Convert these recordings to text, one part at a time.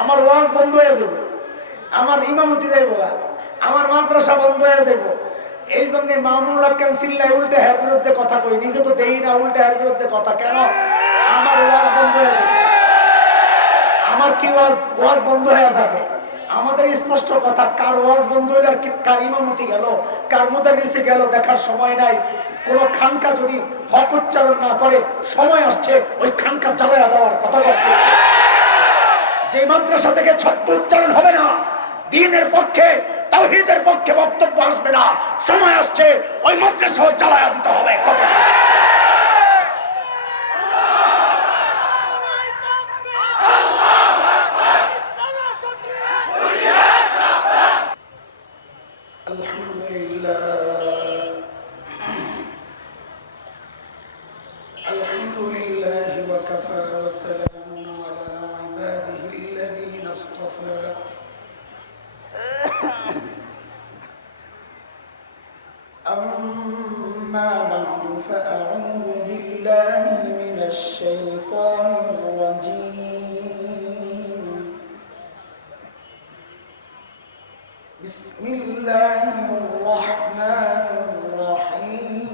আমার ওয়াজ বন্ধ হয়ে যাবে, আমার ইমামতি যাইব, আমার মাদ্রাসা বন্ধ হয়ে যাইব। এই জন্য মামুনুল হক চিল্লায় উল্টে হের বিরুদ্ধে কথা কই, নিজে তো দেই না, উল্টে হের বিরুদ্ধে কথা কেন? আমার ওয়াজ বন্ধ হয়ে যাবে। আমার কি ওয়াজ বন্ধ হয়ে যাবে? আমাদের স্পষ্ট কথা, কার ওয়াজ বন্ধ হইল আর কার ইমামতি গেল, কার মুদাররিসে গেল দেখার সময় নাই। কোন খানকা যদি হক উচ্চারণ না করে, সময় আসছে ওই খানকা জ্বালায়া দেওয়ার কথা বলছে। যে মাদ্রাসা থেকে ছত্র উচ্চারণ হবে না, দ্বীনের পক্ষে তাওহীদের পক্ষে বক্তব্য আসবে না, সময় আসছে ওই মাদ্রাসা জ্বালায়া দিতে হবে। কথা أما بعد فأعوذ بالله من الشيطان الرجيم. بسم الله الرحمن الرحيم.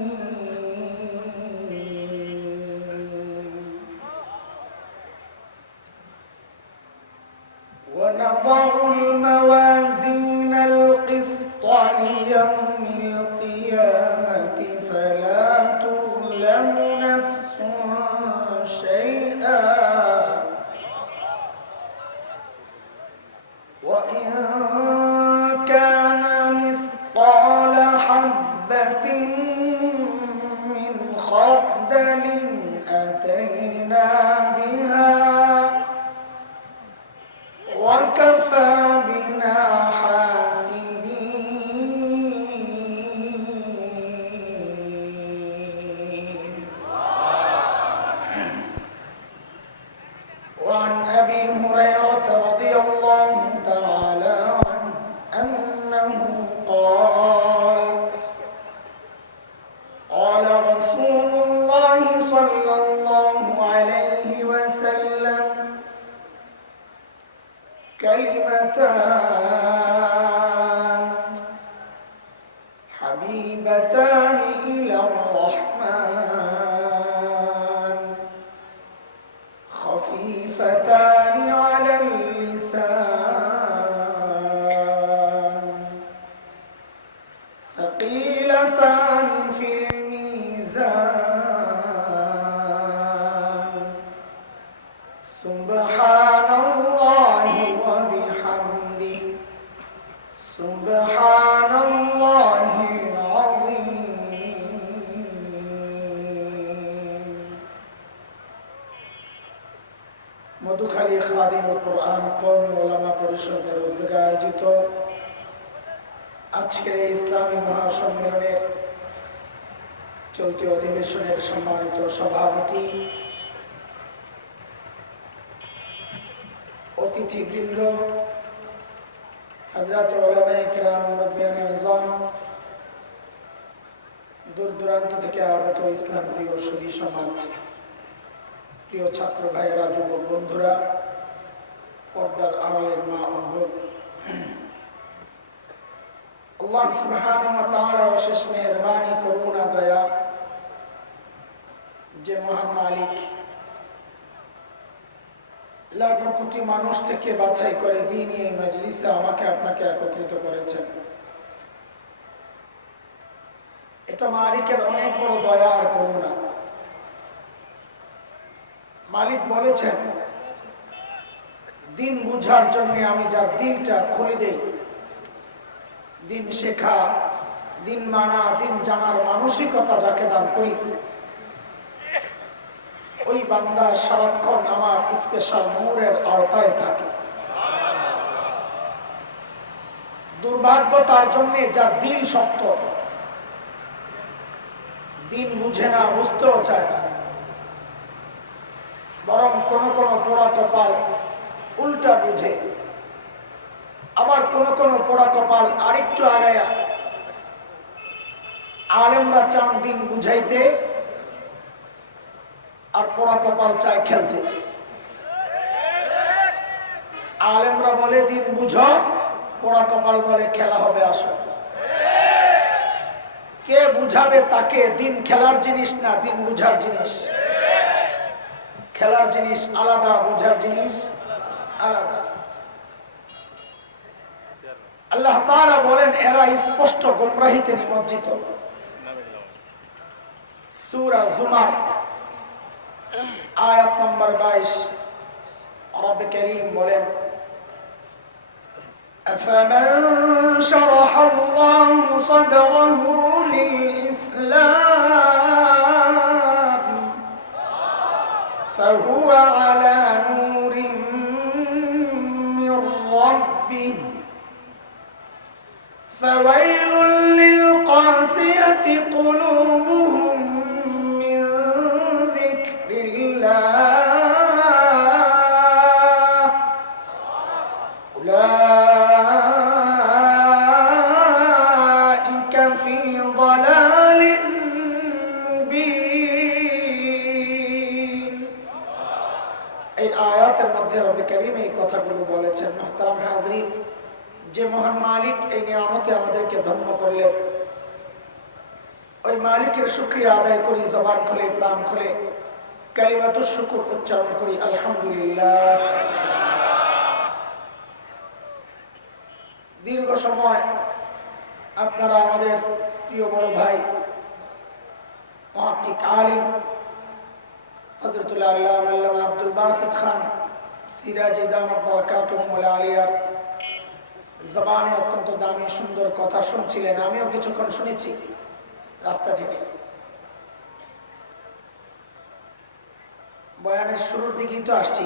ونضع الموازين القسط ليوم القيامة فلا تظلم نفس شيئا وإن كان مثقال حبة من خردل أتينا بها وكفى بنا حاسبين. وعن أبي هريرة رضي الله تعالى عنه أنه قال قال رسول الله صلى الله عليه وسلم كلمتان حبيبتان إلى الرحمن خفيفتان على اللسان ثقيلتان في الميزان سبحان الله وبحمده سبحان الله العظيم. মধুখালী খাদিমুল কোরআন কওমি উলামা পরিষদের উদ্যোগে আয়োজিত আজকের এই ইসলামী মহাসম্মেলনের চলতি অধিবেশনের সম্মানিত সভাপতি, অতিথিবৃন্দ, হযরত উলামায়ে কেরাম, মুরব্বিয়ানে আযম, দূর দূরান্ত থেকে আগত ইসলাম প্রিয় সুধী সমাজ, প্রিয় ছাত্র ভাইয়েরা, যুবক বন্ধুরা, পর্দার আড়ালের মা ও বোন, আল্লাহ সুবহানাহু ওয়া তাআলার অশেষ মেহেরবানি, করুণা, দয়া, যে মহান মালিক লাখ কোটি মানুষ থেকে বাছাই করে দ্বীনি এই মজলিসে আমাকে আপনাকে একত্রিত করেছেন, এটা মালিকের অনেক বড় দয়া আর করুণা। মালিক বলেছেন, দিন বুঝার জন্য আমি যার দিলটা খুলে দেই, দিন শেখা, দিন মানা, দিন জানার মানসিকতা যাকে দান করি, ওই বান্দা সারাক্ষণ আমার স্পেশাল নূরের আওতায় থাকে। দুর্ভাগ্য তার জন্য যার দিল শক্ত, দিন বুঝে না, বুঝতেও চায় না, বরং কোন কোন পোড়া কপাল উল্টা বুঝে, আবার কোন কোন পোড়া কপাল আরেকটু আগায়া আলেমরা চান দিন বুঝাইতে, আর পোড়া কপাল চায় খেলতে। আলেমরা বলে দিন বুঝো, পোড়া কপাল বলে খেলা হবে আসো। কে বুঝাবে তাকে? দিন খেলার জিনিস না, দিন বুঝার জিনিস। খেলার জিনিস আলাদা, বুঝার জিনিস আলাদা। আল্লাহ তাআলা বলেন এরা স্পষ্ট গোমরাহিতে নিমজ্জিত। সূরা জুমার আয়াত নম্বর 22 রব্বে কারীম বলেন أفمن شرح الله صدره للإسلام فهو على نور من ربه فويل للقاسية قلوبهم من ذكر الله أولئك في ضلال مبين। এই আয়াতের মধ্যে রব্বে কারীম এই কথাগুলো বলেছেন। মুহতারাম হাজরিন, যে মহান মালিক এই নিয়ামতে আমাদেরকে ধন্য করলেন, ওই মালিকের শুকরিয়া আদায় করি, জবান খুলে প্রাণ খুলে কালিমাতুশ শুকর উচ্চারণ করি আলহামদুলিল্লাহ। দীর্ঘ সময় আপনারা আমাদের প্রিয় বড় ভাই মুহাক্কিক আলিম হযরতুল্লাহ আল্লামা আব্দুল বাসিত খান সিরাজি দামাত বারাকাতুহুল আলিয়ার জবানে অত্যন্ত দামি সুন্দর কথা শুনছিলেন। আমিও কিছুক্ষণ শুনেছি রাস্তা থেকে। বয়ানের শুরুর দিকেই তো আসছি,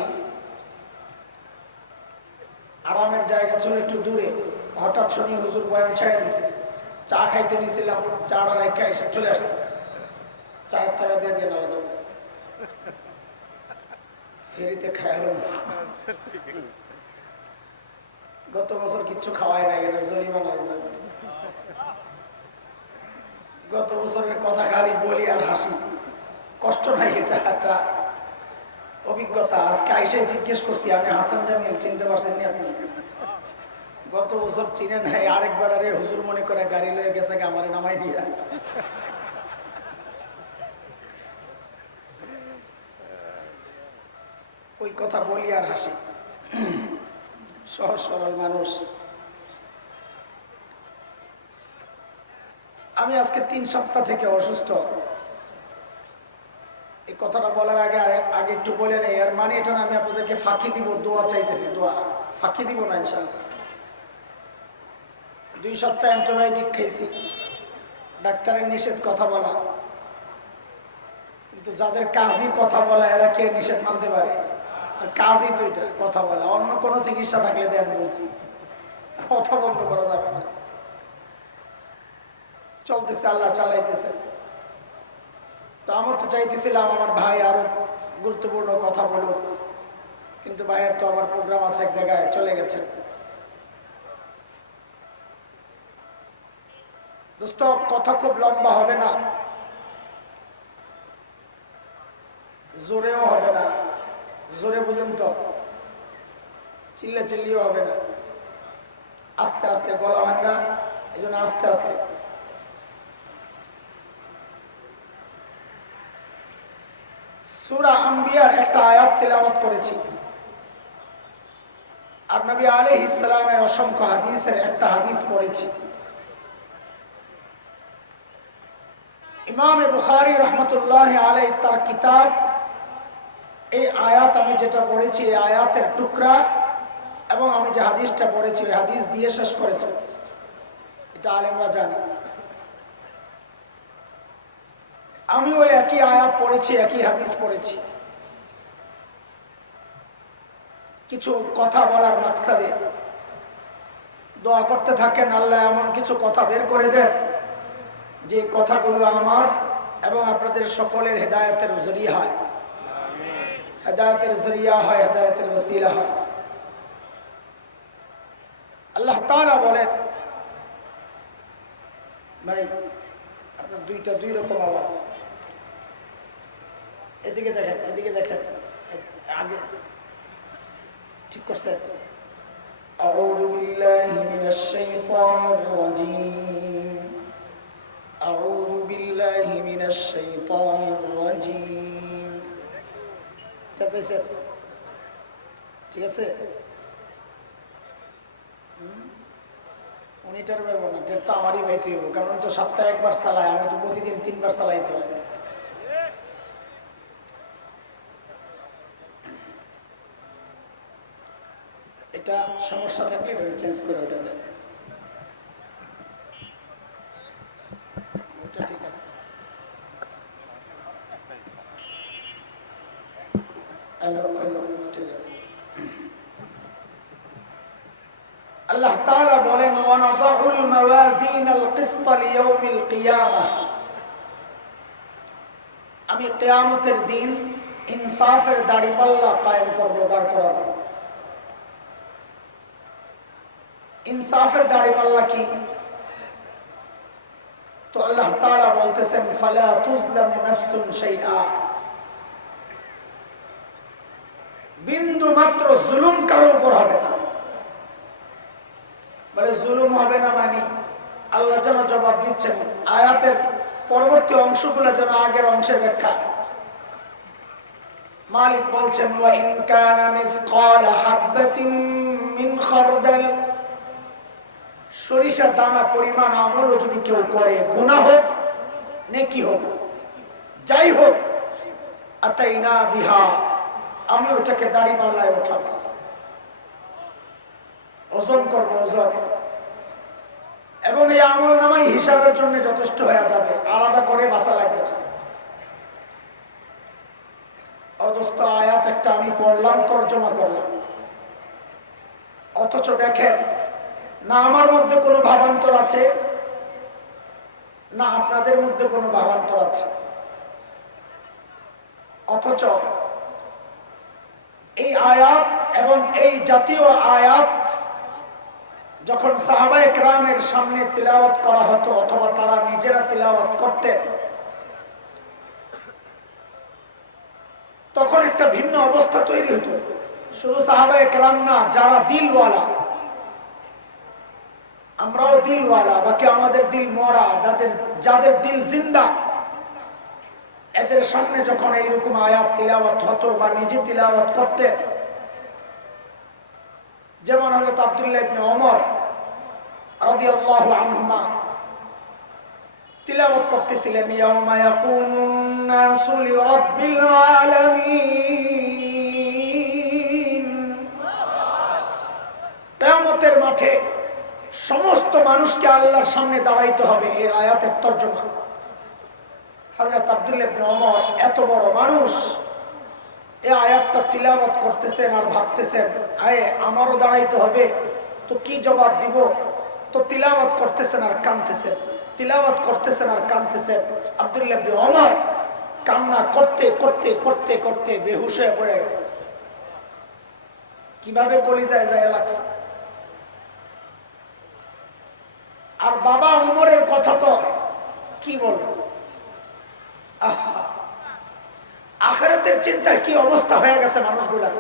আরামের জায়গা ছিল একটু দূরে। হঠাৎ শুনি হুজুর বয়ান ছেড়ে দিছে। চা খাইতে নিয়েছিলাম, চাটা রেখে এসে চলে আসছে। চায়ের টাকা দিয়ে দিয়ে আলাদা ফেরিতে খাইলাম। গত বছর কিচ্ছু খাওয়াই নাই, এটা জরিমানা। গত বছরের কথা খালি বলি আর হাসি, কষ্ট নাই, এটা একটা অভিজ্ঞতা। আজকে আইসে জিজ্ঞেস করছি আমি হাসান জামিল, চিনতে পারছেন নি আপনি? গত বছর চিনে নাই, আরেকবার আরে হুজুর মনে করে গাড়ি লয়ে গেছে আমারে নামাই দিয়া। ওই কথা বলি আর হাসি। সহজ সরল মানুষ। আমি আজকে 3 সপ্তাহ থেকে অসুস্থ। এই কথাটা বলার আগে একটু বলে নেই, আর মানে এটা না আমি আপনাদেরকে ফাঁকি দিব, দোয়া চাইতেছি। দোয়া ফাঁকি দিব না ইনশাআল্লাহ। 2 সপ্তাহ অ্যান্টিবায়োটিক খেয়েছি, ডাক্তারের নিষেধ কথা বলা। কিন্তু যাদের কাজই কথা বলা, এরা কে নিষেধ মানতে পারে? কাজই তো এটা, কথা বলা। অন্য কোনো চিকিৎসা থাকলে দেন বলছি, কথা বন্ধ করা যাবে না। চলতেছে, আল্লাহ চালাইতেছে। তো আমার তো চাইতেছিলাম আমার ভাই আরো গুরুত্বপূর্ণ কথা বলুক, কিন্তু ভাইয়ের তো আবার প্রোগ্রাম আছে, এক জায়গায় চলে গেছেন। দোস্ত, কথা খুব লম্বা হবে না, জোরেও হবে না। জোরে বুঝেন তো, চিল্লা চিল্লিও হবে না, আস্তে আস্তে, গলা ভাঙা, এই জন্য আস্তে আস্তে। সূরা আম্বিয়ার একটা আয়াত তিলাওয়াত করেছি, আর নবী আলাইহিস সালামের অসংখ্য হাদিসের একটা হাদিস পড়েছি। ইমাম বুখারী রাহমাতুল্লাহি আলাইহি তার কিতাব, এই আয়াত আমি যেটা পড়েছি, এই আয়াতের টুকরা এবং আমি যে হাদিসটা পড়েছি, ওই হাদিস দিয়ে শেষ করেছে। এটা আলেমরা জানে। আমি ওই একই আয়াত পড়েছি, একই হাদিস পড়েছি। কিছু কথা বলার মাকসাদে দোয়া করতে থাকেন, আল্লাহ এমন কিছু কথা বের করে দেন যে কথাগুলো আমার এবং আপনাদের সকলের হেদায়েতের জরিয়া হয়, হেদায়েতের জরিয়া হয়, হেদায়েতের ওসিলা হয়। আল্লাহ তাআলা বলেন, ভাই আপনার দুই রকম আওয়াজ, এদিকে দেখেন, এদিকে দেখেন, আগে ঠিক করছে, أعوذ بالله من الشيطان الرجيم أعوذ بالله من الشيطان الرجيم ঠিক আছে উনিটার ব্যাপার না যেটা তো আমারই বাইতে হইব কারণ তো সপ্তাহে একবার চালাই আমি তো প্রতিদিন 3 বার চালাইতে হয় এটা সমস্যা থাকলে এটা চেঞ্জ করে ওটা দেন ওটা ঠিক আছে হ্যালো ঠিক আছে আল্লাহ তাআলা বলেন ওয়ানাদাউল মাওয়াজিনাল কিসত লিয়াউমিল কিয়ামাহ আমি কিয়ামতের দিন ইনসাফের দাড়িপাল্লা কায়েম করব দাঁড় করাবো ইনসাফের দাড়িপাল্লা কি তো আল্লাহ তাআলা বলতেছেন ফালা তুজলামু নাফসুন শাইআ বিন্দু মাত্র জুলুম কারো উপর হবে না বলে জুলুম হবে না মানে আল্লাহ যেন জবাব দিচ্ছেন আয়াতের পরবর্তী অংশগুলো যেন আগের অংশের ব্যাখ্যা মালিক বলছেন ওয়া ইন কানা মিসকাল হাববাতিন মিন খারদাল সরিষা দানা পরিমাণ আমলও যদি কেউ করে গুনাহ হোক নেকি হোক যাই হোক আতাইনা বিহা আমি ওটাকে দাড়িপাল্লায় উঠাবো ওজন করবো ওজন এবং এই আমল নামাই হিসাবের জন্য যথেষ্ট হয়ে যাবে আলাদা করে বাঁচা লাগবে না অদস্ত আয়াত একটা আমি পড়লাম তর্জমা করলাম অথচ দেখেন না আমার মধ্যে কোনো ভাবান্তর আছে না আপনাদের মধ্যে কোনো ভাবান্তর আছে অথচ এই আয়াত এবং এই জাতীয় আয়াত যখন সাহাবায়ে কেরামের সামনে তিলাওয়াত করা হতো অথবা তারা নিজেরা তিলাওয়াত করতেন তখন একটা ভিন্ন অবস্থা তৈরি হতো শুধু সাহাবায়ে কেরাম না যারা দিলওয়ালা আমরাও দিলওয়ালা বাকি আমাদের দিল মরা যাদের দিল জিন্দা এদের সামনে যখন এইরকম আয়াত তিলাওয়াত হতো বা নিজে তিলাওয়াত করতেন যেমন হযরত আব্দুল্লাহ ইবনে ওমর রাদিয়াল্লাহু আনহুমা তিলাওয়াত করতেছিলেন ইয়াউমা ইয়াকুমুন নাসু লিরাব্বিল আলামিন কিয়ামতের মাঠে সমস্ত মানুষকে আল্লাহর সামনে দাঁড়াইতে হবে এই আয়াতের তরজমা হযরত আব্দুল্লাহ ইবনে ওমর এত বড় মানুষ এই আয়াতটা তিলাওয়াত করতেছেন আর ভাবতেছেন আয়ে আমারও দাঁড়াইতে হবে তো কি জবাব দিব তো তিলাওয়াত করতেছেন আর কাঁদতেছেন তিলাওয়াত করতেছেন আর কাঁদতেছেন আব্দুল্লাহ ইবনে ওমর কান্না করতে করতে করতে করতে বেহুশ হয়ে পড়ে গেছে কিভাবে কলিজায় যায় লাগছে আর বাবা ওমরের কথা তো কি বলবো আখিরাতের চিন্তায় কি অবস্থা হয়ে গেছে মানুষগুলার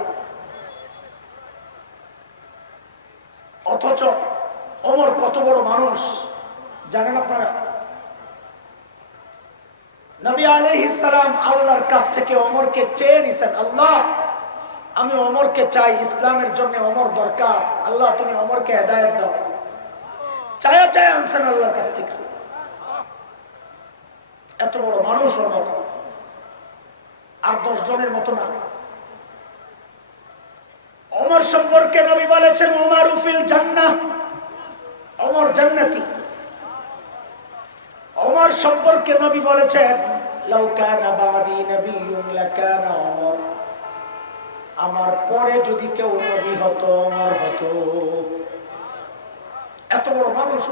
অথচ ওমর কত বড় মানুষ জানেন আপনারা নবী আলাইহিস সালাম আল্লাহর কাছ থেকে ওমরকে চেয়ে নিছেন আল্লাহ আমি ওমরকে চাই ইসলামের জন্য ওমর দরকার আল্লাহ তুমি ওমরকে হেদায়েত দাও চায়া চায়া আনছেন আল্লাহর কাছ থেকে এত বড় মানুষ ওমর আর 10 জনের মতো না ওমর সম্পর্কে নবী বলেছেন ওমরু ফিল জান্নাহ ওমর জান্নাতি ওমর সম্পর্কে নবী বলেছেন লাউ কানা বাদি নবিয়্যুন লাকানা ওমর আমার পরে যদি কেউ নবী হতো ওমর হতো এত বড় মানুষ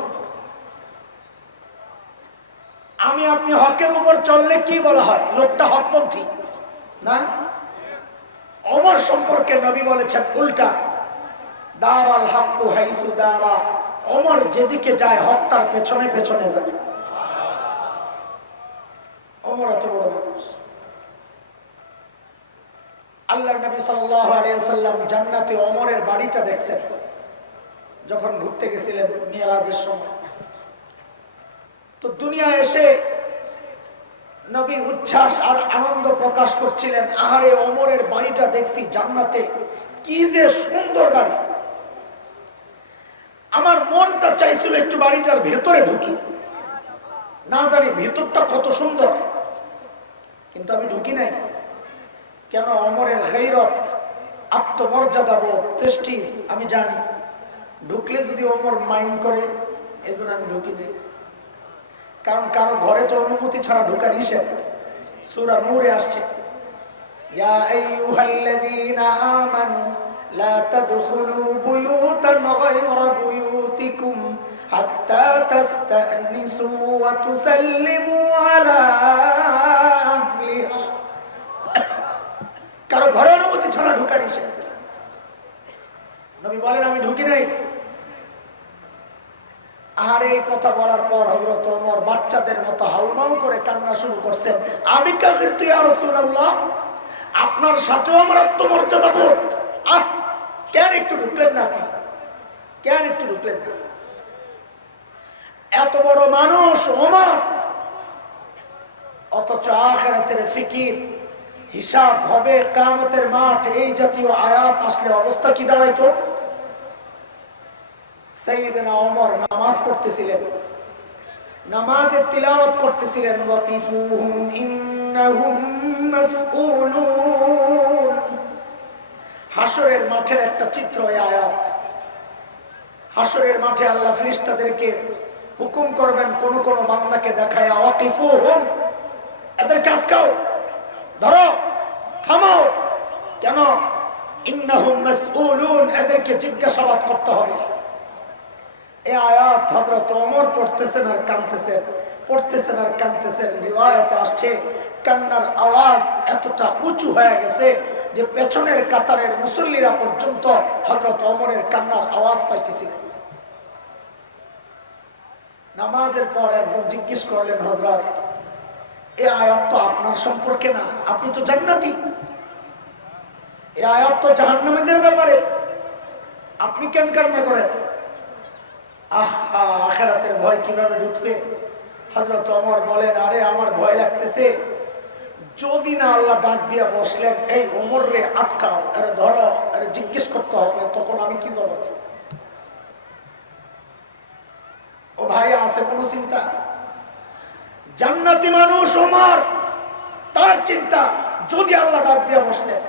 আমি আপনি হকের উপর চললে কি বলা হয় লোকটা হকপন্থী না ওমর সম্পর্কে নবী বলেছেন উল্টা দারাল হাক্কু হাইসু দারা ওমর যেদিকে যায় হক তার পেছনে পেছনে যায় ওমর এত বড় মানুষ আল্লাহর নবী সাল্লাল্লাহু আলাইহি ওয়াসাল্লাম জান্নাতে ওমরের বাড়িটা দেখছেন যখন ঘুরতে গেছিলেন মিরাজের সময়। তো দুনিয়া এসে নবী উচ্ছ্বাস আর আনন্দ প্রকাশ করছিলেন, আহারে ওমরের বাড়িটা দেখছি জান্নাতে, কি যে সুন্দর বাড়ি। আমার মনটা চাইছিল একটু বাড়িটার ভেতরে ঢুকি, না জানি ভেতরটা কত সুন্দর, কিন্তু আমি ঢুকি নাই। কেন? ওমরের গায়রত, আত্মমর্যাদা বোধ, প্রেস্টিজ আমি জানি, ঢুকলে যদি ওমর মাইন্ড করে, এজন্য আমি ঢুকি নাই। কারণ কারো ঘরে তো অনুমতি ছাড়া ঢোকা নিষেধ। সূরা নূরে আসছে, ইয়া আইয়ুহাল্লাযীনা আমানু লা তাদখুলু বুয়ুতান গায়রা বুয়ুতিকুম হাত্তা তাস্তানিসু ওয়া তুসাল্লিমু আলা আহলিহা। কারো ঘরে অনুমতি ছাড়া ঢোকা নিষেধ। নবী বলেন আমি ঢুকি নাই। আর এই কথা বলার পর হযরত ওমর বাচ্চাদের মতো হাউমাউ করে কান্না শুরু করছেন, আমি কাফির তুই ইয়া রাসূলুল্লাহ, আপনার সাথেও আমার আত্মমর্যাদা বোধ। কেন একটু ঢুকলেন না আপনি? কেন একটু ঢুকলেন না? এত বড় মানুষ ওমর, অথচ আখিরাতের ফিকির, হিসাব হবে কিয়ামতের মাঠ, এই জাতীয় আয়াত আসলে অবস্থা কি দাঁড়াইতো? সাইয়েদনা ওমর নামাজ পড়তেছিলেন, নামাজে তিলাওয়াত করতেছিলেন, ওয়াকিফুহুম ইন্নাহুম মাসউলুন। হাশরের মাঠের একটা চিত্র এই আয়াত। হাশরের মাঠে আল্লাহ ফেরেশতাদেরকে হুকুম করবেন কোন কোন বান্দাকে দেখায়া, ওয়াকিফুহুম, এদেরকে আটকাও, ধরো, থামাও। কেন? ইন্নাহুম মাসউলুন, এদেরকে জিজ্ঞাসাবাদ করতে হবে। এই আয়াত হযরত ওমর পড়তেছেন আর কাঁদতেছেন, পড়তেছেন আর কাঁদতেছেন। রিওয়ায়াতে আসছে কান্নার আওয়াজ এতটা উঁচু হয়ে গেছে যে পেছনের কাতারের মুসল্লিরা পর্যন্ত হযরত ওমরের কান্নার আওয়াজ পাইতেছিলেন। নামাজের পর একজন জিজ্ঞেস করলেন, হযরত এই আয়াত তো আপনার সম্পর্কে না, আপনি তো জান্নাতি, এই আয়াত তো জাহান্নামীদের ব্যাপারে, আপনি কেন কান্না করেন? আখিরাতের ভয় কিভাবে ঢুকছে। হযরত ওমর বলেন, আরে আমার ভয় লাগতেছে, যদি না আল্লাহ ডাক দিয়া বসলেন এই ওমর রে আটকাও, আরে ধরো, আরে জিজ্ঞেস করতে হবে, তখন আমি কি জবাব দেব? ও ভাই, আছে কোনো চিন্তা? জান্নাতি মানুষ ওমর, তার চিন্তা যদি আল্লাহ ডাক দিয়া বসলেন।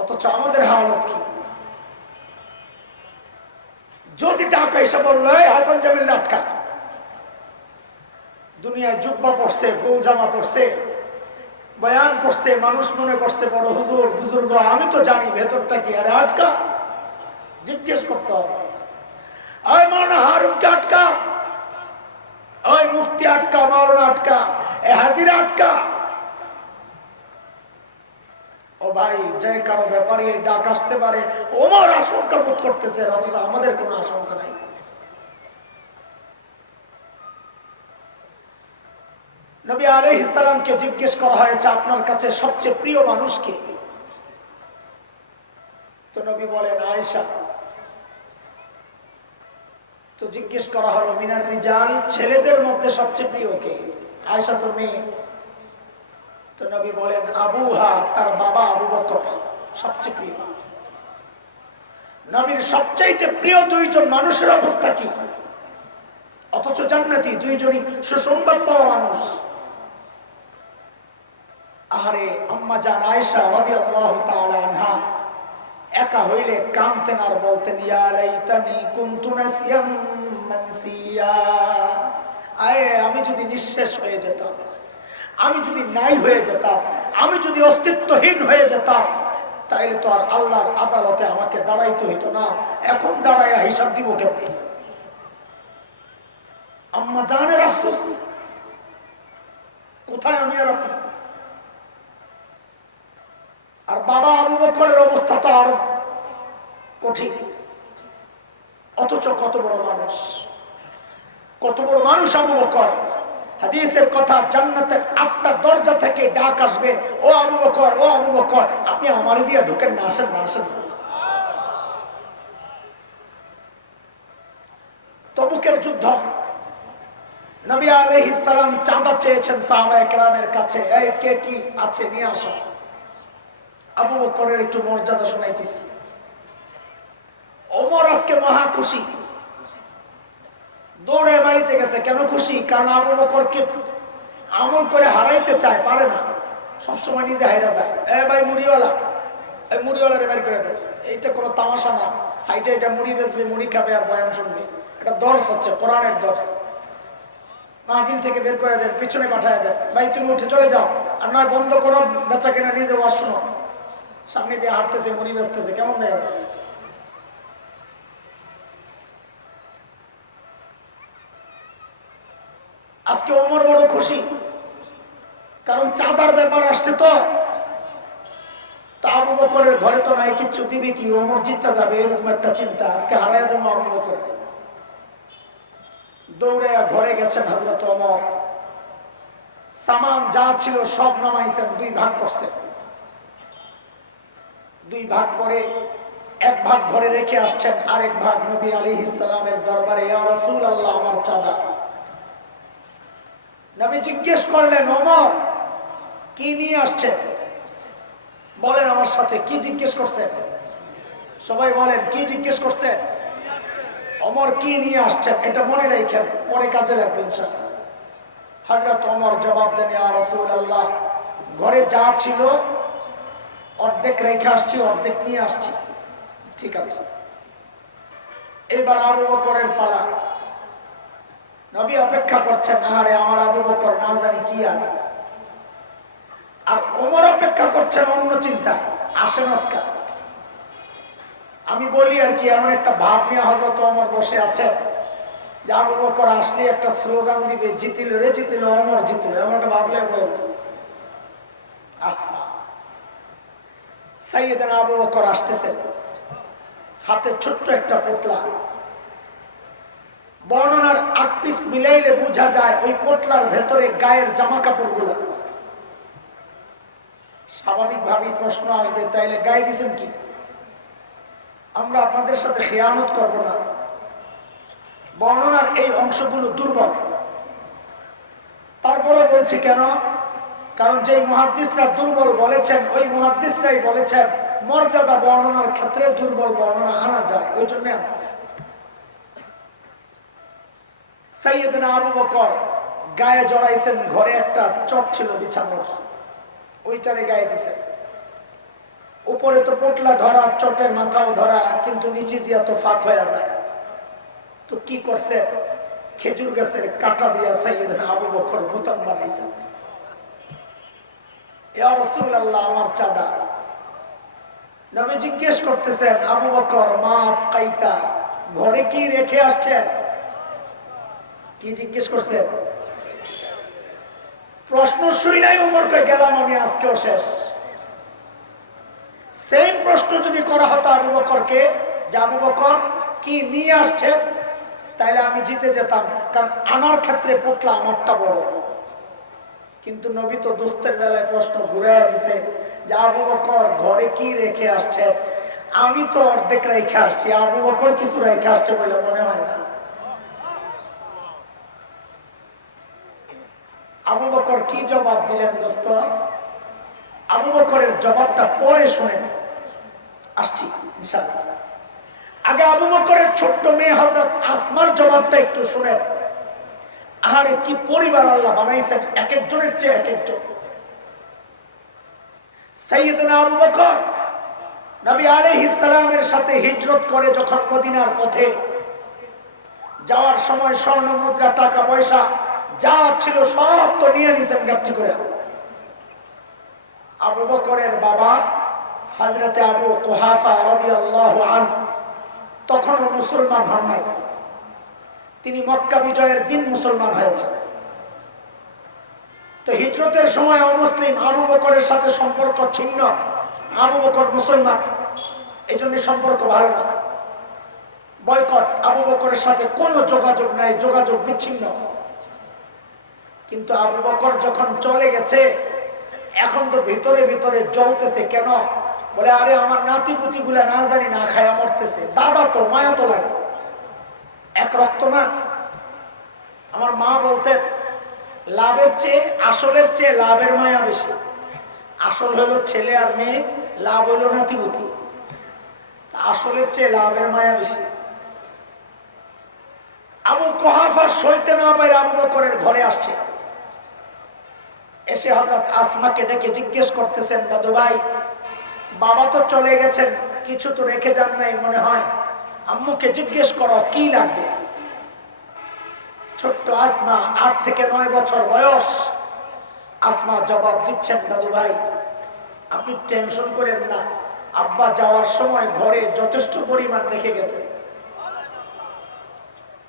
অথচ আমাদের হালত কি? যদি টাকা এসে বললো হাসান জামিল আটকা, দুনিয়ায় জুব্বা পড়ছে, গোল জামা পড়ছে, বয়ান করছে, মানুষ মনে করছে বড় হুজুর বুজুর্গ, আমি তো জানি ভেতরটা কি, আরে আটকা, জিজ্ঞেস করতে হবে। ওই মাওলানা হারুনকে আটকা, ওই মুফতি আটকা, মাওলানা আটকা, এ হাজিরা আটকা। ও ভাই, যে কারো ব্যাপারে ডাক আসতে পারে, ওমর আশঙ্কা বোধ করতেছে, অথচ আমাদের কোনো আশঙ্কা নাই। নবী আলাইহিস সালামকে জিজ্ঞেস করা হয়েছে, আপনার কাছে সবচেয়ে প্রিয় মানুষ কে? তো নবী বলেন, আয়েশা। তো জিজ্ঞেস করা হলো, মিনার রিজাল, ছেলেদের মধ্যে সবচেয়ে প্রিয় কে? আয়েশা তো মেয়ে। তো নবী বলেন, আবুহা, তার বাবা আবু বকর সবচেয়ে প্রিয়। নবীর সবচাইতে প্রিয় দুইজন মানুষের অবস্থা কি? অথচ জান্নাতি, দুইজনই সুসংবাদ পাওয়া মানুষ। আহারে আম্মা জান আয়েশা রাদিয়াল্লাহু তাআলা আনহা একা হইলে কাঁদতেন আর বলতেন, ইয়া লাইতানি কুনতু নাসিয়াম মানসিয়া, আয়ে আমি যদি নিঃশেষ হয়ে যেতাম, আমি যদি নাই হয়ে যেতাম, আমি যদি অস্তিত্বহীন হয়ে যেতাম, তাইলে তো আর আল্লাহর আদালতে আমাকে দাঁড়াইতে হইতো না। এখন দাঁড়াইয়া হিসাব দিব কেমনি? আম্মা জানের আফসোস, কোথায় আমি আর আপনি? আর বাবা আবু বকরের অবস্থা তো আরো কঠিন। অথচ কত বড় মানুষ, কত বড় মানুষ আবু বকর। হাদিসের কথা, জান্নাতের 8টা দরজা থেকে ডাক আসবে, ও আবু বকর, ও আবু বকর, আপনি আমার দিয়ে ঢুকেন না, আসেন না, আসেন না। তবুকের যুদ্ধ, নবী আলাইহিস সালাম চাঁদা চেয়েছেন সাহাবায়ে কেরামের কাছে, এই কে কি আছে নিয়ে আসো। আবু বকরের একটু মর্যাদা শোনাইতেছি। ওমর আজকে মহা খুশি, দৌড়ে বাড়িতে গেছে। কেন খুশি? কারণ আবু বকরকে আমল করে হারাইতে চায়, পারে না, সবসময় নিজে হাইরা যায়। এ ভাই মুড়িওয়ালা, এই মুড়িওয়ালারে বের করে দেয়। এইটা কোনো তামাশা না, হাইটা এটা মুড়ি বেচবে, মুড়ি খাবে আর বয়ান শুনবে, এটা দর্শ হচ্ছে, কোরআনের দর্শ। মাহফিল থেকে বের করে দেন, পিছনে পাঠায় দেন, ভাই তুমি উঠে চলে যাও, আর নয় বন্ধ করো বেচা কেনা, নিজে ওয়াজ শোনো। সামনে দিয়ে হাঁটতেছে, মুড়ি বেচতেছে, কেমন দেখা যায়? আজকে ওমর বড় খুশি, কারণ চাঁদার ব্যাপার আসছে। তো আবু বকরের ঘরে তো নাই কিচ্ছু, দিবে কি? ওমর জিততে যাবে এরকম একটা চিন্তা, আজকে হারাইয়া দেবো আবু বকর। দৌড়ে ঘরে গেছেন হযরত ওমর, সামান যা ছিল সব নামাইছেন, 2 ভাগ করছেন। 2 ভাগ করে 1 ভাগ ঘরে রেখে আসছেন, আরেক ভাগ নবী আলাইহিস সালামের দরবারে। ইয়া রাসূলুল্লাহ, আমার চাঁদা। নবী জিজ্ঞেস করলেন, ওমর কি নিয়ে আসছেন? বলেন আমার সাথে, কি জিজ্ঞেস করছেন? সবাই বলেন, কি জিজ্ঞেস করছেন? ওমর কি নিয়ে আসছেন? এটা মনে রাখেন, পরে কাজে লাগবে ইনশাআল্লাহ। হযরত ওমর জবাব দেন, ইয়া রাসূলুল্লাহ, ঘরে যা ছিল অর্ধেক রেখে আসছি, অর্ধেক নিয়ে আসছি। ঠিক আছে, এবার আবু বকরের পালা। নবী অপেক্ষা করছেন, আরে আমার আবু বকর না জানি কি আনে। আর ওমর অপেক্ষা করছেন অন্য চিন্তা, আসেন আজকে। আমি বলি আর কি, এমন একটা ভাব নিয়ে হযরত ওমর বসে আছেন যে আবু বকর আসলে একটা স্লোগান দিবে, জিতিল রে জিতিল, ওমর জিতিল, এমন একটা ভাবলে বসে। সাইয়েদনা আবু বকর আসতেছেন, হাতে ছোট্ট একটা পোটলা। বর্ণনার 8 পিস মিলাইলে বোঝা যায় ওই পোটলার ভেতরে গায়ের জামা কাপড় গুলা। স্বাভাবিকভাবেই প্রশ্ন আসবে, তাইলে গায়ে দিছেন কি? আমরা আপনাদের সাথে খেয়ানত করব না। বর্ণনার এই অংশগুলো দুর্বল, তারপরে বলছি কেন? কারণ যে মুহাদ্দিসরা দুর্বল বলেছেন, ওই মুহাদ্দিসরাই বলেছেন মর্যাদা বর্ণনার ক্ষেত্রে দুর্বল বর্ণনা আনা যায়, ওই জন্য আনতেছে। সাইয়েদনা আবু বকর গায়ে জড়াইছেন, ঘরে একটা চট ছিল বিছানোর, ওইটারে গায়ে দিছেন। উপরে তো পোটলা ধরা, চটের মাথাও ধরা, কিন্তু নিচে দিয়া তো ফাঁক হয়ে যায়। তো কি করছে? খেজুর গাছের কাটা দিয়া সাইয়েদনা আবু বকর বোতাম বানাইছেন। ইয়া রাসূলুল্লাহ, আমার চাঁদা। নবী জিজ্ঞেস করতেছেন, আবু বকর মা কাইতা, ঘরে কি রেখে আসছেন? কি জিজ্ঞেস করছেন? প্রশ্ন শুই নাই ওমর কই গেলাম আমি, আজকেও শেষ। সেম প্রশ্ন যদি করা হতো আবু বকরকে, যে আবু বকর কি নিয়ে আসছেন, তাইলে আমি জিতে যেতাম, কারণ আনার ক্ষেত্রে পোটলা আমারটা বড়। কিন্তু নবী তো দোস্তের বেলায় প্রশ্ন ঘুরাইয়া দিছে যে আবু বকর ঘরে কি রেখে আসছেন? আমি তো অর্ধেক রেখে আসছি, আবু বকর কিছু রেখে আসছে বলে মনে হয় না। আবু বকর কি জবাব দিলেন দোস্ত? আবু বকরের জবাবটা পরে শুনেন, আসছি ইনশাআল্লাহ। আগে আবু বকরের ছোট্ট মেয়ে হযরত আসমার জবাবটা একটু শুনেন। আরে কি পরিবার আল্লাহ বানাইছেন, এক একজনের চেয়ে এক একজন। সাইয়েদনা আবু বকর নবী আলাইহিস সালামের সাথে হিজরত করে যখন মদিনার পথে যাওয়ার সময় স্বর্ণ মুদ্রা, টাকা পয়সা যা ছিল সব তো নিয়ে নিয়েছেন গাড়ি করে। আবু বকরের বাবা হযরতে আবু কুহাফা রাদিয়াল্লাহু আনহু তখনও মুসলমান হন নাই, তিনি মক্কা বিজয়ের দিন মুসলমান হয়েছেন। তো হিজরতের সময় অমুসলিম, আবু বকরের সাথে সম্পর্ক ছিন্ন। আবু বকর মুসলমান, এই জন্য সম্পর্ক ভালো না, বয়কট, আবু বকরের সাথে কোনো যোগাযোগ নাই, যোগাযোগ বিচ্ছিন্ন। কিন্তু আবু বকর যখন চলে গেছে, এখন তো ভিতরে ভিতরে জ্বলতেছে। কেন? বলে আরে আমার নাতিপুতি গুলা না জানি না খায়া মরতেছে, দাদা তো মায়া তো লাগে, এক রক্ত না। আমার মা বলতেন লাভের চেয়ে আসলের চেয়ে লাভের মায়া বেশি। আসল হলো ছেলে আর মেয়ে, লাভ হলো নাতিপুতি। আসলের চেয়ে লাভের মায়া বেশি। আবু কুহাফা সইতে না পারে আবু বকরের ঘরে আসছে। এসে হযরত আসমাকে ডেকে জিজ্ঞেস করতেছেন, দাদু ভাই বাবা তো চলে গেছেন, কিছু তো রেখে যান নাই মনে হয়, আম্মুকে জিজ্ঞেস করো কি লাগবে। ছোট্ট আসমা, 8 থেকে 9 বছর বয়স। আসমা জবাব দিচ্ছেন, দাদু ভাই আপনি টেনশন করেন না, আব্বা যাওয়ার সময় ঘরে যথেষ্ট পরিমাণ রেখে গেছে।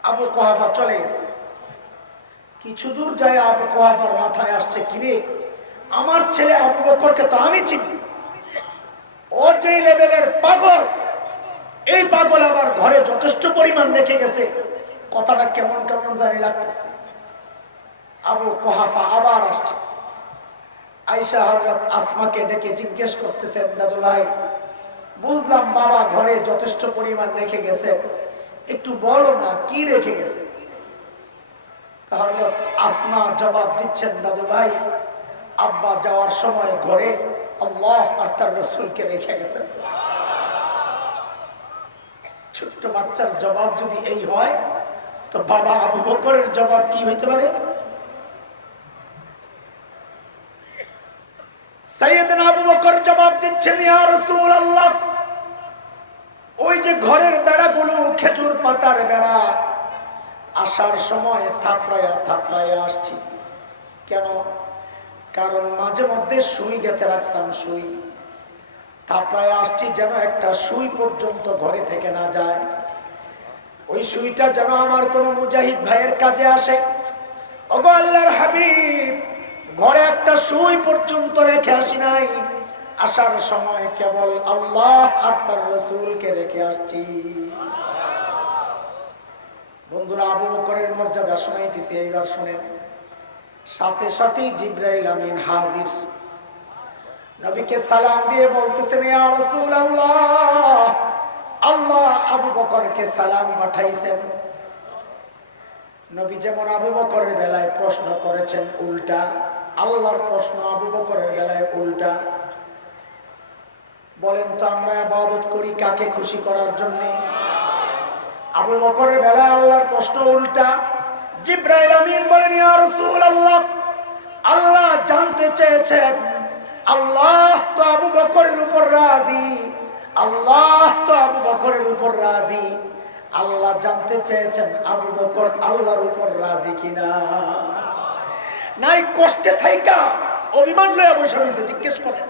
আবু কুহাফা চলে গেছে। কিছু দূর যায় আবু কুহাফার মাথায় আসছে, কিরে আমার ছেলে আবু বকরকে তো আমি চিনি, ও যে লেভেলের পাগল, এই পাগল আবার ঘরে যথেষ্ট পরিমাণ রেখে গেছে, কথাটা কেমন কেমন জানি লাগতেছে। আবু কুহাফা আবার আসছে। আয়েশা হযরত আসমাকে ডেকে জিজ্ঞেস করতেছেন, দাদু ভাই বুঝলাম বাবা ঘরে যথেষ্ট পরিমাণ রেখে গেছে, একটু বলো না কি রেখে গেছে। হযরত আসমা জবাব দিচ্ছেন, দাদু ভাই আব্বা যাওয়ার সময় ঘরে আল্লাহ আর তার রাসূলকে রেখে গেছেন। ছোট্ট বাচ্চার জবাব যদি এই হয়, তো বাবা আবু বকরের জবাব কি হইতে পারে? সাইয়েদনা আবু বকর জবাব দিচ্ছেন, ইয়া রাসূলুল্লাহ ওই যে ঘরের বেড়াগুলো খেজুর পাতার বেড়া, আসার সময় থাপড়ায়া থাপড়ায়া আসছি। কেন? কারণ মাঝে মধ্যে সুই গেঁথে রাখতাম, সুই থাপড়ায়া আসছি যেন একটা সুই পর্যন্ত ঘরে থেকে না যায়, ওই সুইটা যেন আমার কোন মুজাহিদ ভাইয়ের কাজে আসে। ওগো আল্লাহর হাবিব ঘরে একটা সুই পর্যন্ত রেখে আসি নাই, আসার সময় কেবল আল্লাহ আর তার রাসূলকে রেখে আসছি। বন্ধুরা আবু বকরের মর্যাদা শোনাইতেছি, এইবার শুনেন। সাথে সাথেই জিবরাইল আমিন হাজির। নবীকে সালাম দিয়ে বলতেছেন, ইয়া রাসূলুল্লাহ আল্লাহ আবু বকরকে সালাম পাঠাইছেন। নবী যেমন আবু বকরের বেলায় প্রশ্ন করেছেন উল্টা, আল্লাহর প্রশ্ন আবু বকরের বেলায় উল্টা। বলেন তো আমরা ইবাদত করি কাকে খুশি করার জন্য? আবু বকরের বেলায় আল্লাহর প্রশ্ন উল্টা। জিবরাইল আমিন বলেন, ইয়া রাসূলুল্লাহ আল্লাহ জানতে চেয়েছেন, আল্লাহ তো আবু বকরের উপর রাজি, আল্লাহ তো আবু বকরের উপর রাজি, আল্লাহ জানতে চেয়েছেন আবু বকর আল্লাহর উপর রাজি কিনা। নাই কষ্টে থাইকা অভিমান লয়া বসে রয়েছে, জিজ্ঞেস করেন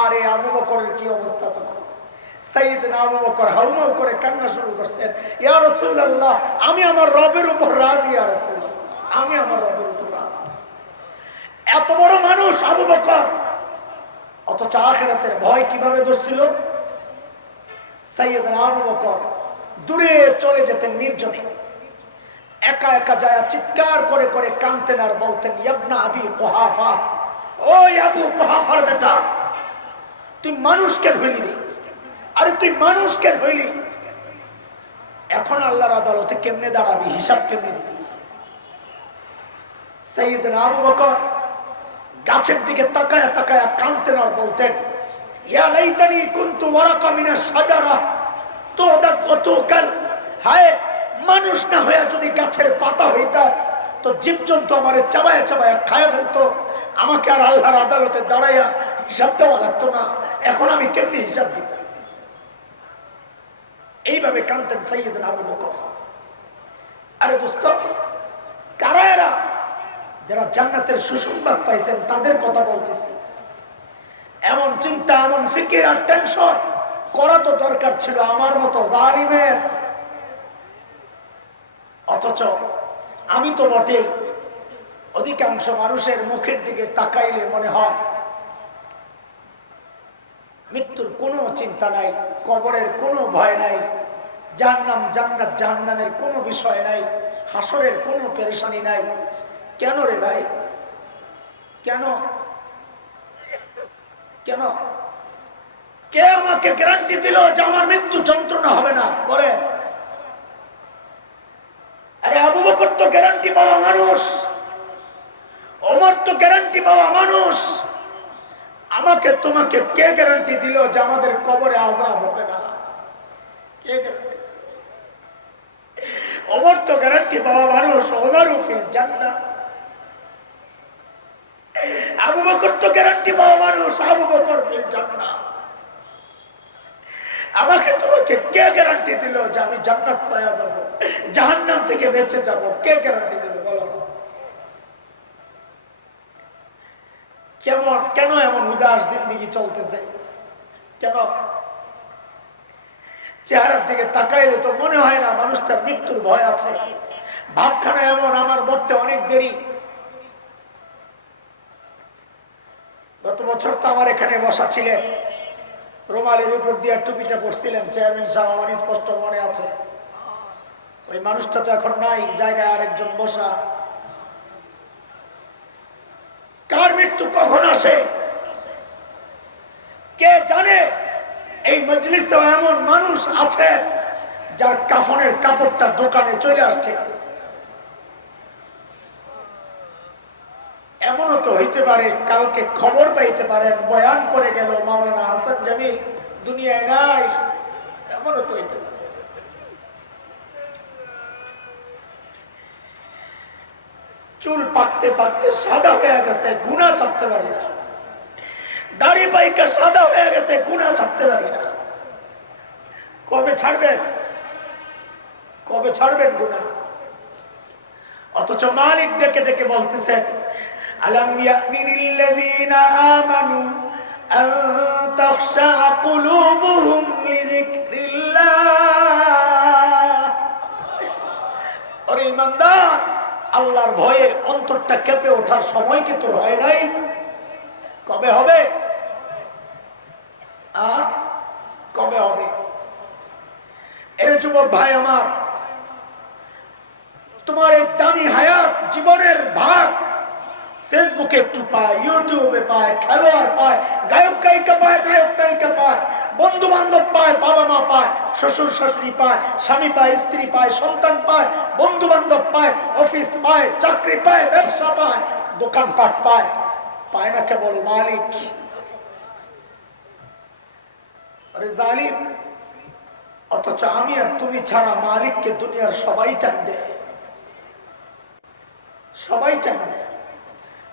আরে আবু বকরের কি অবস্থা তখন। সাইয়েদনা আবু বকর হাউমাউ করে কান্না শুরু করছেন, ইয়া রাসূলুল্লাহ আমি আমার রবের উপর রাজি, ইয়া রাসূলুল্লাহ আমি আমার রবের উপর রাজি। এত বড় মানুষ আবু বকর, অথচ আখিরাতের ভয় কিভাবে ধরছিল। সাইয়েদনা আবু বকর দূরে চলে যেতেন নির্জনে, একা একা যায় চিৎকার করে করে কাঁদতেন আর বলতেন, ইবনা আবি কুহাফা, ওই আবু কুহাফার বেটা তুই মানুষ কেন হইলি রে? আরে তুই মানুষ কেন হইলি? এখন আল্লাহর আদালতে কেমনে দাঁড়াবি, হিসাব কেমনে দিবি? সাইয়েদনা আবু বকর গাছের দিকে তাকায়া তাকায়া কাঁদতেন আর বলতেন, ইয়া লাইতানি কুনতু ওয়ারাকা মিনাশ শাজারা তুদাকাল, হায় মানুষ না হয়ে যদি গাছের পাতা হইতাম তো জীবজন্তু আমারে চাবায়া চাবায়া খায়া ফেলতো, আমাকে আর আল্লাহর আদালতে দাঁড়াইয়া হিসাব দেওয়া লাগতো না, এখন আমি কেমনি হিসাব দিব? এইভাবে কাঁদতেন সাইয়েদনা আবু বকর। আরে দোস্ত কারা এরা? যারা জান্নাতের সুসংবাদ পাইছেন তাদের কথা বলতেছি। এমন চিন্তা, এমন ফিকির আর টেনশন করা তো দরকার ছিল আমার মতো জালিমের। অথচ আমি তো বটেই, অধিকাংশ মানুষের মুখের দিকে তাকাইলে মনে হয় মৃত্যুর কোনো চিন্তা নাই, কবরের কোনো ভয় নাই, জাহান্নাম জান্নাত জাহান্নামের কোনো বিষয় নাই, হাসরের কোনো পেরেশানি নাই। কেন রে ভাই, কেন কেন? কে আমাকে গ্যারান্টি দিল যে আমার মৃত্যু যন্ত্রণা হবে না? বলে, আরে আবু বকর তো গ্যারান্টি পাওয়া মানুষ, ওমর তো গ্যারান্টি পাওয়া মানুষ, আমাকে তোমাকে কে গ্যারান্টি দিল যে আমাদের কবরে আযাব হবে না? কে গ্যারান্টি? ওমর তো গ্যারান্টি পাওয়া মানুষ, ওমরু ফিল জান্নাহ। আবু বকর তো গ্যারান্টি পাওয়া মানুষ, আবু বকর ফিল জান্নাহ। আমাকে তোমাকে কে গ্যারান্টি দিল যে আমি জান্নাত পাওয়া যাব, জাহান্নাম থেকে বেঁচে যাব? কে গ্যারান্টি দিল বলো? কেন এমন উদাস জিন্দেগি চলতেছে? কেন? চেহারার দিকে তাকাইলে তো মনে হয় না মানুষটার মৃত্যুর ভয় আছে। ভাবখানা এমন, আমার মরতে অনেক দেরি। গত বছর তো আমার এখানে বসা ছিলেন, রুমালের উপর দিয়ে টুপিটা পরছিলেন চেয়ারম্যান সাহেব, আমার স্পষ্ট মনে আছে। ওই মানুষটা তো এখন নাই, জায়গায় আরেকজন বসা। কার মৃত্যু কখন আসে কে জানে? এই মজলিসে এমন মানুষ আছে যার কাফনের কাপড়টা দোকানে চলে আসছে। এমনও তো হইতে পারে কালকে খবর পাইতে পারেন বয়ান করে গেল মাওলানা হাসান জামিল দুনিয়ায় নাই। এমনও তো হইতে পারে। চুল পাকতে পাকতে সাদা হয়ে গেছে, গুনাহ ছাড়তে পারি না। দাড়ি পাইকা সাদা হয়ে গেছে, গুনাহ ছাড়তে পারি না। কবে ছাড়বেন? কবে ছাড়বেন গুনাহ? অথচ মালিক ডেকে ডেকে বলতেছেন, আলাম ইয়ানিল্লাযীনা আমানু আন তাখশা কুলুবুহুম লিযিকরিল্লাহ। ওরে ঈমানদার, আল্লাহর ভয়ে অন্তরটা কেঁপে ওঠার সময় কি তোর হয় নাই? কবে হবে? কবে হবে? এর যুবক ভাই আমার, তোমার এই দামি হায়াত জীবনের ভাগ ফেসবুকে একটু পায়, ইউটিউবে পায়, খেলোয়াড় পায়, গায়ক গায়িকা পায়, গায়ক গায়িকা পায়, বন্ধু বান্ধব পায়, বাবা মা পায়, শ্বশুর শাশুড়ি পায়, স্বামী পায়, স্ত্রী পায়, সন্তান পায়, বন্ধু বান্ধব পায়, অফিস পায়, চাকরি পায়, ব্যবসা পায়, দোকানপাট পায়। পায় না কেবল মালিক। আরে জালিম, অথচ আমি আর তুমি ছাড়া মালিককে দুনিয়ার সবাই টান দেয়, সবাই টান দেয়।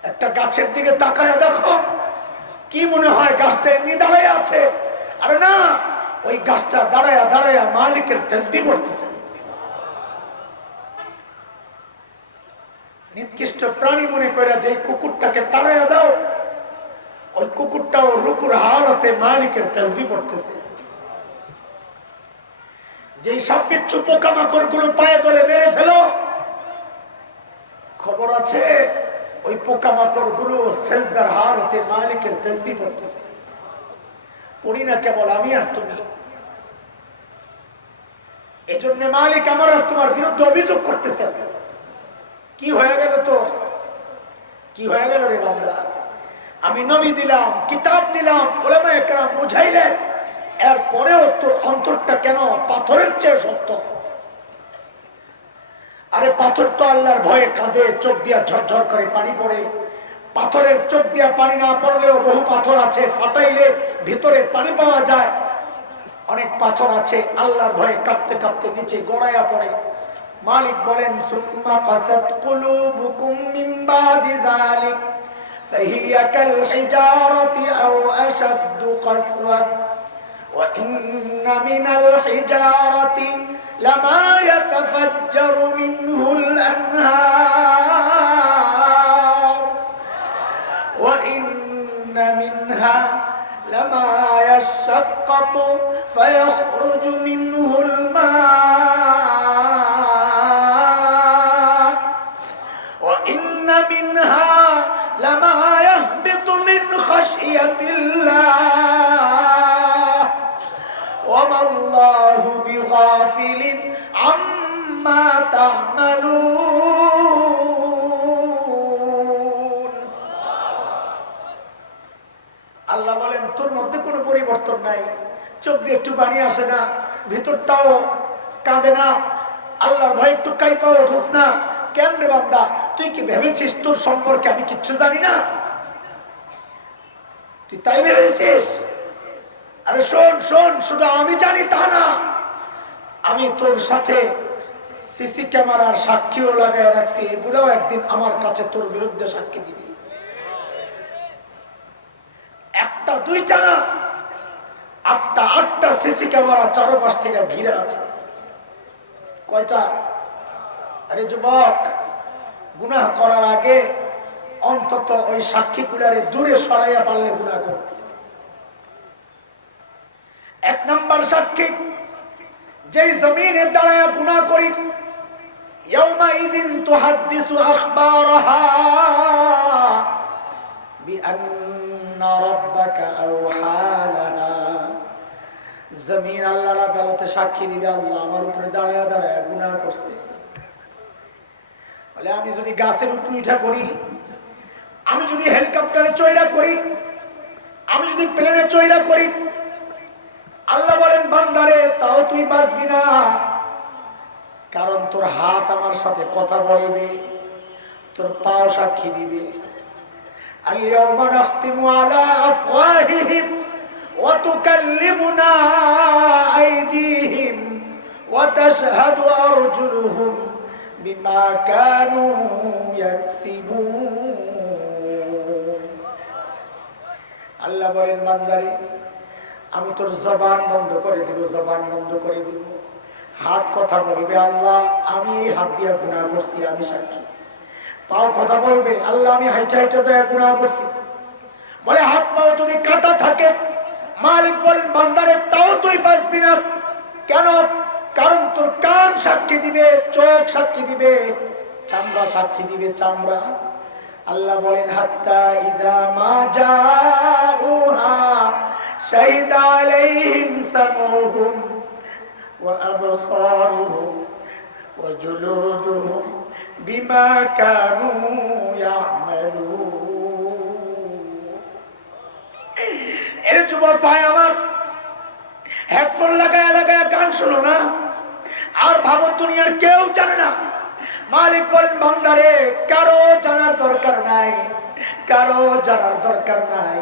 একটা গাছের দিকে তাকায় দেখো, কি মনে হয় গাছটা এমনি দাঁড়ায় আছে? আরে না, ওই গাছটা দাঁড়ায়া দাঁড়ায়া মালিকের তাসবিহ পড়তেছে। নিকৃষ্ট প্রাণী মনে করে যে কুকুরটাকে তাড়ায়া দাও, ওই কুকুরটাও রুকুর হালতে মালিকের তাসবিহ পড়তেছে। যে সাপবিচ্ছু পোকামাকড় গুলো পায়ে ধরে মেরে ফেলো, খবর আছে ওই পোকামাকড় গুলো সেজদার হালতে মালিকের তাসবিহ পড়তেছে। পড়ি না কেবল আমি আর তুমি। এজন্য মালিক আমার আর তোমার বিরুদ্ধে অভিযোগ করতেছে। কি হয়ে গেল তোর? কি হয়ে গেল রে বান্দা? আমি নবী দিলাম, কিতাব দিলাম, উলামায়ে কেরাম বুঝাইলেন, এরপরেও তোর অন্তরটা কেন পাথরের চেয়ে শক্ত? আরে পাথর তো আল্লাহর ভয়ে কাঁদে, চোখ দিয়া ঝরঝর করে পানি পড়ে। পাথরের চোখ দিয়া পানি না পড়লেও বহু পাথর আছে, ফাটাইলে ভিতরে পানি পাওয়া যায়। অনেক পাথর আছে আল্লাহর ভয়ে কাঁপতে কাঁপতে নিচে গড়াইয়া পড়ে। মালিক বলেন, সুম্মা কাসাত কুলুবুকুম মিন বাদি যালিক ফাহিয়া কাল হিজারাতি আও আশাদ্দু কাসওয়া ওয়া ইন্না মিনাল হিজারাতি লামা ইয়াতাফাজ্জারু মিনহুল আনহার ওয়া ইন্না মিনহা লামা ইয়াশাক্কাতু ফায়াখরুজু মিনহুল মা منها لما يهبط من خشية الله وما الله بغافل عما تعملون তোর মধ্যে কোনো পরিবর্তন নাই, চোখ দিয়ে একটু পানি আসে না, ভিতরটাও কাঁদে না, আল্লাহর ভয় একটু কাইপা ওঠোস না কেন রে বান্দা? তুই কি ভেবেছিস তোর সম্পর্কে আমি কিচ্ছু জানি না? তুই তাই ভেবেছিস? আরে শোন শোন, শুধু আমি জানি তা না, আমি তোর সাথে সিসি ক্যামেরার সাক্ষীও লাগায় রাখছি, এগুলোও একদিন আমার কাছে তোর বিরুদ্ধে সাক্ষী দিবি। একটা দুইটা না, আটটা সিসি ক্যামেরা চারপাশ থেকে ঘিরে আছে। কয়টা? আরে যুবক, গুনাহ করার আগে অন্তত ওই সাক্ষীগুলারে দূরে সরাইয়া পারলে গুনাহ কর। এক নাম্বার সাক্ষী, যেই জমিনে দাঁড়ায়া গুনাহ করি, ইয়াউমাইযিন তুহাদ্দিসু আখবারাহা বিআন্না রাব্বাকা আওহা লাহা। জমিন আল্লাহর আদালতে সাক্ষী দিবে, আল্লাহ আমার উপরে দাঁড়ায়া দাঁড়ায়া গুনাহ করছে। বলে আমি যদি গাছের উপরে উঠা করি, আমি যদি হেলিকপ্টারে চয়রা করি, আমি যদি প্লেনে চয়রা করি, আল্লাহ বলেন বান্দারে তাও তুই বাঁচবি না, কারণ তোর হাত আমার সাথে কথা বলবে, তোর পাও সাক্ষী দিবে। আল-ইয়াওমা নাখতিমু আলা আফওয়াহিহিম ওয়া তুকাল্লিমুনা আইদিহিম ওয়া তাশহাদু আরজুলুহুম বিমা কানু ইয়াকসিবুন। আল্লাহ বলেন বান্দারে আমি তোর জবান বন্ধ করে দিব, জবান বন্ধ করে দিব, হাত কথা বলবে, আল্লাহ আমি এই হাত দিয়ে গুনাহ করছি, আমি সাক্ষী। পাও কথা বলবে, আল্লাহ আমি হাইটা হাইটা যায় গুনাহ করছি। বলে হাত পাও যদি কাটা থাকে, মালিক বলেন বান্দারে তাও তুই বাঁচবি না। কেন? কারণ তোর কান সাক্ষী দিবে, চোখ সাক্ষী দিবে, চামড়া সাক্ষী দিবে, চামড়া। আল্লাহ বলেন হাত্তা ইযা মা জাউহা শাহিদা আলাইহিম সামউহুম ওয়া আবসারুহুম ওয়া জুলুদুহুম বিমা কানু ইয়ামালুন। এর যুবক ভাই আমার, হেডফোন লাগায় লাগায় গান শোনো না, আর ভাবো দুনিয়ার কেউ জানে না। মালিক বলেন বান্দারে কারো জানার দরকার নাই, কারো জানার দরকার নাই।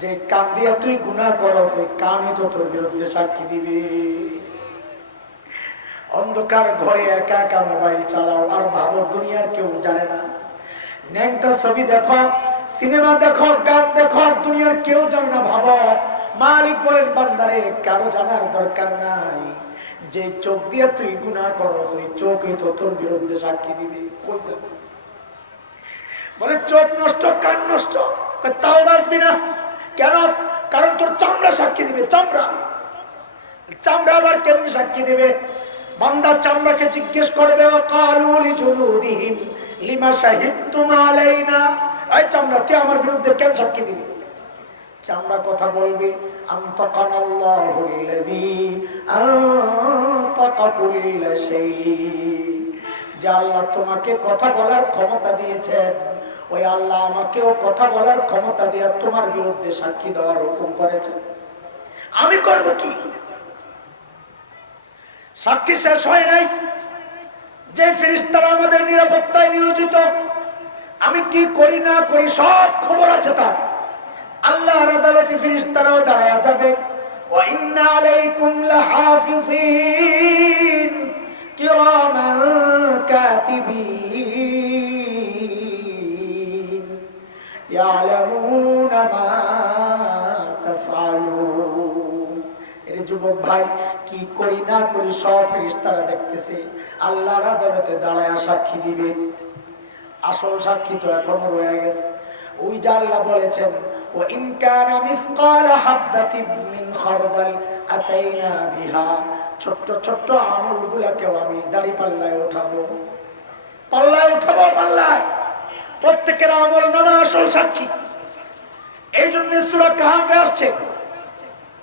যে কান দিয়ে তুই গুনাহ করস, ওই কানই তো তোর বিরুদ্ধে সাক্ষী দিবে। অন্ধকার ঘরে একা একা মোবাইল চালাও আর ভাবো দুনিয়ার কেউ জানে না। ন্যাংটা ছবি দেখো, সিনেমা দেখো, গান দেখো, আর দুনিয়ার কেউ জানে না ভাবো। মালিক বলেন বান্দারে কারো জানার দরকার নাই। যে চোখ দিয়ে তুই গুনাহ করস, ওই চোখই তো তোর বিরুদ্ধে সাক্ষী দিবে। বলে চোখ নষ্ট, কান নষ্ট, তাও বাঁচবি না। কেন? কারণ তোর চামড়া সাক্ষী দিবে, চামড়া। চামড়া আবার কেমনি সাক্ষী দিবে? বান্দা চামড়াকে জিজ্ঞেস করবে, কালু লিজুলুদিহিম লিমা শাহিদতুম আলাইনা, এই চামড়া তুই আমার বিরুদ্ধে কেন সাক্ষী দিবি? চামড়া কথা বলবে, আনতাকানাল্লাহুল্লাযী আনতাকা কুল্লা শাই। যে আল্লাহ তোমাকে কথা বলার ক্ষমতা দিয়েছেন, ওই আল্লাহ আমাকেও কথা বলার ক্ষমতা দিয়ে তোমার বিরুদ্ধে সাক্ষী দেওয়ার হুকুম করেছেন। আমি করব কি? সাক্ষী শেষ হয় নাই। যে ফেরেশতারা আমাদের নিরাপত্তায় নিয়োজিত, আমি কি করি না করি সব খবর আছে তার। আল্লাহর আদালতে ফেরেশতারাও দাঁড়ায়া যাবে, ওয়া ইন্না আলাইকুম লাহাফিজিন কিরামান কাতিবিন ইয়ালামুনা মা তাফআলুন। এর যুবক ভাই, কি করি না করি সব ফেরেশতারা দেখতেছে, আল্লাহর আদালতে দাঁড়ায়া সাক্ষী দিবে। আসল সাক্ষী তো এখনো রয়ে গেছে। ওই যে আল্লাহ বলেছেন, ওয়া ইন কানা মিসকালা হাববাতিন মিন খারদাল আতাইনা বিহা। ছোট্ট ছোট্ট আমলগুলোকেও আমি দাড়ি পাল্লায় উঠাবো, পাল্লায় উঠাবো, পাল্লায়। প্রত্যেকের আমল নামা আসল সাক্ষী। এই জন্য সূরা কাহফে আসছে,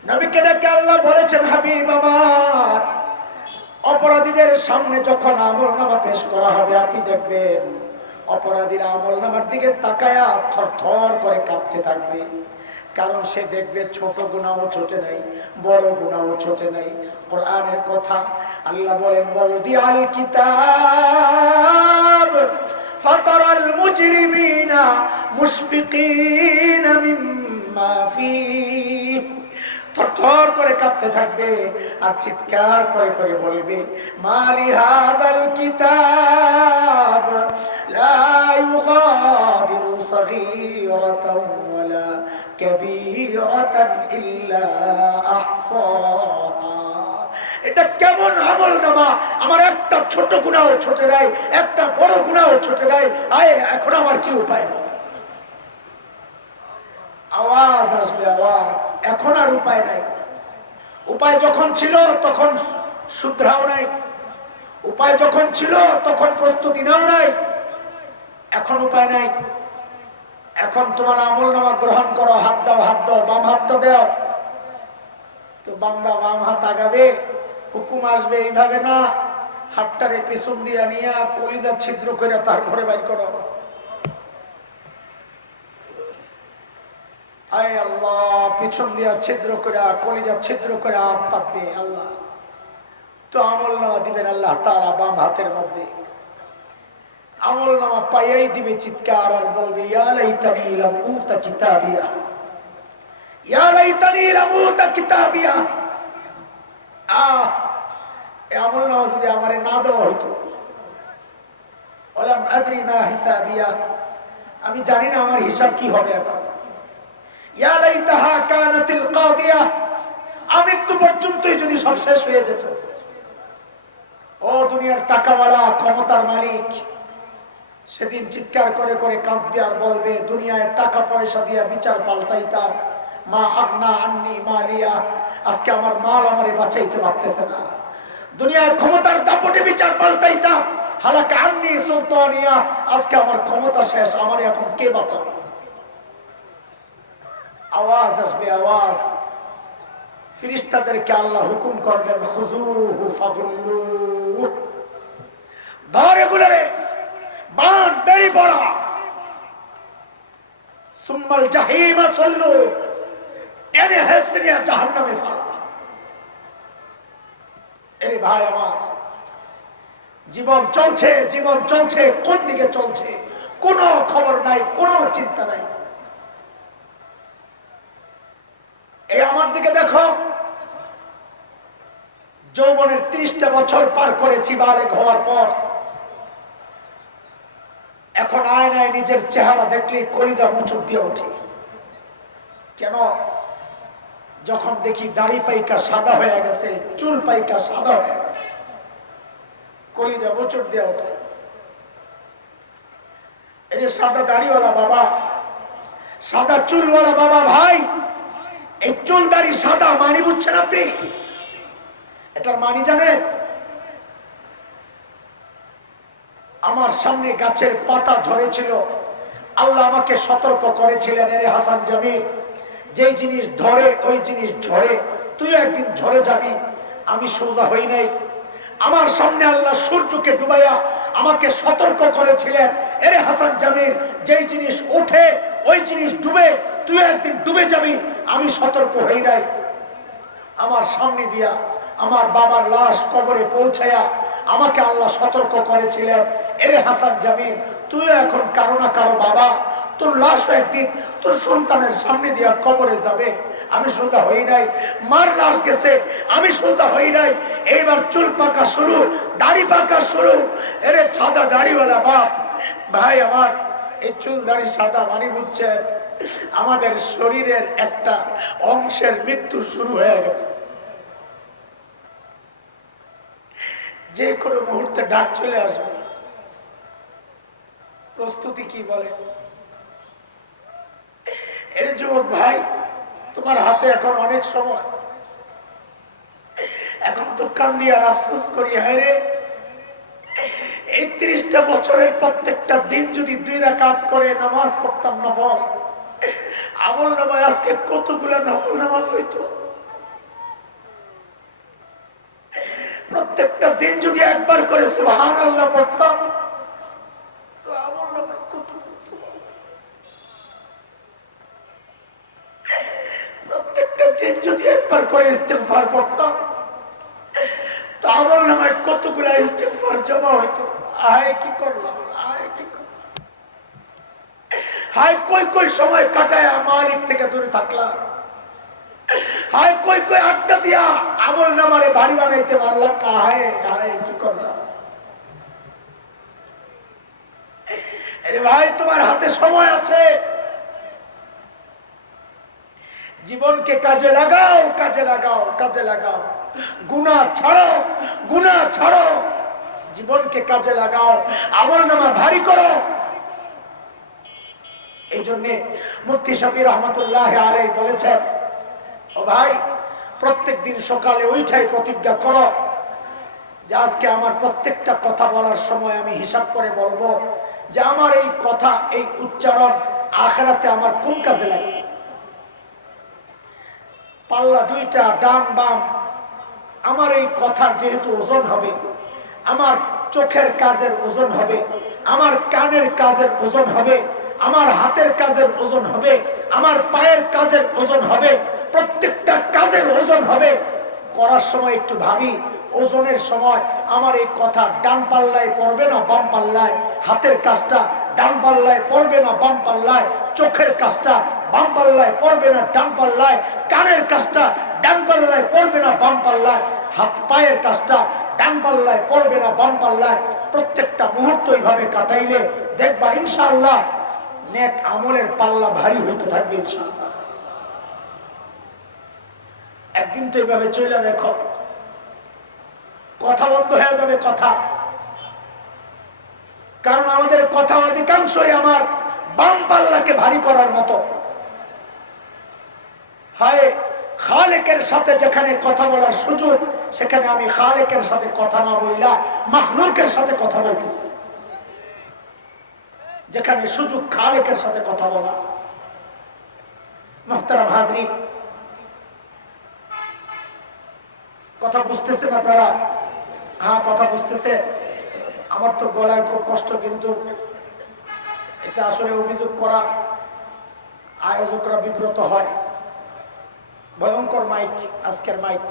নবীকে ডেকে আল্লাহ বলেছেন, হাবিব আমার, অপরাধীদের সামনে যখন আমল নামা পেশ করা হবে, আপনি দেখবেন অপরাধীরা আমল নামার দিকে তাকায়া থরথর করে কাঁপতে থাকবে। কারণ সে দেখবে ছোট গুনাহও ছোটে নাই, বড় গুনাহও ছোটে নাই। কোরআনের কথা, আল্লাহ বলেন ওয়াউদিআল কিতাব ফাতারাল মুজরিমিনা মুশফিকিনা মিম্মা ফীহি, থরথর করে কাঁপতে থাকবে আর চিৎকার করে করে বলবে মালি হাযাল কিতাব লা ইউগাদিরু সগীরাতাও ওয়ালা কাবীরাতান ইল্লা আহসাহা। এটা কেমন আমলনামা, আমার একটা ছোট গুনাহও ছোটে নাই, একটা বড় গুনাহও ছোটে নাই, আয় এখন আমার কি উপায় হবে? আওয়াজ আসবে, আওয়াজ। এখন আর উপায় নাই। উপায় যখন ছিল তখন শুধরাও নাই, উপায় যখন ছিল তখন প্রস্তুতি নাও নাই, এখন উপায় নাই। এখন তোমার আমলনামা গ্রহণ করো, হাত দাও, হাত দাও, বাম হাতটা দাও। তো বান্দা বাম হাত আগাবে, হুকুম আসবে এইভাবে না, হাতটারে পিছন দিয়া নিয়ে কলিজা ছিদ্র করে তারপরে বাইর করো। আয় আল্লাহ, পিছন দিয়া ছিদ্র করে কলিজা ছিদ্র করে হাত পাতবে আল্লাহ, তো আমলনামা দিবেন আল্লাহ তাআলা বাম হাতের মধ্যে। আমলনামা পাইয়াই দিবে চিৎকার আর বলবে ইয়া লাইতানি লাম উতা কিতাবিয়া, ইয়া লাইতানি লাম উতা কিতাবিয়া। এই আমলনামা যদি আমারে না দেওয়া হইতো, ওয়ালাম আদরি মা হিসাবিয়া, আমি জানি না আমার হিসাব কি হবে এখন। ইয়া লাইতাহা কানাতিল কাদিয়া, আমৃত্যু পর্যন্তই যদি সব শেষ হয়ে যেত। ও দুনিয়ার টাকাওয়ালা, ক্ষমতার মালিক, সেদিন চিৎকার করে করে কাঁদবে আর বলবে দুনিয়ায় টাকা পয়সা দিয়া বিচার পাল্টাইতাম, মা আগনা আন্নি মালিয়া, আজকে আমার মাল আমারে বাঁচাইতে পারতেছে না। দুনিয়ায় ক্ষমতার দাপটে বিচার পাল্টাইতাম, হালাকা আন্নি সুলতানিয়া, আজকে আমার ক্ষমতা শেষ, আমার এখন কে বাঁচাবে? আওয়াজ আসবে, আওয়াজ। ফেরেশতাদেরকে আল্লাহ হুকুম করবেন খুযুহু ফাগুল্লুহু, ধরে গুলোরে বান বেড়ি পড়া, সুম্মাল জাহিমা সাল্লু, টেনে হেসড়ে জাহান্নামে ফেলা। এরে ভাই আমার, জীবন চলছে, জীবন চলছে, কোন দিকে চলছে কোনো খবর নাই, কোনো চিন্তা নাই। এই আমার দিকে দেখো, যৌবনের 30টা বছর পার করেছি বালেগ হওয়ার পর। এখন আয়নায় নিজের চেহারা দেখলে কলিজা মুচুক দিয়ে ওঠে। কেন? যখন দেখি দাড়ি পাইকা সাদা হয়ে গেছে, চুল পাইকা সাদা হয়ে গেছে, কলিজা মুচুক দিয়ে ওঠে। এই সাদা দাড়িওয়ালা বাবা, সাদা চুলওয়ালা বাবা, ভাই এই চুল দাড়ি সাদা মানি বুঝছেন আপনি? এটার মানি জানেন? আমার সামনে গাছের পাতা ঝরেছিল, আল্লাহ আমাকে সতর্ক করেছিলেন, এরে হাসান জামিল, যেই জিনিস ধরে ওই জিনিস ঝরে, তুই একদিন ঝরে যাবি। আমি সোজা হই নাই। আমার সামনে আল্লাহ সূর্যকে ডুবাইয়া আমাকে সতর্ক করেছিলেন, এরে হাসান জামিল, যেই জিনিস ওঠে ওই জিনিস ডুবে, তুই একদিন ডুবে যাবি। আমি সতর্ক হই নাই। আমার সামনে দিয়া আমার বাবার লাশ কবরে পৌঁছায়া আমাকে আল্লাহ সতর্ক করেছিলেন, এরে হাসান জামিল, তুই এখন কারো না কারো বাবা, তোর লাশ একদিন তোর সন্তানের সামনে দিয়া কবরে যাবে। আমি সোজা হই নাই। মার লাশ গেছে, আমি সোজা হই নাই। এইবার চুল পাকা শুরু, দাড়ি পাকা শুরু। এরে সাদা দাড়িওয়ালা বাপ, ভাই আমার, এই চুল দাড়ি সাদা মানে বুঝছেন, আমাদের শরীরের একটা অংশের মৃত্যু শুরু হয়ে গেছে। যে কোনো মুহূর্তে ডাক চলে আসবে। প্রস্তুতি কি বলে? এর যুবক ভাই, তোমার হাতে এখন অনেক সময়। এখন তো কান্দি আর আফসোস করি, হ্যাঁ রে, এই 30টা বছরের প্রত্যেকটা দিন যদি 2 রাকাত করে নামাজ পড়তাম নফল, আমল নামায় আজকে কতগুলা নফল নামাজ হইতো। প্রত্যেকটা দিন যদি একবার করে সুবহানাল্লাহ পড়তাম, তো আমল নামায় কত। একবার করে ইস্তেগফার পড়তাম তো আমল নামায় কতগুলা ইস্তেগফার জমা হইতো। আয় কি করলাম, আয় কি করলাম, হায় কই কই সময় কাটায় মালিক থেকে দূরে থাকলাম, হায় কই কই আড্ডা দিয়া আমল নামারে ভারী বানাইতে পারলাম না, হায় হায় কি করলাম। আরে ভাই তোমার হাতে সময় আছে, জীবনকে কাজে লাগাও, কাজে লাগাও, কাজে লাগাও। গুনাহ ছাড়ো, গুনাহ ছাড়ো, জীবনকে কাজে লাগাও, আমল নামা ভারী করো। এই জন্যে মুফতি শফি রহমতুল্লাহ আলাইহি বলেছেন, ও ভাই প্রত্যেক দিন সকালে ওইটাই প্রতিজ্ঞা করো যে আজকে আমার প্রত্যেকটা কথা বলার সময় আমি হিসাব করে বলবো যে আমার এই কথা, এই উচ্চারণ আখিরাতে আমার কোন কাজে লাগবে। পাল্লা দুইটা ডান বাম, আমার এই কথার যেহেতু ওজন হবে, আমার চোখের কাজের ওজন হবে, আমার কানের কাজের ওজন হবে, আমার হাতের কাজের ওজন হবে, আমার পায়ের কাজের ওজন হবে, প্রত্যেকটা কাজের ওজন হবে। করার সময় একটু ভাবি ওজনের সময় আমার এই কথা ডান পাল্লায় পড়বে না বাম পাল্লায়, হাতের কাজটা ডান পাল্লায় পড়বে না বাম পাল্লায়, চোখের কাজটা বাম পাল্লায় পড়বে না ডান পাল্লায়, কানের কাজটা ডান পাল্লায় পড়বে না বাম পাল্লায়, হাত পায়ের কাজটা ডান পাল্লায় পড়বে না বাম পাল্লায়। প্রত্যেকটা মুহূর্ত এইভাবে কাটাইলে দেখবা ইনশাআল্লাহ নেক আমলের পাল্লা ভারী হইতে থাকবে ইনশাআল্লাহ। একদিন তো এইভাবে চলে দেখো, কথা বন্ধ হয়ে যাবে কথা, কারণ আমাদের কথা অধিকাংশই আমার বাম পাল্লাকে ভারী করার মতো। হায় খালেকের সাথে যেখানে কথা বলার সুযোগ, সেখানে আমি খালেকের সাথে কথা না বইলা মাখলুকের সাথে কথা বলতেছি। যেখানে সুযোগ খালেকের সাথে কথা বলা। মুহতারাম হাজরিন, কথা বুঝতেছেন আপনারা? হ্যাঁ কথা বুঝতেছে। আমার তো গলায় খুব কষ্ট, কিন্তু এটা আসলে অভিযোগ করা আয়োজকরা বিব্রত হয়। ভয়ঙ্কর মাইক আজকের মাইক,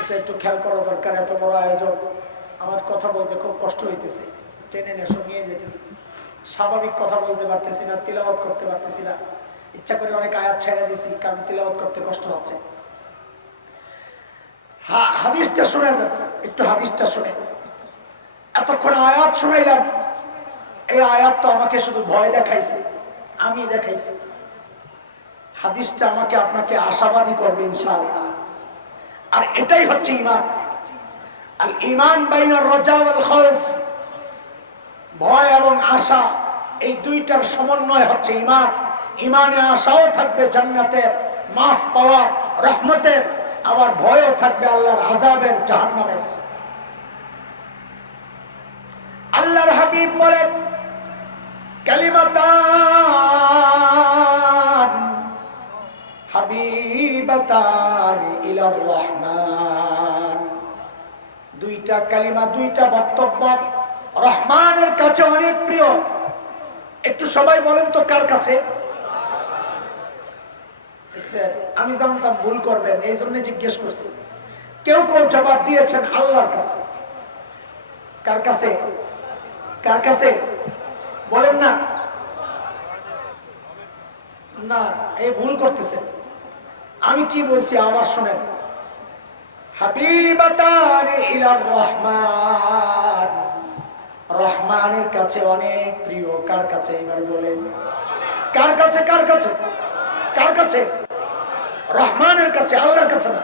এটা একটু খেয়াল করা দরকার। এত বড় আয়োজন, আমার কথা বলতে খুব কষ্ট হইতেছে, টেনে নেশো নিয়ে যেতেছে, স্বাভাবিক কথা বলতে পারতেছি না, তিলাওয়াত করতে পারতেছি না। ইচ্ছা করে অনেক আয়াত ছেড়ে দিছি, কারণ তিলাওয়াত করতে কষ্ট হচ্ছে। হাদিসটা শুনে একটু, হাদিসটা শুনে। এতক্ষণ আয়াত শুনাইলাম, এই আয়াত তো আমাকে শুধু ভয় দেখাইছে, আমি দেখাইছি। হাদিসটা আমাকে আপনাকে আশাবাদী করবে ইনশাআল্লাহ। আর এটাই হচ্ছে ঈমান। আল ঈমান বাইনার রাজা ওয়াল খাউফ, ভয় এবং আশা, এই দুইটার সমন্বয় হচ্ছে ঈমান। ঈমানে আশাও থাকবে জান্নাতের, মাফ পাওয়ার, রহমতের, আবার ভয়ও থাকবে আল্লাহর আযাবের, জাহান্নামের। আল্লাহর হাবিব বলেন, কালিমাতান হাবিবাতান ইলার রহমান, দুইটা কালিমা, দুইটা বক্তব্য রহমানের কাছে অনেক প্রিয়। একটু সবাই বলেন তো কার কাছে? আমি জানতাম ভুল করবেন, এই জন্য জিজ্ঞেস করছি। কেউ কেউ জবাব দিয়েছেন আল্লাহর কাছে। কার কাছে? কার কাছে বলেন না? না, এই ভুল করতেছে। আমি কি বলছি আবার শুনেন। হাবিবাতান ইলার রহমান, রহমানের কাছে অনেক প্রিয়। কার কাছে এবার বলেন? কার কাছে? কার কাছে? কার কাছে? রহমানের কাছে, আল্লাহর কাছে না।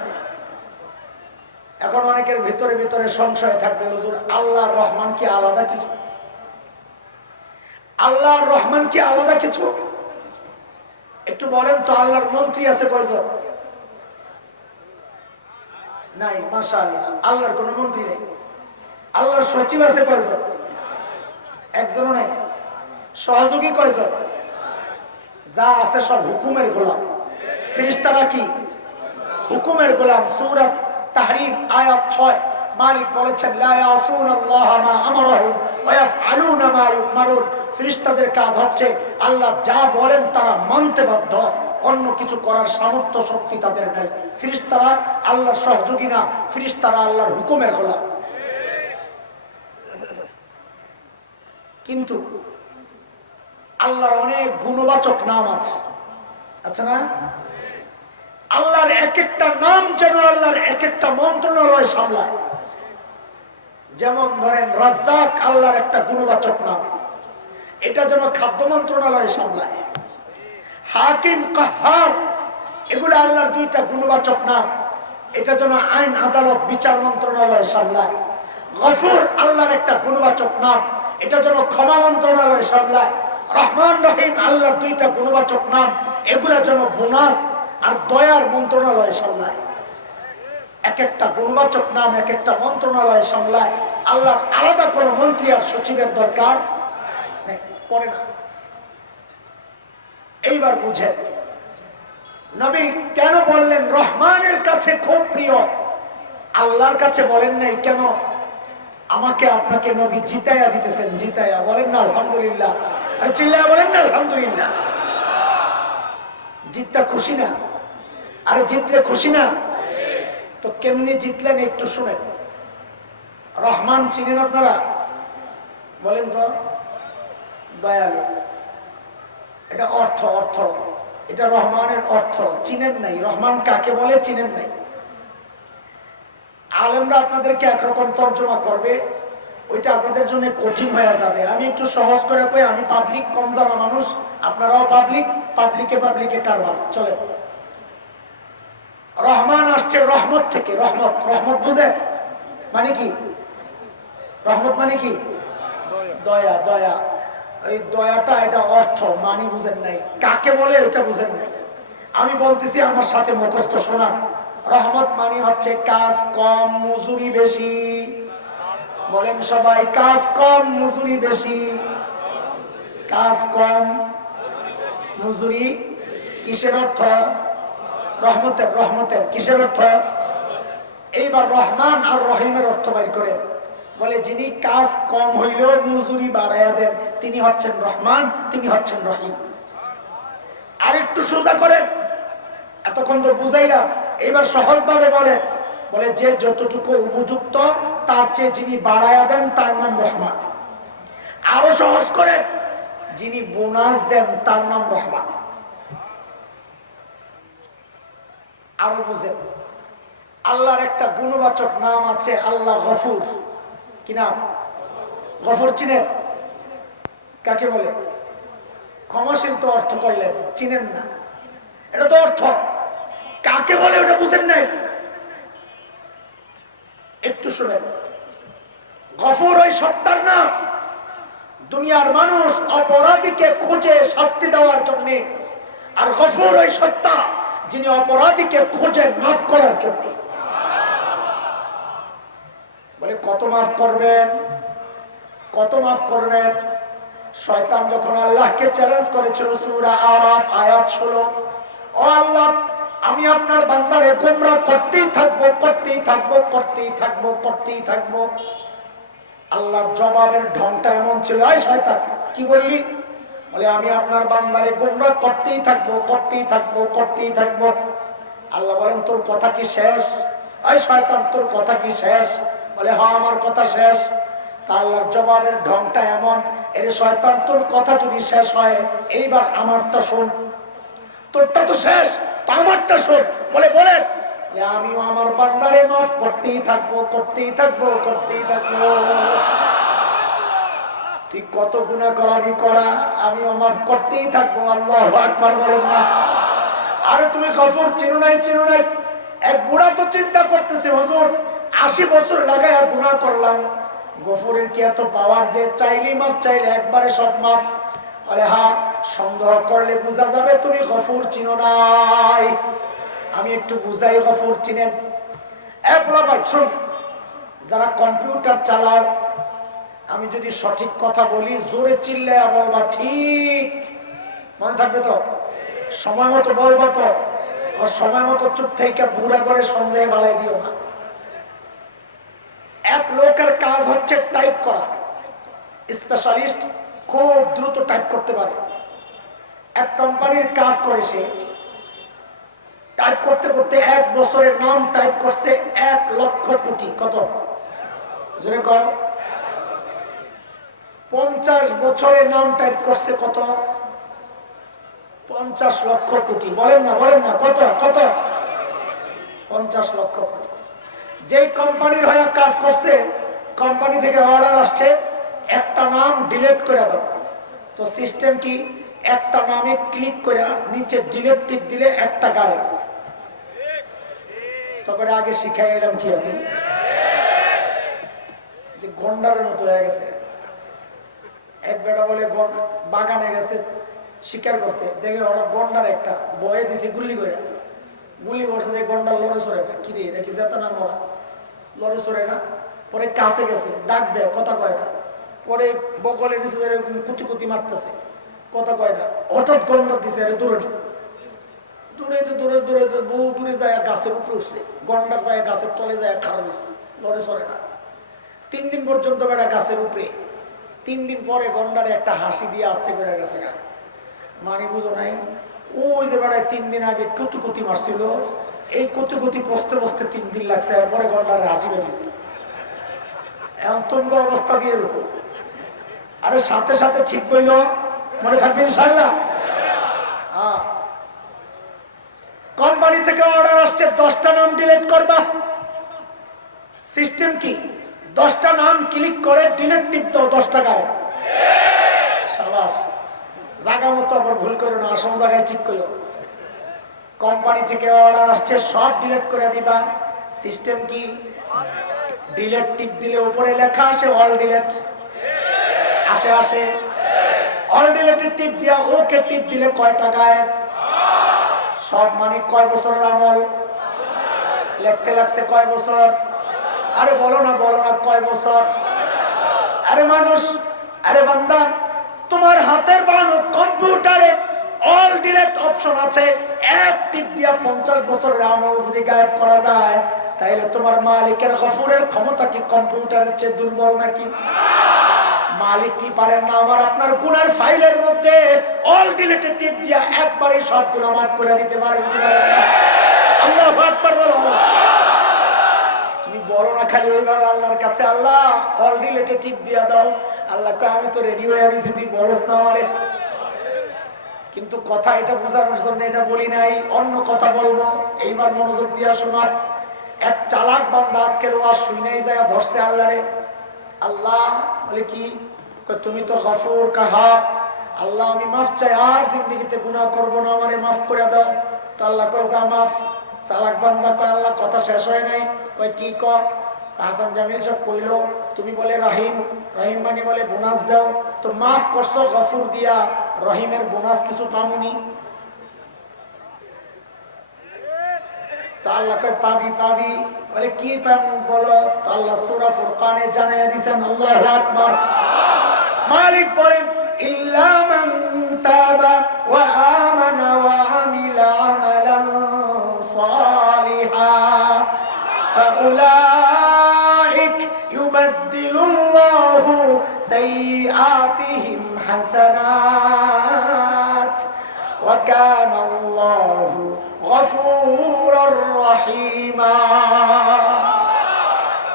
এখন অনেকের ভিতরে ভিতরে সংশয় থাকবে, হুজুর আল্লাহর রহমান কি আলাদা কিছু? আল্লাহর রহমান কি আলাদা কিছু? একটু বলেন তো, আল্লাহর মন্ত্রী আছে কয়জন? নাই, মাশাআল্লাহ। আল্লাহর কোন মন্ত্রী নেই। আল্লাহর সচিব আছে কয়জন? একজনও নাই। সহযোগী কয়জন? যা আছে সব হুকুমের গোলাম। ফেরেশতারা কি? হুকুমের গোলাম। সূরা তাহরিম আয়াত 6 মালিক বলেছেন, লা ইয়াসুনাল্লাহা মা আমারাহুম ওয়া ইয়াফআলুনা মা ইউমারুন। ফেরেশতাদের কাজ হচ্ছে আল্লাহ যা বলেন তারা মানতে বাধ্য, অন্য কিছু করার সামর্থ্য শক্তি তাদের নাই। ফেরেশতারা আল্লাহর সহযোগী না, ফেরেশতারা আল্লাহর হুকুমের গোলাম। কিন্তু আল্লাহর অনেক গুণবাচক নাম আছে, আছে না? আল্লাহর এক একটা নাম যেন আল্লাহর এক একটা মন্ত্রণালয় সামলায়। যেমন ধরেন রাজ্জাক আল্লাহর একটা গুণবাচক নাম, এটা যেন খাদ্য মন্ত্রণালয় সামলায়। হাকিম, কাহ্হার এগুলো আল্লাহর দুইটা গুণবাচক নাম, এটা যেন আইন আদালত বিচার মন্ত্রণালয় সামলায়। গফুর আল্লাহর একটা গুণবাচক নাম, এটা যেন ক্ষমা মন্ত্রণালয় সামলায়। রহমান রহিম আল্লাহর দুইটা গুণবাচক নাম, এগুলা যেন বোনাস আর দয়ার মন্ত্রণালয় সামলায়। এক একটা গুণবাচক নাম এক একটা মন্ত্রণালয় সামলায়। আল্লাহর আলাদা কোনো মন্ত্রী আর সচিবের দরকার পড়ে না। এইবার বুঝেন নবী কেন বললেন রহমানের কাছে খুব প্রিয়, আল্লাহর কাছে বলেন নাই কেন? আমাকে আপনাকে নবী জিতাইয়া দিতেছেন, জিতাইয়া বলেন না আলহামদুলিল্লাহ, আর চিল্লায়া বলেন না আলহামদুলিল্লাহ। জিতটা খুশি না? আরে জিতলে খুশি না? তো কেমনি জিতলেন একটু শুনেন। রহমান চিনেন আপনারা? বলেন তো। দয়ালু, এটা অর্থ, অর্থ এটা রহমানের অর্থ চিনেন নাই। রহমান কাকে বলে চিনেন নাই। আলেমরা আপনাদেরকে একরকম তর্জমা করবে, ওইটা আপনাদের জন্য কঠিন হয়ে যাবে। আমি একটু সহজ করে কই, আমি পাবলিক কম জানা মানুষ, আপনারাও পাবলিক, পাবলিকে পাবলিকে কারবার চলে। রহমান আসছে রহমত থেকে। রহমত, রহমত বুঝেন মানে কি? রহমত মানে কি? দয়া, দয়া। এই দয়াটা এটা অর্থ মানি বুঝেন নাই, কাকে বলে এটা বুঝেন নাই। আমি বলতেছি আমার সাথে মুখস্থ শোনান। রহমত মানে হচ্ছে কাজ কম মজুরি বেশি। বলেন সবাই, কাজ কম মজুরি বেশি। কাজ কম মজুরি কিসের অর্থ? রহমতের, রহমতের কিসের অর্থ? এইবার রহমান আর রহিমের অর্থ বাইর করেন। বলে যিনি কাজ কম হইলেও মজুরি বাড়াইয়া দেন তিনি হচ্ছেন রহমান, তিনি হচ্ছেন রহিম। আর একটু সোজা করেন, এতক্ষণ তো বুঝাইলাম, এইবার সহজভাবে বলেন। বলে যে যতটুকু উপযুক্ত তার চেয়ে যিনি বাড়াইয়া দেন তার নাম রহমান। আরো সহজ করেন, যিনি বোনাস দেন তার নাম রহমান। আরো বুঝেন, আল্লাহর একটা গুণবাচক নাম আছে, আল্লাহ গফুর। কি নাম? গফুর চিনেন? কাকে বলে? ক্ষমাশীল তো অর্থ করলেন, চিনেন না, এটা তো অর্থ। কাকে বলে ওটা বুঝেন নাই? একটু শুনেন। গফুর ওই সত্তার নাম, দুনিয়ার মানুষ অপরাধীকে খুঁজে শাস্তি দেওয়ার জন্য, আর গফুর ওই সত্তা যিনি অপরাধীকে খোঁজেন মাফ করার জন্য। বলে কত মাফ করবেন? কত মাফ করবেন? শয়তান যখন আল্লাহকে চ্যালেঞ্জ করেছিল সূরা আরাফ আয়াত 16, ও আল্লাহ আমি আপনার বান্দারে গোমরাহ করতেই থাকবো, করতেই থাকবো, করতেই থাকবো, করতেই থাকবো। আল্লাহর জবাবের ঢংটা এমন ছিল, এই শয়তান কি বললি? বলে আমি আপনার বান্দারে গোমরাহ করতেই থাকবো, করতেই থাকবো, করতেই থাকবো। আল্লাহ বলেন তোর কথা কি শেষ? এই শয়তান তোর কথা কি শেষ? বলে হ্যাঁ আমার কথা শেষ। তা আল্লাহর জবাবের ঢংটা এমন, এর শয়তান তোর কথা যদি শেষ হয় এইবার আমারটা শোন। তোরটা তো শেষ, তো আমারটা শোন। বলে বলেন আমিও আমার বান্দারে মাফ করতেই থাকবো, করতেই থাকবো, করতেই থাকবো। তুই কত গুনাহ করাবি করা, আমিও মাফ করতেই থাকবো। আল্লাহু আকবার বলেন না? আরে তুমি গফুর চিনো নাই? চিনো নাই? এক বুড়া তো চিন্তা করতেছে, হুজুর 80 বছর লাগায় গুনাহ করলাম, গফুরের কি এত পাওয়ার যে চাইলেই মাফ, চাইলে একবারে সব মাফ? আরে হ্যাঁ, সন্দেহ করলে বোঝা যাবে তুমি গফুর চিনো নাই। আমি একটু বুঝাই, গফুর চিনেন? শুন, যারা কম্পিউটার চালাও, আমি যদি সঠিক কথা বলি জোরে চিল্লায়া বলবা, ঠিক মনে থাকবে তো? সময় মতো বলবা তো? সময় মতো চুপ থেকে বুড়া করে সন্দেহে বালাই দিও না। এক লোকের কাজ হচ্ছে টাইপ করা, স্পেশালিস্ট, খুব দ্রুত টাইপ করতে পারে। এক কোম্পানির কাজ করে সে, টাইপ করতে করতে 1 বছরের নাম টাইপ করছে 1 লক্ষ কোটি। কত জোরে কও? 50 বছরের নাম টাইপ করছে কত? 50 লক্ষ কোটি। বলেন না কত কত? 50 লক্ষ কোটি। যেই কোম্পানির হয়ে কাজ করছে, কোম্পানি থেকে অর্ডার আসছে একটা নাম ডিলিট করে দাও। তো সিস্টেম কি, একটা নামে ক্লিক করে নিচে ডিলিট টিপ দিলে একটা গায়েব। তখন আগে শিখাই এলাম কি আমি যে গন্ডারের মতো হয়ে গেছে। এক বেটা বলে বাগানে গেছে শিকার করতে, দেখে হঠাৎ গন্ডার একটা বয়ে দিছে গুলি করছে, দেখে গন্ডার লড়ে সরে না। কিরে এটা কি যেত না মরা, লড়ে সরে না। পরে কাছে গেছে, ডাক দেয়, কথা কয় না। পরে বকলে নিচে এরকম কুতি কুতি মারতেছে, কথা কয় না। হঠাৎ গন্ডার দিছে আরে দূরে বহু দূরে যায় গাছের উপরে উঠছে। গন্ডার যায় গাছের তলে যায় খারাপ হচ্ছে, লড়ে সরে না। 3 দিন পর্যন্ত বেড়া গাছের উপরে। 3 দিন পরে গন্ডারে একটা হাসি দিয়ে আসতে করে গেছে গা। মানে বুঝো নাই, ওই যে বেড়ায় 3 দিন আগে কুতুকুতি মারছিল, এই কুতুকুতি বসতে 3 দিন লাগছে। এরপরে গন্ডারে হাসি বেরিয়েছে। এমন তুঙ্গ অবস্থা দিয়ে রুকো। আরে সাথে সাথে ঠিক হইল, মনে থাকবে ইনশাআল্লাহ। হ্যাঁ, কোম্পানি থেকে অর্ডার আসছে 10টা নাম ডিলিট করবা। সিস্টেম কি, 10টা নাম ক্লিক করে ডিলিট টিপ দাও, 10টা গায়ে। শাবাশ, জায়গা মতো আবার ভুল করো না, আসল জায়গায় ঠিক করো। কোম্পানি থেকে অর্ডার আসছে সব ডিলিট করে দিবা। সিস্টেম কি, ডিলিট টিপ দিলে উপরে লেখা আসে অল ডিলিট। আসে অল ডিলিটেড টিপ দিয়া ওকে টিপ দিলে কয়টা গায়েব? সব। মানে কয় বছরের আমল লিখতে লাগছে? কয় বছর? আরে বলো না কয় বছর? আরে মানুষ, আরে বান্দা, তোমার হাতের বানানো কম্পিউটারে অল ডিলিট অপশন আছে। এক টিপ দিয়া 50 বছরের আমল যদি গায়েব করা যায়, তাইলে তোমার মালিকের গফুরের ক্ষমতা কি কম্পিউটারের চেয়ে দুর্বল নাকি? মালিক কি পারেন না আমার আপনার গুনার ফাইলের মধ্যে অল ডিলিটেড টিপ দিয়া একবারে সব গুনাহ মাফ করে দিতে পারেন কি পারেন না? আল্লাহু আকবার বলো। তুমি বলো না খালি ওইভাবে আল্লাহর কাছে, আল্লাহ অল ডিলিটেড টিপ দিয়া দাও। আল্লাহ কয় আমি তো রেডি হয়ে আছি, তুই বলস না আমারে। কিন্তু কথা এটা বোঝানোর জন্য এটা বলি নাই, অন্য কথা বলবো। এইবার মনোযোগ দিয়া শোনা। এক চালাক বান্দা আজকের ওয়াজ শুনেই যায় ধরছে আল্লাহরে। আল্লাহ বলে কি, তুমি তো গফুর কাহা, আল্লাহ আমি মাফ চাই, আর জিন্দেগিতে গুনাহ করব না, আমারে মাফ করে দাও। তো আল্লাহ কয় যা মাফ। চালাক বান্দা কয় আল্লাহ কথা শেষ হয় নাই। কয় কি ক? হাসান জামিল সাহেব কইলো তুমি বলে রহিম, রহিম মানে বলে বোনাস দাও। তো মাফ করছো গফুর দিয়া, রহিমের বোনাস কিছু পামুনি? তা আল্লাহ কয় পাবি। বলে কি পাবো বলো? তো আল্লাহ সূরা ফুরকানে জানাইয়া দিয়েছেন। আল্লাহু আকবার। মালিক বলেন ইল্লা মান তাবা ওয়া আমানা ওয়া আমিলা আমালান সালিহা ফাউলাইক ইউবাদদিলুল্লাহু সাইয়্যাতিহিম হাসানাত ওয়া কানাল্লাহু গফুরুর রহিমা।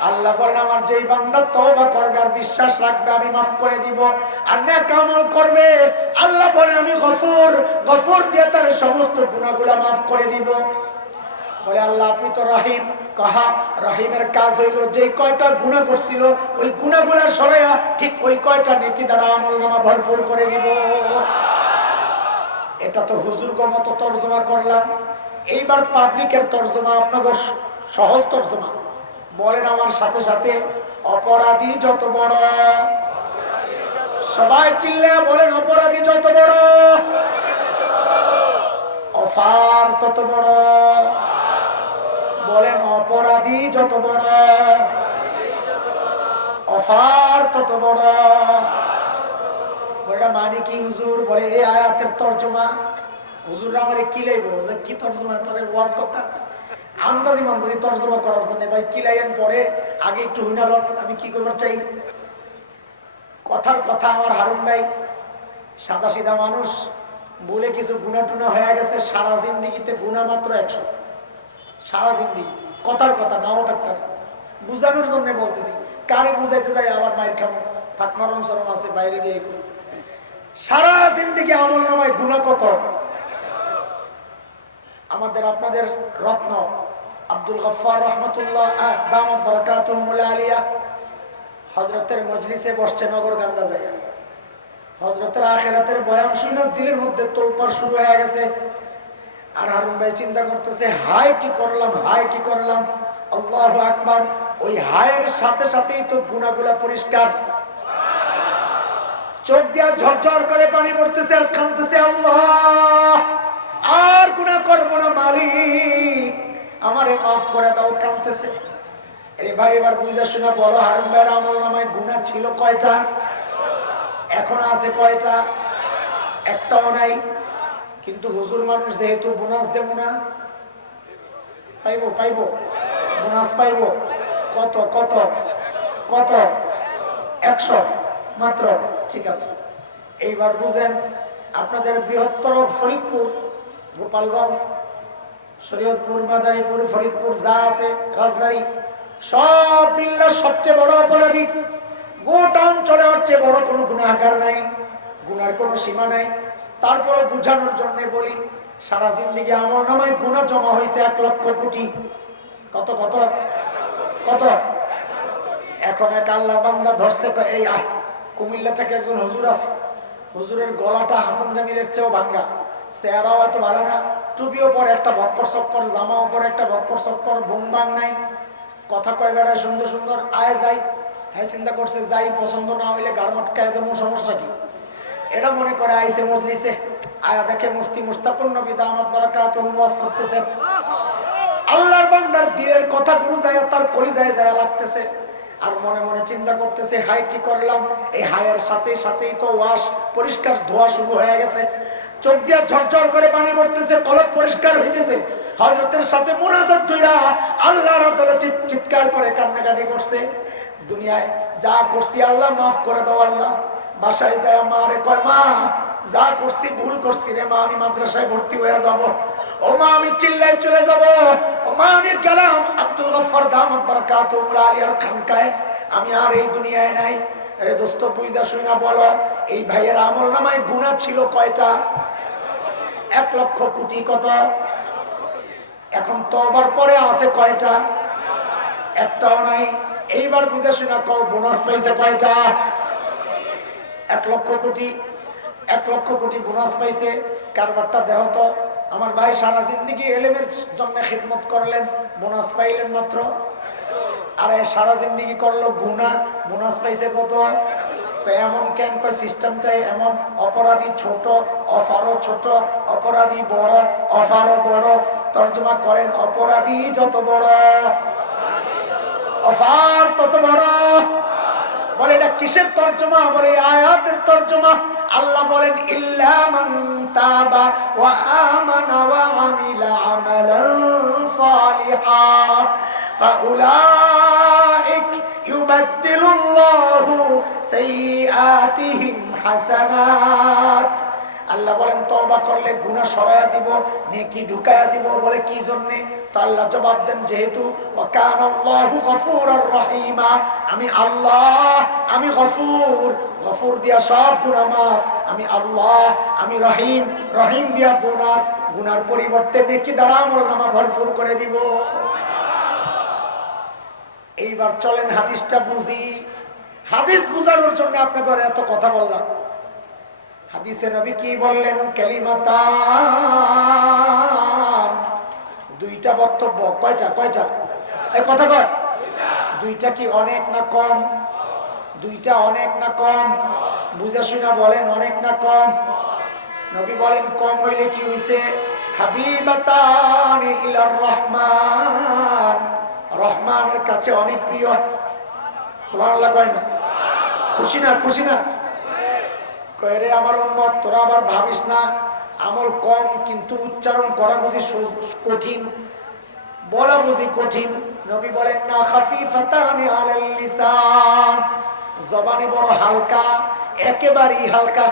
আল্লাহ বলেন আমার যেই বান্দা তওবা করবে আর বিশ্বাস রাখবে আমি মাফ করে দিব, আর নেক আমল করবে আল্লাহ বলেন আমি গফুর দিয়ে তার সমস্ত গুনাহগুলো মাফ করে দিব। বলে আল্লাহ আপনি তো রহিম। কাহা রহিমের কাজ হইল যে কয়টা গুনাহ করছিল ওই গুনাহগুলো সরাইয়া ঠিক ওই কয়টা নেকি দ্বারা আমলনামা ভরপুর করে দিব। এটা তো হুজুরগো মতো তরজমা করলাম। এইবার পাবলিকের তরজমা, আপনাদের সহজ তরজমা বলেন আমার সাথে সাথে। অপরাধী যত বড়, সবাই চিল্লে বলেন অপরাধী যত বড়, অফার তত বড়। বলেন অপরাধী যত বড়, অফার তত বড়। বলে মানে কি হুজুর? বলে এই আয়াতের তরজমা। হুজুররা আমারে কি লাইব, কি তরজমা তোরে ওয়াজ করতে আন্দাজি মান্দাজি তরজমা করার জন্য ভাই কি লাইন পড়ে আগে একটু হুইনাল। আমি কি করবার চাই? কথার কথা আমার হারুন ভাই সাদা সিধা মানুষ, বলে কিছু গুনাহ টুনা হয়ে গেছে, সারা জিন্দেগিতে গুনাহ মাত্র 100। সারা জিন্দেগিতে কথার কথা নাও থাকতে পারে, বুঝানোর জন্য বলতেছি। কারে বুঝাইতে যাই আবার মায়ের খাবো, থাক নরম সরম আছে বাইরে গিয়ে করি। সারা জিন্দেগি আমল নামায় গুনাহ কত? আমাদের আপনাদের রত্ন আব্দুল গফফার রহমতুল্লাহ দামাত বারাকাতুহুল আলিয়া হযরতের মজলিসে বসছে নগরকান্দা যায়। হযরতের আখিরাতের বয়ান শুনে দিলের মধ্যে তোলপাড় শুরু হয়ে গেছে। আর হারুন ভাই চিন্তা করতেছে, হায় কি করলাম, হায় কি করলাম। আল্লাহু আকবার। ওই হায়ের সাথে সাথেই তো গুনাহগুলা পরিষ্কার, চোখ দিয়া ঝরঝর করে পানি পড়তেছে আর কাঁদতেছে, আল্লাহ আর গুনাহ করব না মালিক, আমারে মাফ করে দাও। কাঁদতেছে। আরে ভাই এবার বুঝা শুনে বলো, হারুন ভাইয়ের আমল নামায় গুনাহ ছিল কয়টা? এখন আছে কয়টা? একটাও নাই। কিন্তু হুজুর মানুষ যেহেতু বোনাস দেব না, পাইবো পাইবো বোনাস পাইবো। কত কত কত? 100 মাত্র। ঠিক আছে, এইবার বুঝেন, আপনাদের বৃহত্তর ফরিদপুর, গোপালগঞ্জ, শরীয়তপুর, মাদারীপুর, ফরিদপুর যা আছে, রাজবাড়ী, সব মিল্লা সবচেয়ে বড় অপরাধী। গোটা অঞ্চলে ওর চেয়ে বড় কোনো গুনাহগার নাই, গুনার কোনো সীমা নাই। তারপরে বুঝানোর জন্য বলি, সারা জিন্দেগি আমল নামায় গুনাহ জমা হয়েছে 1 লক্ষ কোটি। কত কত কত? এখন এক আল্লাহর বান্দা ধরছে, এই কুমিল্লা থেকে একজন হুজুর আছে, হুজুরের গলাটা হাসান জামিলের চেয়েও ভাঙ্গা, চেহারাও এত ভালো না, টুপিও পরে একটা ভক্কর চক্কর, জামাও পরে একটা ভক্কর চক্কর, বুমবাং নাই, কথা কয় বেড়ায় সুন্দর সুন্দর, আয় যাই। হ্যাঁ চিন্তা করছে, যাই, পছন্দ না হইলে গারমটকায় দেবো, সমস্যা কি? এটা মনে করে আইসে মজলিসে, আয়া দেখে মুফতি মুশতাকুন নবী দামাত বারাকাতুহু ওয়াজ করতেছেন। আল্লাহর বান্দার দিলের কথাগুলো যায় তার কলিজায় যায় লাগতেছে, আর মনে মনে চিন্তা করতেছে, হায় কি করলাম। এই হায়ের সাথে সাথেই তো ওয়াশ পরিষ্কার ধোয়া শুরু হয়ে গেছে, চোখ দিয়া ঝরঝর করে পানি পড়তেছে, কলব পরিষ্কার হইতেছে। হযরতের সাথে মুনাজাত কইরা আল্লাহর আদালতে চিৎকার করে কান্নাকাটি করছে, দুনিয়ায় যা করছি আল্লাহ মাফ করে দাও আল্লাহ। বাসায় যায় মারে কয়, মা যা করছি ভুল করছি রে মা, আমি মাদ্রাসায় ভর্তি হয়ে যাব। ও মা আমি চিল্লাই চলে যাব। ও মা আমি গেলাম আব্দুল গফফার দামাত বারাকাতুহুল আলিয়ার খানকায়, আমি আর এই দুনিয়ায় নাই। আরে দোস্ত বুঝা শুনা বলো, এই ভাইয়ের আমল নামায় গুনাহ ছিল কয়টা? 1 লক্ষ কোটি। কত? এখন তওবার পরে আছে কয়টা? একটাও নাই। এইবার বুঝা শুনা কও, বোনাস পাইছে কয়টা? 1 লক্ষ কোটি। 1 লক্ষ কোটি বোনাস পাইছে। কারবারটা দেহ তো। আমার ভাই সারা জিন্দেগি এলেমের জন্য খিদমত করলেন, বোনাস পাইলেন মাত্র। আরে সারা জিন্দেগি করলো গুনাহ, বোনাস পাইছে কত? এমন কেন? কয় সিস্টেমটাই এমন। অপরাধী ছোট, অফারও ছোট, অপরাধী বড়, অফারও বড়। তর্জমা করেন, অপরাধী যত বড় অফার তত বড়। বলে এটা কিসের তর্জমা? বলে আয়াতের তর্জমা। আল্লাহ বলেন, ইল্লা মান তাবা ওয়া আমানা ওয়া আমিলা আমালান সালিহা ফাউলাইক ইউবাদদিলুল্লাহু সাইয়্যাতিহিম হাসানাত। আল্লাহ বলেন, তওবা করলে গুনাহ সরায়া দিব, নেকি ঢুকায়া দিব। বলে কি জন্য? তো আল্লাহ জবাব দেন, যেহেতু ওয়া কানাল্লাহু গফুরুর রহিমা, আমি আল্লাহ, আমি গফুর, গফুর দিয়া সব গুনাহ মাফ। আমি আল্লাহ, আমি রহিম, রহিম দিয়া বোনাস, গুনার পরিবর্তে নেকি দ্বারা আমলনামা ভরপুর করে দিব। এইবার চলেন হাদিসটা বুঝি। হাদিস বুঝানোর জন্য আপনাকে এত কথা বললাম। হাদিসে নবী কি বললেন? কালিমাতান, 2টা বক্তব্য। কয়টা? কয়টা? এই কথা কয়, 2টা কি অনেক না কম? 2টা অনেক না কম? বুঝা শুনা বলেন, অনেক না কম? নবী বলেন, কম হইলে কি হইছে? হাবিবাতান ইলার রহমান, রহমানের কাছে অনেক প্রিয়। সুবহানাল্লাহ কয় না? খুশি না? খুশি না? কয় রে আমার উম্মত, তোরা আবার ভাবিস না আমল কম, কিন্তু উচ্চারণ করা বুঝি কঠিন, বলা বুঝি কঠিন। নবী বলেন না, খাফিফাতানি আলাল লিসান, জবানে বড় হালকা, একেবারেই হালকা।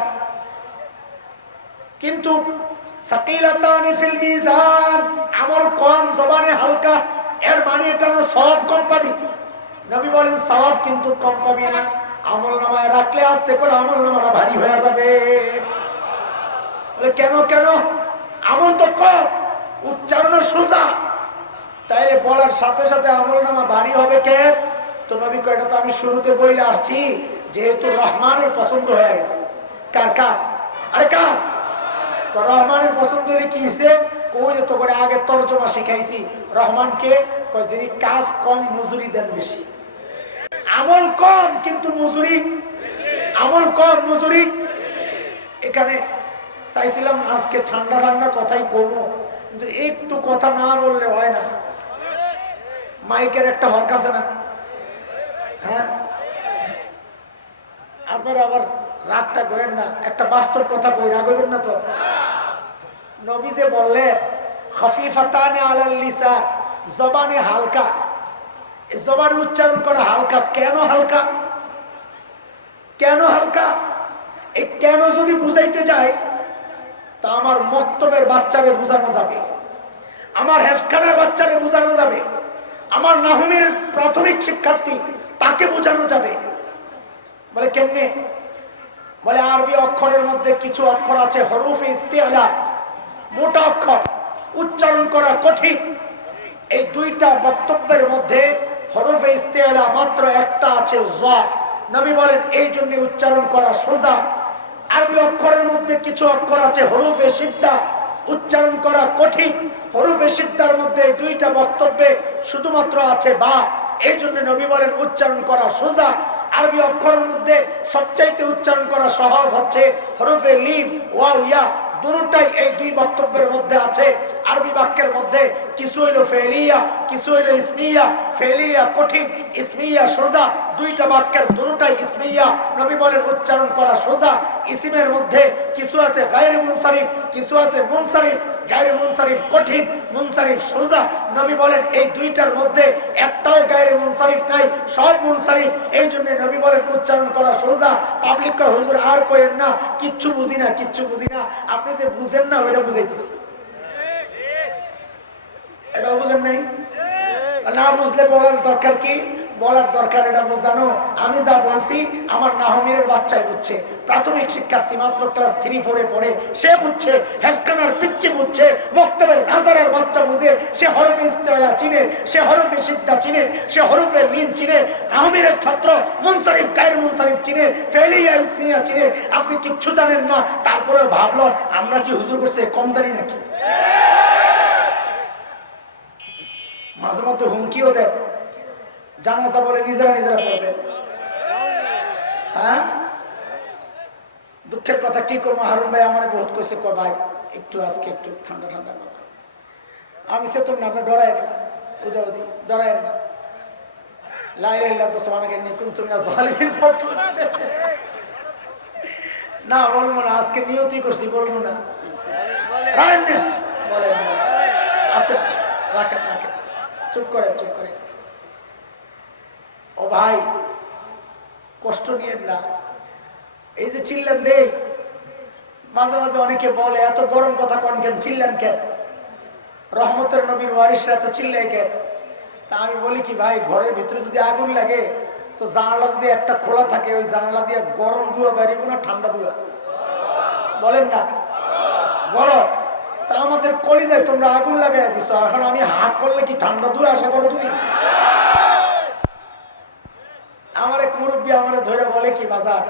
কিন্তু সাকিলাতানি ফিল মিজান, আমল কম জবানে হালকা, এর মানে এটা না সওয়াব কম পাবি। নবী বলেন সওয়াব কিন্তু কম পাবি না, আমল নামায় রাখলে আস্তে করে আমল নামাটা ভারী হয়ে যাবে। কেন কেন? আমল তো কম, উচ্চারণ সোজা, তাইলে বলার সাথে সাথে আমল নামা ভারী হবে কে? তো নবী কয় এটা তো আমি শুরুতে বইলে আসছি, যেহেতু রহমানের পছন্দ হয়ে গেছে। কার কার? আরে কার? তো রহমানের পছন্দ হলে কি হয়েছে? কই যে তো করে আগে তর্জমা শিখাইছি, রহমানকে যিনি কাজ কম মজুরি দেন বেশি। আমল কম কিন্তু মজুরি, আমল কম মজুরি। এখানে চাইছিলাম আজকে ঠান্ডা ঠান্ডা কথাই কমো, কিন্তু একটু কথা না বললে হয় না। মাইকের একটা হক আছে না? হ্যাঁ, আপনারা আবার রাগটা করেন না, একটা বাস্তব কথা কই, রাগ হইবেন না তো। নবী যে বললেন খফিফাতানে আলাল লিসান, জবানে হালকা, এই জবানে উচ্চারণ করা হালকা। কেন হালকা? কেন হালকা? এই কেন যদি বুঝাইতে যাই তা আমার মক্তবের বাচ্চারে বোঝানো যাবে, আমার হেফজখানার বাচ্চারে বোঝানো যাবে, আমার নাহমের প্রাথমিক শিক্ষার্থী তাকে বোঝানো যাবে। বলে কেমনে? বলে আরবি অক্ষরের মধ্যে কিছু অক্ষর আছে হরুফে ইস্তিআলা, মোটা অক্ষর, উচ্চারণ করা কঠিন। এই দুইটা বক্তব্যের মধ্যে হরুফে ইস্তিআলা মাত্র একটা আছে জ। নবী বলেন এই জন্য উচ্চারণ করা সোজা। আরবি অক্ষরের মধ্যে কিছু অক্ষর আছে হরুফে সিদ্ধা, উচ্চারণ করা কঠিন। হরুফে সিদ্ধার মধ্যে দুইটা বক্তব্যে শুধুমাত্র আছে বা, এই জন্য নবী বলেন উচ্চারণ করা সোজা। আরবি অক্ষরের মধ্যে সবচাইতে উচ্চারণ করা সহজ হচ্ছে হরফে লিম ওয়াও ইয়া, দুটোটাই এই দুই বক্তব্যের মধ্যে আছে। আরবি বাক্যের মধ্যে কিছু হইল ফেলিয়া, কিছু হইল ইসমিয়া। ফেলিয়া কঠিন, ইসমিয়া সোজা, দুইটা বাক্যের দুটোটাই ইসমিয়া। নবী বলেন উচ্চারণ করা সোজা। ইসিমের মধ্যে কিছু আছে গায়রে মুনসারিফ, কিছু আছে মুনসারিফ। গায়রে মুনসারিফ কঠিন, মুনসারিফ সোজা। নবী বলেন এই দুইটার মধ্যে একটাও গায়রে মুনসারিফ নাই, সব মুনসারিফ। এই জন্য নবী বলেন উচ্চারণ করা সোজা। পাবলিক কয় হুজুর আর কইেন না, কিচ্ছু বুঝি না, কিচ্ছু বুঝি না। আপনি যে বুঝেন না ওইটা বুঝাইতেছি, এটাও বুঝেন নাই। না বুঝলে বলার দরকার কি? বলার দরকার এটা বোঝানো। আমি যা বলছি আমার নাহমিরের বাচ্চাই বুঝছে, প্রাথমিক শিক্ষার্থী মাত্র ক্লাস 3-4 পড়ে, সে বুঝছে, হেফজখানার পিচ্চি বুঝছে, মক্তবের নাজারের বাচ্চা বুঝে, সে হরফে ইস্তিআলা চিনে, সে হরফে সিদ্ধা চিনে, সে হরফে লিন চিনে। নাহমিরের ছাত্র মুনসারিফ গায়রে মুনসারিফ চিনে, ফেলিয়া ইসমিয়া চিনে। আপনি কিচ্ছু জানেন না, তারপরে ভাবলেন আমরা কি হুজুর করছে কম জানি নাকি? মাঝে মধ্যে হুমকিও দেন, জানাজা বলে নিজেরা নিজেরা পড়বেন। হ্যাঁ, দুঃখের কথা কি করবো, হারুন ভাই আমার বহুত কইছে, কয় ভাই একটু আজকে একটু ঠান্ডা ঠান্ডা কথা। আমি সে তোর না, আপনি ডরায়েন না, উদাউদি ডরায়েন না। লা ইলাহা ইল্লাল্লাহ সুবহানাকা ইন্নী কুনতু মিনাজ জালিমিন না বলবো না, আজকে নিয়তি করছি, বলবো না। আচ্ছা রাখেন রাখেন, চুপ করে চুপ করে। ও ভাই কষ্ট নিয়েন না, এই যে চিল্লান দেই, মাঝে মাঝে অনেকে বলে এত গরম কথা কন কেন, চিল্লান কেন? রহমতের নবীর ওয়ারিসরা এত চিল্লাই কেন? তা আমি বলি কি ভাই, ঘরের ভিতরে যদি আগুন লাগে তো জানালা যদি একটা খোলা থাকে, ওই জানালা দিয়ে গরম ধোঁয়া বেরিয়ে না ঠান্ডা ধোঁয়া? বলেন না গরম। তা আমাদের কলিজায় তোমরা আগুন লাগাই দিছ, এখন আমি হাত করলে কি ঠান্ডা ধোঁয়া আশা করো তুমি? আমার এক মুরব্বী আমার ধরে বলে কি, বাজার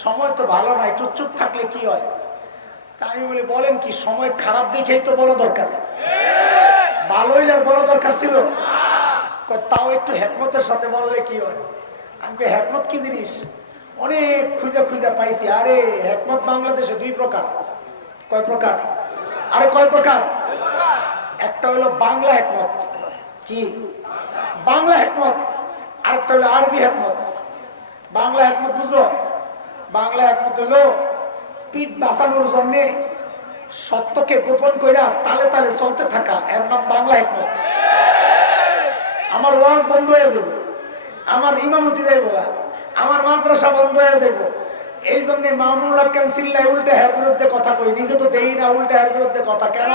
সময় তো ভালো না, একটু চুপ থাকলে কি হয়? তা আমি বলি বলেন কি, সময় খারাপ দেখেই তো বলা দরকার, ভালো হইলে আর বলা দরকার ছিল? তাও একটু হেকমতের সাথে বললে কি হয়? আমি হেকমত কি জিনিস অনেক খুঁজে খুঁজে পাইছি। আরে হেকমত বাংলাদেশে 2 প্রকার। কয় প্রকার? আরে কয় প্রকার? একটা হলো বাংলা হেকমত, কি বাংলা হেকমত, আরেকটা হলো আরবি হেকমত। বাংলা হেকমত বুঝো? বাংলা হেকমত হলো পিঠ বাঁচানোর জন্য সত্যকে গোপন কইরা তালে তালে চলতে থাকা, এর নাম বাংলা হেকমত। আমার ওয়াজ বন্ধ হয়ে যাবে, আমার ইমামতি যাইব, আমার মাদ্রাসা বন্ধ হয়ে যাইব, এই জন্য মামুনুল হক কেন চিল্লায় উল্টে হের বিরুদ্ধে কথা কই, নিজে তো দেই না, উল্টে হের বিরুদ্ধে কথা কেন?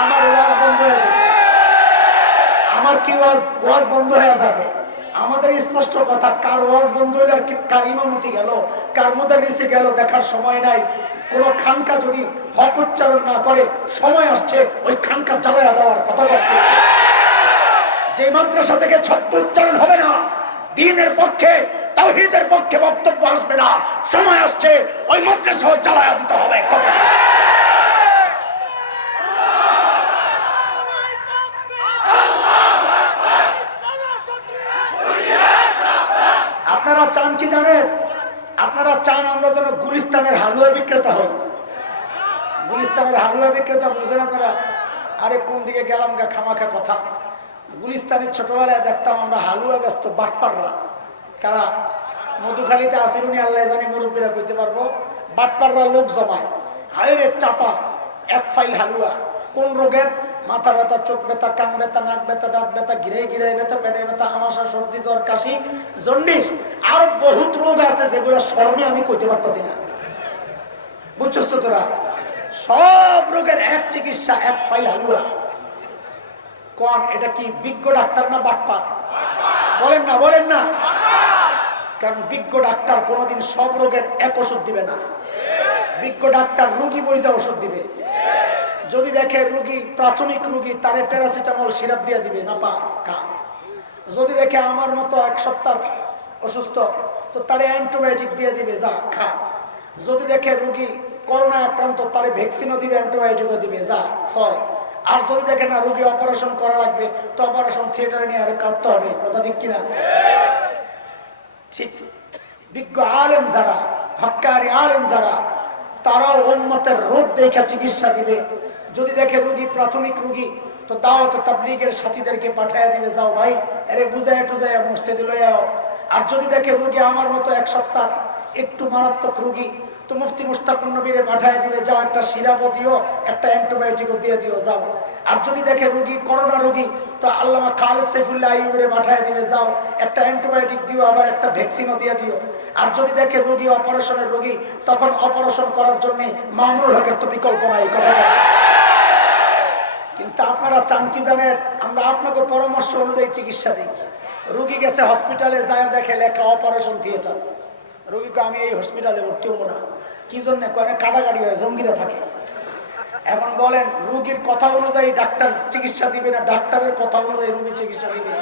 আমার ওয়াজ বন্ধ হয়ে যাবে, আমার কি ওয়াজ বন্ধ হয়ে যাবে? আমাদের স্পষ্ট কথা, কার ওয়াজ বন্ধ হইল আর কার ইমামতি গেল, কার মুদাররিসে গেল দেখার সময় নাই। কোন খানকা যদি হক উচ্চারণ না করে, সময় আসছে ওই খানকা জ্বালায়া দেওয়ার কথা বলছে। যে মাদ্রাসা থেকে ছদ্ম উচ্চারণ হবে না, দ্বীনের পক্ষে তাওহীদের পক্ষে বক্তব্য আসবে না, সময় আসছে ওই মাদ্রাসা জ্বালায়া দিতে হবে। কথা আপনারা চান কি জানেন? আপনারা চান আমরা যেন গুলিস্তানের হালুয়া বিক্রেতা হই। গুলিস্তানের হালুয়া বিক্রেতা বুঝেন আপনারা? আরে কোন দিকে গেলাম গা খামাখা কথা। গুলিস্তানের ছোটবেলায় দেখতাম আমরা হালুয়া ব্যস্ত বাটপাররা, কারা মধুখালীতে আসিরুনি আল্লাহ জানি মুরব্বীরা কইতে পারবো। বাটপাররা লোক জমায়, হায়রে চাপা এক ফাইল হালুয়া। কোন রোগের? মাথা ব্যথা, চোখ ব্যথা, কান ব্যথা, নাক ব্যথা, দাঁত ব্যথা, গিরে গিরে ব্যথা, পেটে ব্যথা, আমাশা, সর্দি, জ্বর, কাশি, জন্ডিস, আর বহুত রোগ আছে যেগুলো শরমে আমি কইতে পারতেছি না। বুঝছস তো তোরা? সব রোগের এক চিকিৎসা, এক ফাইল হালুয়া। কোন এটা কি বিজ্ঞ ডাক্তার না বাটপার? বলেন না, বলেন না। কারণ বিজ্ঞ ডাক্তার কোনোদিন সব রোগের এক ওষুধ দিবে না। বিজ্ঞ ডাক্তার রোগী বইজা ওষুধ দিবে। যদি দেখে রোগী প্রাথমিক রোগী, তারে প্যারাসিটামল সিরাপ দিয়ে দিবে, না পা খা। যদি দেখে আমার মতো এক সপ্তাহ অসুস্থ, তো তারে অ্যান্টিবায়োটিক দিয়ে দিবে, যা খা। যদি দেখে রোগী করোনা আক্রান্ত, তারে ভ্যাকসিনও দিবে, অ্যান্টিবায়োটিকও দিবে, যা চল। আর যদি দেখে না রোগী অপারেশন করা লাগবে, তো অপারেশন থিয়েটারে নিয়ে আরে কাটতে হবে। কথা ঠিক কিনা? ঠিক। বিজ্ঞ আলেম যারা, হক্কানি আলেম যারা, তারাও উম্মতের রোগ দেখে চিকিৎসা দিবে। যদি দেখে রোগী প্রাথমিক রোগী, তো দাওয়াত তাবলীগের সাথীদেরকে পাঠাইয়া দিবে, যাও ভাই এরে বুঝাইয়া টুজাইয়া মসজিদে লইয়া আও। আর যদি দেখে রোগী আমার মতো এক সপ্তাহ একটু মারাত্মক রোগী, তো মুফতি মুশতাকুন নবীরে পাঠাইয়া দিবে, যাও একটা সিরাপও দিও, একটা অ্যান্টিবায়োটিকও দিয়ে দিও, যাও। আর যদি দেখে রোগী করোনা রোগী, তো আল্লামা খালেদ সাইফুল্লাহ আইয়ুবরে পাঠাইয়া দিবে, যাও একটা অ্যান্টিবায়োটিক দিও, আবার একটা ভ্যাকসিনও দিয়ে দিও। আর যদি দেখে রোগী অপারেশনের রোগী, তখন অপারেশন করার জন্য মামুনুল হকের তো বিকল্প নাই। কথা। কিন্তু আপনারা চান কি জানেন? আমরা আপনাকে পরামর্শ অনুযায়ী চিকিৎসা দিই। রোগী গেছে হসপিটালে, যায় দেখে লেখা অপারেশন থিয়েটার। রোগীকে আমি এই হসপিটালে ভর্তি হবো না। কি জন্য? কয়েক কাটাকাটি হয়, জঙ্গিরা থাকে। এখন বলেন, রোগীর কথা অনুযায়ী ডাক্তার চিকিৎসা দিবে না ডাক্তারের কথা অনুযায়ী রোগী চিকিৎসা দিবে?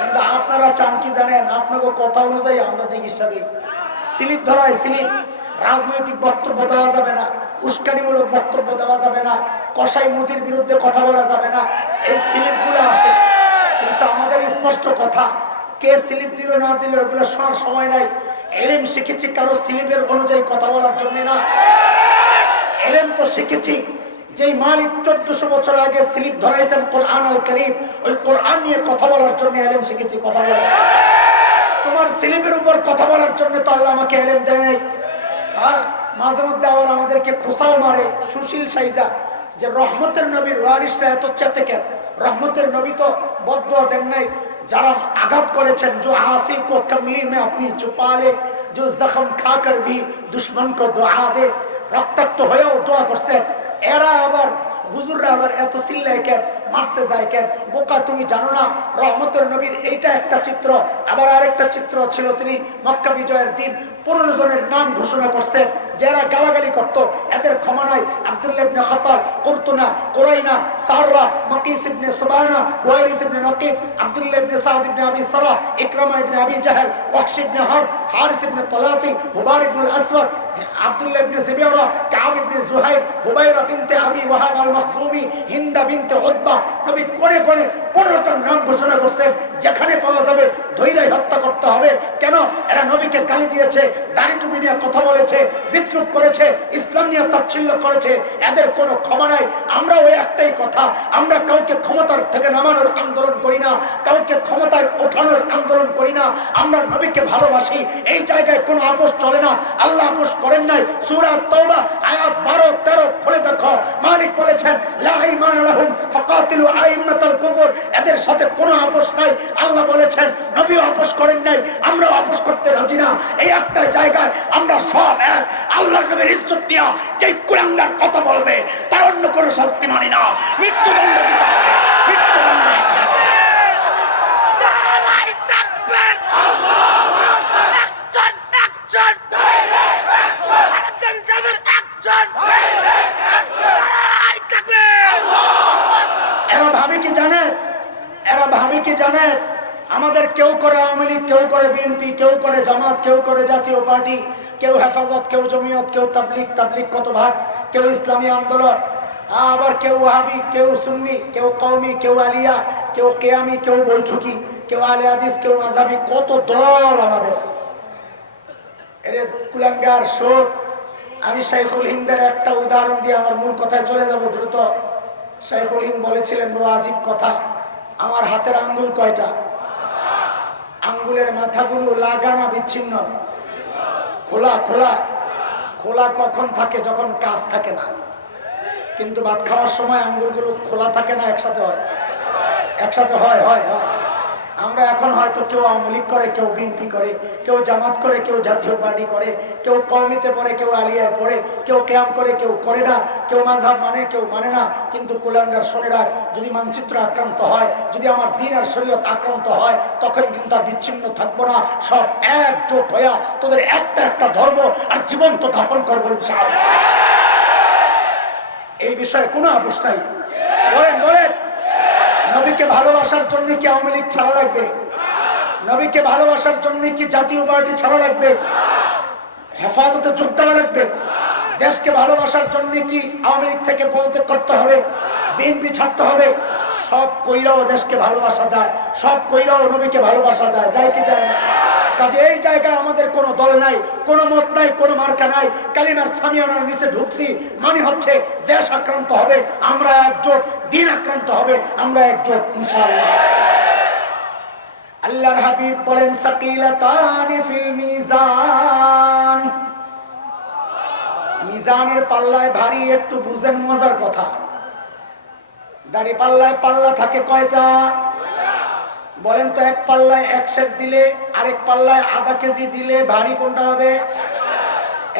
কিন্তু আপনারা চান কি জানেন? আপনাকে কথা অনুযায়ী আমরা চিকিৎসা দিই। স্লিপ ধরায় স্লিপ, রাজনৈতিক বক্তব্য দেওয়া যাবে না, উস্কানিমূলক বক্তব্য দেওয়া যাবে না, কসাই মুদির বিরুদ্ধে কথা বলা যাবে না, এই স্লিপগুলো আসে। কিন্তু আমাদের স্পষ্ট কথা, কে স্লিপ দিল না দিল এগুলো শোনার সময় নাই। এলেম শিখেছি কারো স্লিপের অনুযায়ী কথা বলার জন্য না। এলেম তো শিখেছি যেই মালিক 1400 বছর আগে স্লিপ ধরাইছেন কোরআন আল কারীম, ওই কোরআন নিয়ে কথা বলার জন্য এলেম শিখেছি। কথা বলা, তোমার স্লিপের উপর কথা বলার জন্য তো আল্লাহ আমাকে এলেম দেয় নাই। মাঝে মধ্যে আবার আমাদেরকে খোসাও মারে সুশীল সাইজা, যে রহমতের নবীর ওয়ারিসরা এত চেতে কেন? রহমতের নবী তো বদদুয়া দেন নাই। যারা আঘাত করেছেন, जो आसी को कमली में अपनी छुपा ले, जो जख्म खाकर भी दुश्मन को दुआ दे, রক্তাক্ত হয়েও দোয়া করছেন। এরা আবার হুজুররা আবার এত চিল্লায় কেন, মারতে যায় কেন? বোকা, তুমি জানো না রহমতের নবীর এইটা একটা চিত্র। আবার আরেকটা চিত্র ছিল, তিনি মক্কা বিজয়ের দিন 15 জনের নাম ঘোষণা করছেন, যারা গালাগালি করত, এদের ক্ষমা নাই। আব্দুল্লাহ ইবনে খাতাল, কুরতুনা, কুরাইনা, সাররা, মাকিস ইবনে সুবানা, ওয়াইরিস ইবনে নকিব, আব্দুল্লাহ ইবনে সাদ ইবনে আবি সারা, ইকরামা ইবনে আবি জাহল, ওয়াহশ ইবনে হারব, হারিস ইবনে তালাতি, হুবার ইবনে আসওয়াদ, আব্দুল্লাহ ইবনে জিবিরা, কাব ইবনে জুহাইর, হুবাইরা বিনতে আবি ওয়াহাব আল মখজুমি, হিন্দা বিনতে উতবা। নবী কোনে কোনে 15টার নাম ঘোষণা করছেন, যেখানে পাওয়া যাবে ধৈর্য হত্যা করতে হবে। কেন? এরা নবীকে গালি দিয়েছে, দাড়ি টুপি নিয়ে কথা বলেছে, বিদ্রুপ করেছে, ইসলাম নিয়ে তাচ্ছিল্য করেছে, এদের কোনো ক্ষমা নাই। আমরা ওই একটাই কথা, আমরা কাউকে ক্ষমতার থেকে নামানোর আন্দোলন করি না, কাউকে ক্ষমতায় ওঠানোর আন্দোলন করি না। আমরা নবীকে ভালোবাসি, এই জায়গায় কোনো আপোষ চলে না। আল্লাহ আপোষ করেন নাই। সূরা তাওবা আয়াত 12-13 খুলে দেখো, মালিক বলেছেন লা ঈমান লাহুম ফাকাতিলু আইম্মাতাল কুফর, এদের এদের সাথে কোনো আপোষ নাই। আল্লাহ বলেছেন, নবীও আপোষ করেন নাই, আমরাও আপোষ করতে রাজি না। এই একটা জায়গায় আমরা সব এক। আল্লাহর নবীর ইজ্জত দিয়া যেই কুলাঙ্গার কথা বলবে তার অন্য কোনো শাস্তি মানি না, মৃত্যুদণ্ড দিতে হবে, মৃত্যুদণ্ড দিতে হবে। আমাদের কেউ করে আওয়ামী লীগ, কেউ করে বিএনপি, কেউ করে জামাত, কেউ করে জাতীয় পার্টি, কেউ হেফাজত, কেউ জমিয়ত, কেউ তাবলিগ, তাবলিগ কত ভাগ, কেউ ইসলামী আন্দোলন, আবার কেউ ওয়াহাবি, কেউ সুন্নি, কেউ কওমি, কেউ আলিয়া, কেউ কিয়ামি, কেউ বৈঠকি, কেউ আলে হাদিস, কেউ মাযহাবি, কত দল আমাদের। এরে কুলাঙ্গার শোক। আমি শাইখুল হিন্দের একটা উদাহরণ দিয়ে আমার মূল কথায় চলে যাব দ্রুত। শাইখুল হিন্দ বলেছিলেন বড় আজীব কথা, আমার হাতের আঙ্গুল কয়টা? আঙ্গুলের মাথাগুলো লাগানা বিচ্ছিন্ন, খোলা খোলা। খোলা কখন থাকে? যখন কাজ থাকে না। কিন্তু ভাত খাওয়ার সময় আঙ্গুলগুলো খোলা থাকে না, একসাথে হয়, একসাথে হয় হয় হয়। আমরা এখন হয়তো কেউ আওয়ামী লীগ করে, কেউ বিএনপি করে, কেউ জামাত করে, কেউ জাতীয় পার্টি করে, কেউ কওমিতে পড়ে, কেউ আলিয়ায় পড়ে, কেউ কিয়াম করে, কেউ করে না, কেউ মাযহাব মানে, কেউ মানে না। কিন্তু কুলাঙ্গার শুনে রাখ, যদি মানচিত্র আক্রান্ত হয়, যদি আমার দ্বীন আর শরীয়ত আক্রান্ত হয়, তখন কিন্তু আর বিচ্ছিন্ন থাকবো না, সব একজোট হইয়া তোদের একটা একটা ধর্ম আর জীবন্ত দাফন করবো ইনশাআল্লাহ। এই বিষয়ে কোনো আপোষ নাই। বলেন বলেন, নবীকে ভালোবাসার জন্য কি আওয়ামী লীগ ছাড়া লাগবে? নবীকে ভালোবাসার জন্য কি জাতীয় পার্টি ছাড়া লাগবে? হেফাজতে যোগ দেওয়া লাগবে? দেশকে ভালোবাসার জন্য কি আওয়ামী লীগ থেকে পদত্যাগ করতে হবে? বিএনপি ছাড়তে হবে? সব কইরাও দেশকে ভালোবাসা যায়, সব কইরাও নবীকে ভালোবাসা যায়, যায় কি যায় না? কাজে এই জায়গায় আমাদের কোনো দল নাই, কোনো মত নাই, কোনো মার্কা নাই। কালিমার সামিয়ানার নিচে ঢুকছি মানে হচ্ছে দেশ আক্রান্ত হবে, আমরা একজোট, দিন আক্রান্ত হবে, আমরা একজোট ইনশাআল্লাহ। আল্লাহর হাবিব বলেন, সাকিলাতানি ফিল মিজান, মিজানের পাল্লায় ভারী। একটু বুঝেন মজার কথা। দাড়ি পাল্লায় পাল্লা থাকে কয়টা? বলেন তো, এক পাল্লায় 1 সের দিলে আরেক পাল্লায় আধা কেজি দিলে ভারী কোনটা হবে?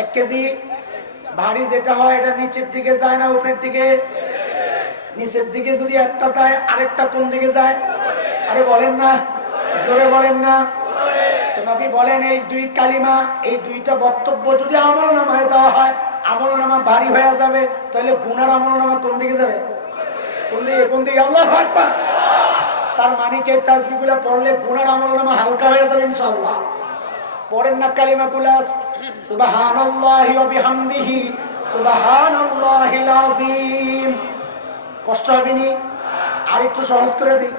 1 কেজি। ভারী যেটা হয় এটা নিচের দিকে যায় না উপরের দিকে? নিচের দিকে যদি একটা যায়, আরেকটা কোন দিকে যায়? আরে বলেন না, জোরে বলেন না। তো নবী বলেন, এই দুই কালিমা, এই দুইটা বক্তব্য যদি আমলনামায় দেওয়া হয়, আমলনামা ভারী হয়ে যাবে। তাহলে গুনার আমলনামা কোন দিকে যাবে? কোন দিকে? কোন দিকে? আল্লাহু আকবার। তার মানে কি এই তাসবিহগুলো পড়লে গুনার আমলনামা হালকা হয়ে যাবে ইনশাআল্লাহ? পড়েন না কালিমাগুলো, সুবহানাল্লাহি ওয়া বিহামদিহি সুবহানাল্লাহিল আযীম। কষ্ট হবে নি? আর একটু সহজ করে দিই।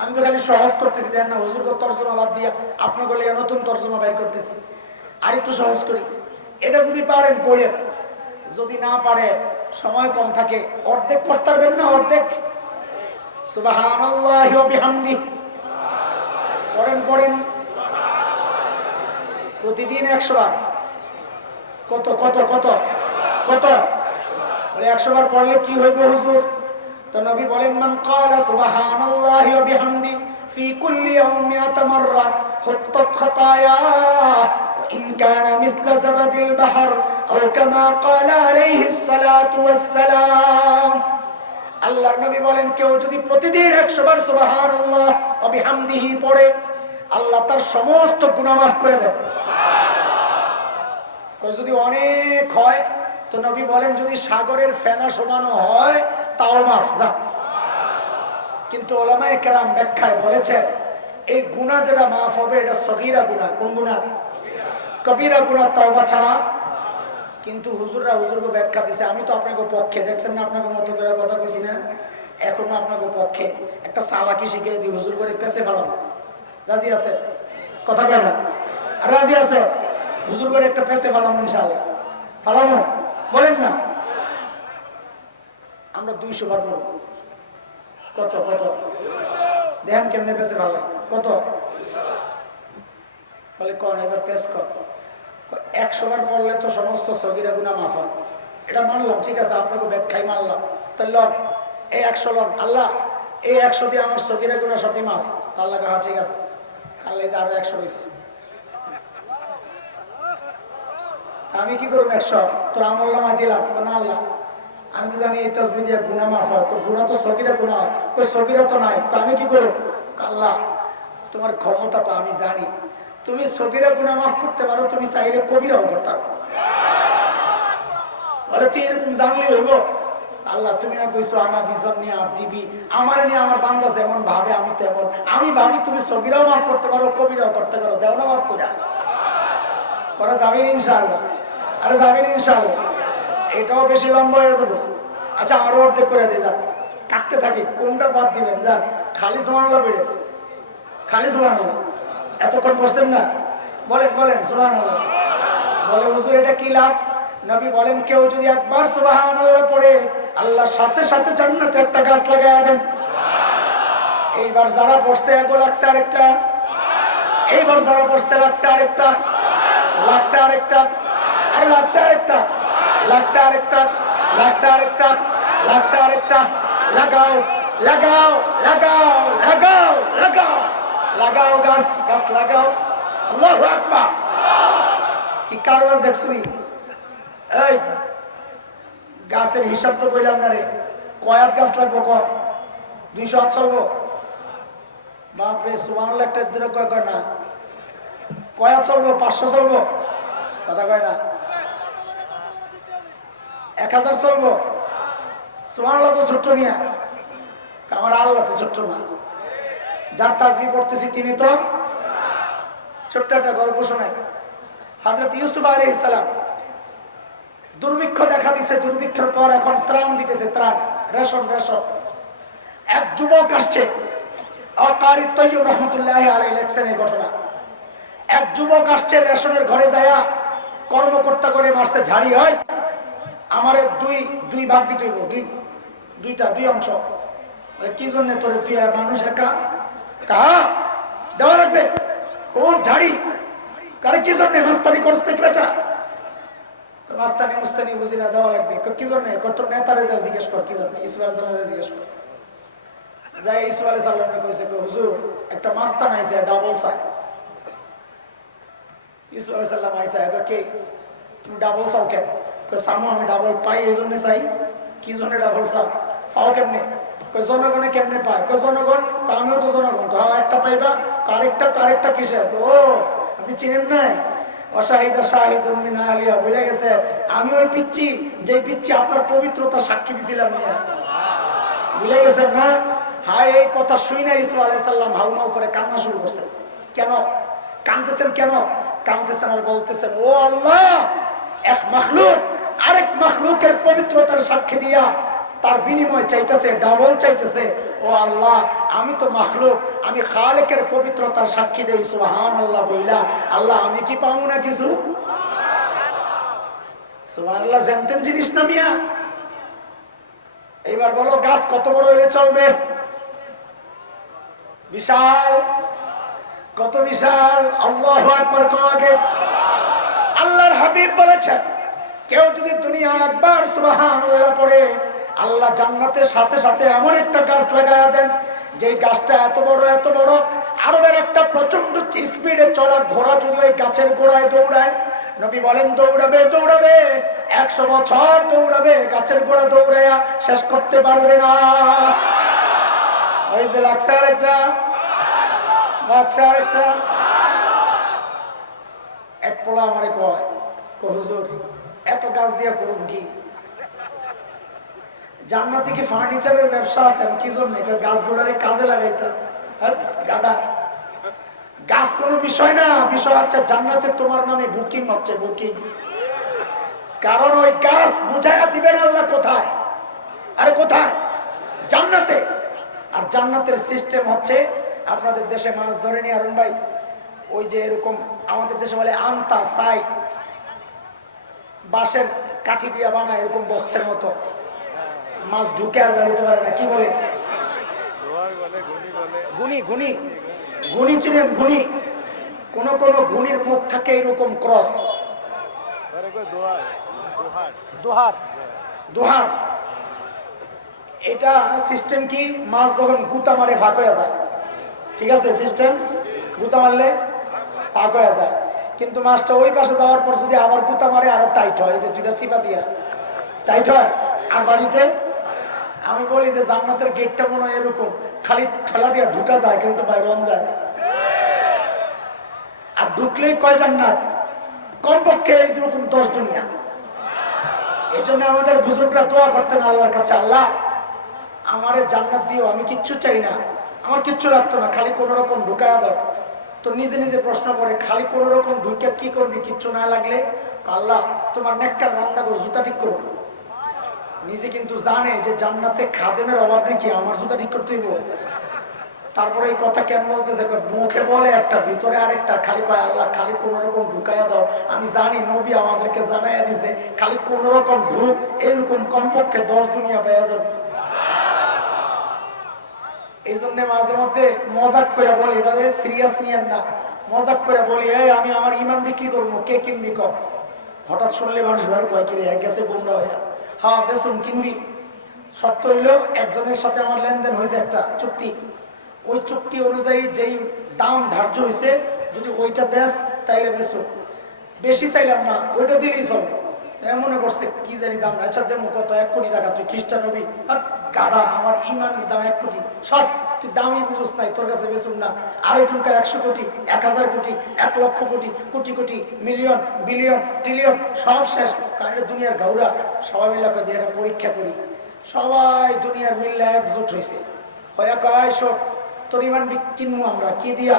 আমি তো খালি সহজ করতেছি, দেন না হুজুর তরজমা বাদ দিয়া আপনাকে বলে নতুন তরজমা বের করতেছি। আর একটু সহজ করি। এটা যদি পারেন পড়েন, যদি না পারেন, সময় কম থাকে, অর্ধেক পড়তে পারবেন না? অর্ধেক। সুবহানাল্লাহি ওয়া বিহামদিহি পড়েন পড়েন প্রতিদিন 100 বার। কত কত কত কত? বলে 100 বার পড়লে কি হইবে হুজুর? তো নবী বলেন, মান ক্বালা সুবহানাল্লাহি ওয়া বিহামদিহি ফি কুল্লি ইয়াউমিন 100 মাররা হুত্তাত খাতায়া ইন কানা মিসলা যাবাদিল বাহর আও কামা ক্বালা আলাইহিস সালাতু ওয়াস সালাম। আল্লাহর নবী বলেন, কেউ যদি প্রতিদিন 100 বার সুবহানাল্লাহ ওয়া বিহামদিহি পড়ে, আল্লাহ তার সমস্ত গুনাহ মাফ করে দেন। যদি অনেক হয় তো নবী বলেন, যদি সাগরের ফেনা সমানো হয় তাও মাফ যা। কিন্তু উলামায়ে কেরাম ব্যাখ্যায় বলেছেন, এই গুনাহ যেটা মাফ হবে এটা সগীরা গুনাহ। কোন গুনাহ? কবিরা গুনাহ তওবা ছাড়া। কিন্তু হুজুররা হুজুরকে ব্যাখ্যা দিছে, আমি তো আপনাকে পক্ষে, দেখছেন না আপনাকে মতো করে কথা কইছি না, এখনো আপনাকে পক্ষে একটা চালাকি শিখিয়ে দিই, হুজুর করে পেছে ফেলাম। রাজি আছে? কথা কয় না? রাজি আছে? হুজুর করে একটা পেছে ফেলাম ইনশাআল্লাহ। ফেলামো? বলেন না। আমরা 200 বার পড়ব। কত কত? দেখেন কেমনে পেছে ফেলা। কত? বলে কোন এবার পেশ কর। 100 বার পড়লে তো সমস্ত সগীরা গুনাহ মাফ হয়। এটা মানলাম, ঠিক আছে, আপনাকে ব্যাখ্যাই মানলাম। তাহলে এই 100 লন। আল্লাহ এই 100 দিয়ে আমার সগীরা গুনাহ সবই মাফ। আল্লাহ কয় ঠিক আছে, আল্লাহ যে আরো 100 হইছে। আমি কি করব 100 তোর আমল নামায় দিলাম? না আল্লাহ, আমি তো জানি এই তাসবিহ দিয়ে গুনাহ মাফ হয়। গুনাহ তো সগীরা গুনাহ হয়, কই সগীরা তো নাই। আমি কি করব? আল্লাহ তোমার ক্ষমতা তো আমি জানি, তুমি সগীরা গুনাহ মাফ করতে পারো, তুমি চাইলে কবিরাও করতে পারো। বলে তুই এরকম জানলে হইব? আল্লাহ তুমি না কইছো আনা বিজন নিয়ে দিবি, আমার নিয়ে আমার বান্দা যেমন ভাবে আমি তেমন। আমি ভাবি তুমি সগীরাও মাফ করতে পারো, কবিরাও করতে পারো, দেও না মাফ করে। করা যাবে ইনশাআল্লাহ? আরে যাবেন ইনশাআল্লাহ। এটাও বেশি লম্বা হয়ে যাবে। আচ্ছা আরো অর্ধেক করে দিয়ে যান, কাটতে থাকি, কোনটা বাদ দিবেন? যান খালি সুবহানাল্লাহ বেড়ে, খালি সুবহানাল্লাহ। এতক্ষণ বসছেন না, বলেন বলেন সুবহানাল্লাহ। বলে হুজুর এটা কি লাভ? নবী বলেন কেউ যদি একবার সুবহানাল্লাহ পড়ে আল্লাহর সাথে সাথে জান্নাতে একটা গাছ লাগায় দেন। এইবার যারা পড়ছে এগো লাগছে আরেকটা, এইবার যারা পড়ছে লাগছে আরেকটা, লাগছে আরেকটা, আরে লাগছে আরেকটা, লাগছে আরেকটা, লাগছে আরেকটা, লাগছে আরেকটা। লাগাও লাগাও লাগাও লাগাও লাগাও লাগাও গাছ, গাছ লাগাও। আল্লাহু আকবার। কি কারবার দেখছুনি? এই গাছের হিসাব তো কইলাম না রে, কয়াত গাছ লাগবো? 200 চলবো? বাপরে সুবহানাল্লাহ, একটা দূরে কয় কয় না, কয়াত চলবো? 500 চলবো? কথা কয় না। 1000 চলবো? সুবহানাল্লাহ তো ছোট্ট মিয়া, আমার আল্লাহ তো ছোট্ট না। যার তাসবিহ পড়তেছি তিনি তো ছোট্ট। একটা গল্প শোনাই। হযরত ইউসুফ আলাইহিস সালাম দুর্ভিক্ষ দেখা দিছে, দুর্ভিক্ষের পর এখন ত্রাণ দিতেছে, ত্রাণ, রেশন রেশন। এক যুবক আসছে, কারি তৈয়ব রহমতুল্লাহি আলাইহি লেখছেন এই ঘটনা। এক যুবক আসছে রেশনের ঘরে যায়া কর্মকর্তা করে মারছে ঝাড়ি, হয় আমারে দুই ভাগ দিতে হইব, দুই অংশ। কি জন্য তোর তুই আর মানুষ একা? কাহা দেওয়া লাগবে? খুব ঝাড়ি। কারে কি জন্য মাস্তানি করছ দেখবে? বেটা মাস্তানি মুস্তানি বুঝি না, দেওয়া লাগবে। কি জন্য? কত নেতারে যা জিজ্ঞেস কর কি জন্য। ইসুফ আলাইহিস সালাম জিজ্ঞেস কর, যাই ইসুফ আলাইহিস সালাম কইছে হুজুর একটা মাস্তান আইছে ডাবল চাই। ইসুফ আলাইহিস সালাম আইছে, কে তুমি ডাবল চাও কেন? সামু আমি ডাবল পাই এই জন্য চাই। কি জন্য ডাবল চাও? পাও কেমনে? জনগণে কেমনে পায়? জনগণ, আমিও তো জনগণ, তো একটা পাইবা, কারেক্টটা কারেক্টটা কিসের? ও আপনি চিনেন নাই? অশাহিদা শাহিদুম মিন আহলিহা, বুঝে গেছে? আমি ওই পিচ্ছি, যে পিচ্ছি আপনার পবিত্রতা সাক্ষী দিছিলাম না, বুঝে গেছেন না? হায় এই কথা শুই না ইসুফ আলাইহিস সালাম হাউমাউ করে কান্না শুরু করছেন। কেন কাঁদতেছেন? কেন কাঁদতেছেন? আর বলতেছেন ও আল্লাহ, এক মাখলুক আরেক মাখলুকের পবিত্রতার সাক্ষী দিয়া তার বিনিময় চাইতেছে, ডাবল চাইতেছে। ও আল্লাহ আমি তো মাখলুক, আমি খালেকের পবিত্রতার সাক্ষী দেই সুবহানাল্লাহ বইলা, আল্লাহ আমি কি পাবো না কিছু? সুবহানাল্লাহ জানতেন জিনিস না মিয়া? এইবার বলো গাছ কত বড় হইলে চলবে? বিশাল। কত বিশাল? আল্লাহু আকবার কও আগে। আল্লাহর হাবিব বলেছেন কেউ যদি দুনিয়া একবার সুবহানাল্লাহ পড়ে আল্লাহ জান্নাতের সাথে সাথে এমন একটা গাছ লাগায়া দেন, যে গাছটা এত বড়, আরবের একটা প্রচন্ড স্পিডে চলা ঘোড়া যদি ওই গাছের গোড়ায় দৌড়ায়, নবী বলেন দৌড়াবে দৌড়াবে 100 বছর দৌড়াবে, গাছের গোড়া দৌড়াইয়া শেষ করতে পারবে না। ওই যে লাগছে আরেকটা, লাগছে আরেকটা। এক পোলা আমারে কয় হুজুর এত গাছ দিয়া করুন কি? জান্নাতে কি ফার্নিচারের ব্যবসা আছে? কি জন্য গাছগুলোরে কাজে লাগাইতাম? গাদা, গাছ কোনো বিষয় না, বিষয় হচ্ছে জান্নাতে তোমার নামে বুকিং হচ্ছে, বুকিং। কারণ ওই গাছ বুঝাইয়া দিবেন আল্লাহ কোথায়। আরে কোথায়? জান্নাতে। আর জান্নাতের সিস্টেম হচ্ছে, আপনাদের দেশে মাছ ধরে নি আরুন ভাই, ওই যে এরকম আমাদের দেশে বলে আন্তা সাই, বাঁশের কাঠি দিয়া বানায় এরকম বক্সের মতো, মাছ ঢুকে আর বেরোতে পারে না। কি বলে? গুনি। গুনি গুনি চিনেন? গুনি। কোন কোন গুনির মুখ থাকে এরকম ক্রস, দোহার। দোহার এটা সিস্টেম কি, মাছ যখন গুতা মারে ফাঁক হয়ে যায়, ঠিক আছে, সিস্টেম গুতা মারলে ফাঁক হয়ে যায়, কিন্তু মাছটা ওই পাশে যাওয়ার পর যদি আবার গুতা মারে আরো টাইট হয়, যে দুইটা চিপা দিয়া টাইট হয়। আর বাড়িতে আমি বলি যে জান্নাতের গেটটা মনে হয় এরকম, খালি ঠেলা দিয়ে ঢুকা যায় কিন্তু বাইরে যায় না। আর ঢুকলেই কয় জান্নাত, কমপক্ষে এইরকম 10 দুনিয়া। এই জন্য আমাদের বুজুর্গরা দোয়া করতেন আল্লাহর কাছে, আল্লাহ আমারে জান্নাত দিও, আমি কিচ্ছু চাই না, আমার কিচ্ছু লাগতো না, খালি কোন রকম ঢুকায়া দাও। তো নিজে নিজে প্রশ্ন করে, খালি কোন রকম ঢুকে কি করবি, কিচ্ছু না লাগলে? আল্লাহ তোমার নেককার বান্দা গো জুতা ঠিক করবো। নিজে কিন্তু জানে যে জান্নাতে খাদেমের অভাব নেই, কি আমার জুতা ঠিক করতে হইব। তারপরে এই কথা কেন বলতেছে, মুখে বলে একটা, ভিতরে আরেকটা, খালি কয় আল্লাহ খালি কোন রকম ঢুকাইয়া দাও। আমি জানি নবী আমাদেরকে জানাইয়া দিছে, খালি কোন রকম ঢুক, এরকম কমপক্ষে 10 দুনিয়া পাইয়া যাবে। এই জন্য মাঝে মধ্যে মজাক করে বলি, এটা সিরিয়াস নিয়েন না, মজাক করে বলি, এই আমি আমার ইমান বিক্রি করবো, কে কিনবি কম। হঠাৎ শুনলে মানুষ ভাবে কয় কিরে গেছে গুমরা হয়ে, হ্যাঁ বেসুন কিনবি। শর্ত হইলো একজনের সাথে আমার লেনদেন হয়েছে একটা চুক্তি, ওই চুক্তি অনুযায়ী যেই দাম ধার্য হয়েছে, যদি ওইটা দেশ তাইলে বেসুন, বেশি চাইলাম না, ওইটা দিলেই চলবে। মনে করছে কি জানি দাম, আচ্ছা দেবো কত, 1 কোটি টাকা, তুই খ্রিস্টান হবি? আর গাধা, আমার ইমানের দাম 1 কোটি, সব তুই দামই বুঝোস নাই, তোর কাছে বেসুন না। আরেকজনকে 100 কোটি, 1000 কোটি, 1 lakh crore, crore crore, million, billion, trillion, সব শেষ। কারণ দুনিয়ার গাউরা সবাই মিলে দিয়ে একটা পরীক্ষা করি, সবাই দুনিয়ার মিল্লা একজোট হয়েছে, হয়ে কয় শোক তোর ইমান কিনবো আমরা, কি দিয়া?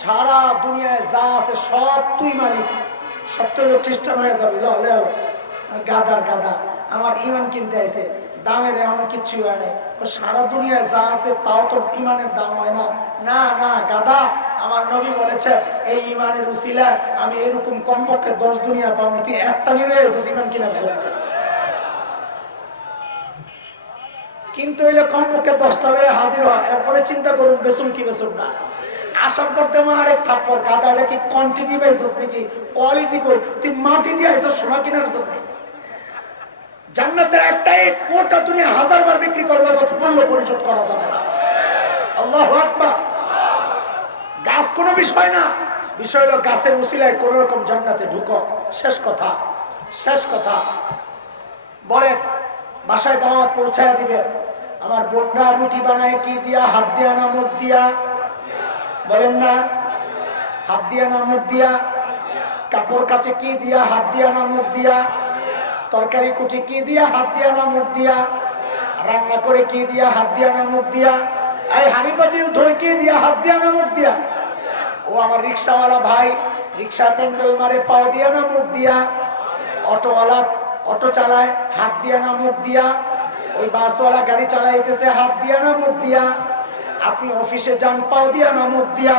সারা দুনিয়ায় যা আছে সব তুই মালিক, সত্য লোক খ্রিস্টান হয়ে যাবি। গাদার গাদা, আমার ইমান কিনতে আছে, দামের এমন কিচ্ছু হয় নাই, সারা দুনিয়ায় যা আছে তাও তোর ইমানের দাম হয় না। না না গাদা, আমার নবী বলেছে এই ইমানের উসিলা আমি এরকম কমপক্ষে 10 দুনিয়া পাবো, তুই একটা নিয়ে এসেছিস ইমান কিনা ফেলে। কিন্তু এলে কমপক্ষে 10টা হয়ে হাজির হয়, এরপরে চিন্তা করুন বেসুন কি বেসুন না। আসার পর তেমন আরেক থাপ্পড়, গাদা এটা কি কোয়ান্টিটি পাইছিস নাকি কোয়ালিটি কই? তুই মাটি দিয়ে আইছিস, সোনা কেনার জন্য। জান্নাতের একটা ইট গোটা দুনিয়া 1000 বার বিক্রি করলে কত মূল্য পরিশোধ করা যাবে না। আল্লাহু আকবার। গাছ কোনো বিষয় না, বিষয় হলো গাছের উসিলায় কোন রকম জান্নাতে ঢুকো। শেষ কথা, শেষ কথা বলেন, বাসায় দাওয়াত পৌঁছায় দিবেন, আমার বোনরা রুটি বানায় কি দিয়া? হাত দিয়া না মুখ দিয়া? বলেন না, হাত দিয়া না মুখ দিয়া? কাপড় কাচে কি দিয়া? হাত দিয়া না মুখ দিয়া? তরকারি কুটি কি দিয়া? হাত দিয়া না মুখ দিয়া? রান্না করে কি দিয়া? হাত দিয়া না মুখ দিয়া? এই হাঁড়ি পাতিল ধুই কি দিয়া? হাত দিয়া না মুখ দিয়া? ও আমার রিক্সাওয়ালা ভাই, রিক্সা প্যান্ডেল মারে পাও দিয়া না মুখ দিয়া? অটোওয়ালা অটো চালায় হাত দিয়া না মুখ দিয়া? ওই বাসওয়ালা গাড়ি চালাইতেছে হাত দিয়া না মুখ দিয়া? আপনি অফিসে যান পাও দিয়া না মুখ দিয়া?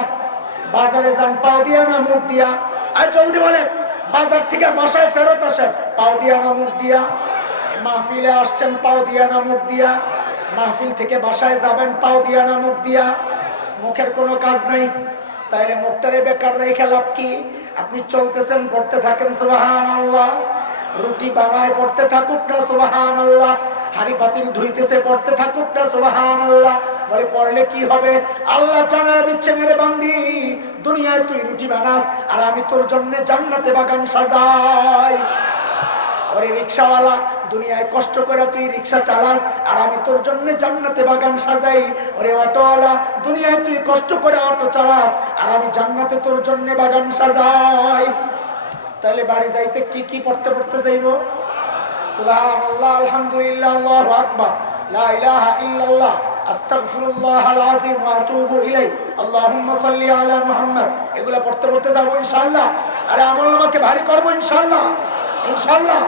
বাজারে যান পাও দিয়া না মুখ দিয়া? আর জলদি বলেন, বাজার থেকে বাসায় ফেরত আসেন পাও দিয়া না মুখ দিয়া? মাহফিলে আসছেন পাও দিয়া না মুখ দিয়া? মাহফিল থেকে বাসায় যাবেন পাও দিয়া না মুখ দিয়া? মুখের কোনো কাজ নাই, তাইলে মুখটারে বেকার রেখে লাভ কি? আপনি চলতেছেন, পড়তে থাকেন সুবহানাল্লাহ, রুটি বানায় পড়তে থাকুক না সুবহানাল্লাহ, হাড়ি পাতিল ধুইতেছে পড়তে থাকুক না সুবহানাল্লাহ। বলে পড়লে কি হবে? আল্লাহ জানায় দিচ্ছেন, রে বান্দি দুনিয়ায় তুই রুটি বানাস আর আমি তোর জন্য জান্নাতে বাগান সাজাই। ওরে রিক্সাওয়ালা, দুনিয়ায় কষ্ট করে তুই রিক্সা চালাস আর আমি তোর জন্য জান্নাতে বাগান সাজাই। ওরে অটোওয়ালা, দুনিয়ায় তুই কষ্ট করে অটো চালাস আর আমি জান্নাতে তোর জন্য বাগান সাজাই। তাহলে বাড়ি যাইতে কি কি পড়তে পড়তে যাইব? সুবহানাল্লাহ, আলহামদুলিল্লাহ, আল্লাহু আকবার, লা ইলাহা ইল্লাল্লাহ, আস্তাগফিরুল্লাহাল আযীম ওয়া আতুবু ইলাইহি, আল্লাহুম্মা সাল্লি আলা মুহাম্মদ। এগুলা পড়তে পড়তে যাব ইনশাআল্লাহ। আরে আমলনামাকে ভারী করব ইনশাআল্লাহ, ইনশাআল্লাহ,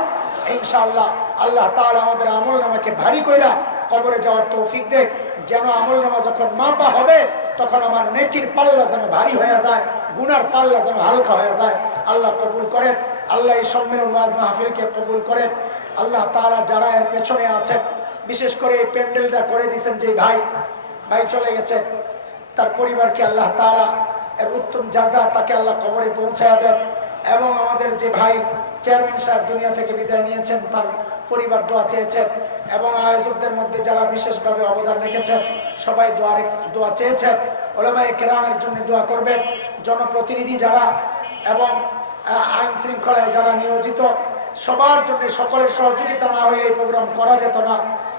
ইনশাআল্লাহ। আল্লাহ তাআলা আমাদের আমলনামাকে ভারী কইরা কবরে যাওয়ার তৌফিক দেখ, যেন আমলনামা যখন মাপা হবে তখন আমার নেকির পাল্লা যেন ভারী হয়ে যায়, গুনার পাল্লা যেন হালকা হয়ে যায়। আল্লাহ কবুল করেন, আল্লাহ এই সম্মেলন ওয়াজ মাহফিলকে কবুল করেন। আল্লাহ তাআলা যারা এর পেছনে আছেন, বিশেষ করে এই প্যান্ডেলটা করে দিয়েছেন যে ভাই চলে গেছে, তার পরিবারকে আল্লাহ তাআলা এর উত্তম জাযা তাকে আল্লাহ কবরে পৌঁছায় দেন। এবং আমাদের যে ভাই চেয়ারম্যান সাহেব দুনিয়া থেকে বিদায় নিয়েছেন, তার পরিবার দোয়া চেয়েছেন এবং আয়োজকদের মধ্যে যারা বিশেষভাবে অবদান রেখেছেন সবাই দোয়া চেয়েছেন। উলামায়ে কেরামের জন্য দোয়া করবেন। জনপ্রতিনিধি যারা এবং আইন শৃঙ্খলায় যারা নিয়োজিত সবার জন্য সকলের সহযোগিতা না হলে এই প্রোগ্রাম করা যেত না।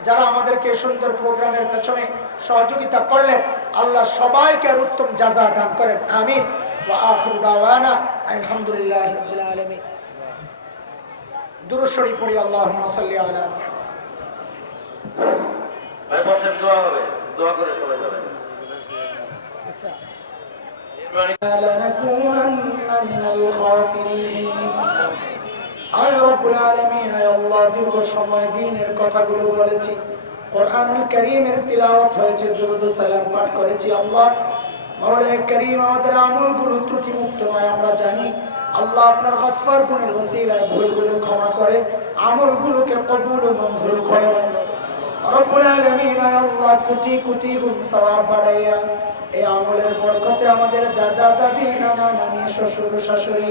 যারা আমাদেরকে সুন্দর প্রোগ্রামের পেছনে সহযোগিতা করলেন আল্লাহ সবাইকে আর উত্তম জাযা দান করেন, আমিন। ওয়া আখিরু দাওয়ানা আলহামদুলিল্লাহি রাব্বিল আলামিন। দুরূদ শরীফ পড়ি, আল্লাহুম্মা সাল্লি আলা। ভাই বসেন, দোয়া হবে, দোয়া করে সবাই যাবেন। আচ্ছা, লানাকুনান্না মিনাল খাসিরিন। আয় রব্বুল আলামিন, আয় আল্লাহ, দীর্ঘ সময় দ্বীনের কথাগুলো বলেছি, কোরআনুল কারীমের তিলাওয়াত হয়েছে, দুরূদ ও সালাম পাঠ করেছি। আল্লাহ মাওলায়ে কারীম, আমাদের আমলগুলো ত্রুটি মুক্ত নয় আমরা জানি। আল্লাহ আপনার গফফার গুণের ওসিলায় ভুলগুলো ক্ষমা করে আমলগুলোকে কবুল ও মঞ্জুর করে নেন রব্বুল আলামিন। আয় আল্লাহ, কোটি কোটি গুণ সওয়াব বাড়াইয়া এই আমলের বরকতে আমাদের দাদা দাদি, নানা নানি, শ্বশুর শাশুড়ি,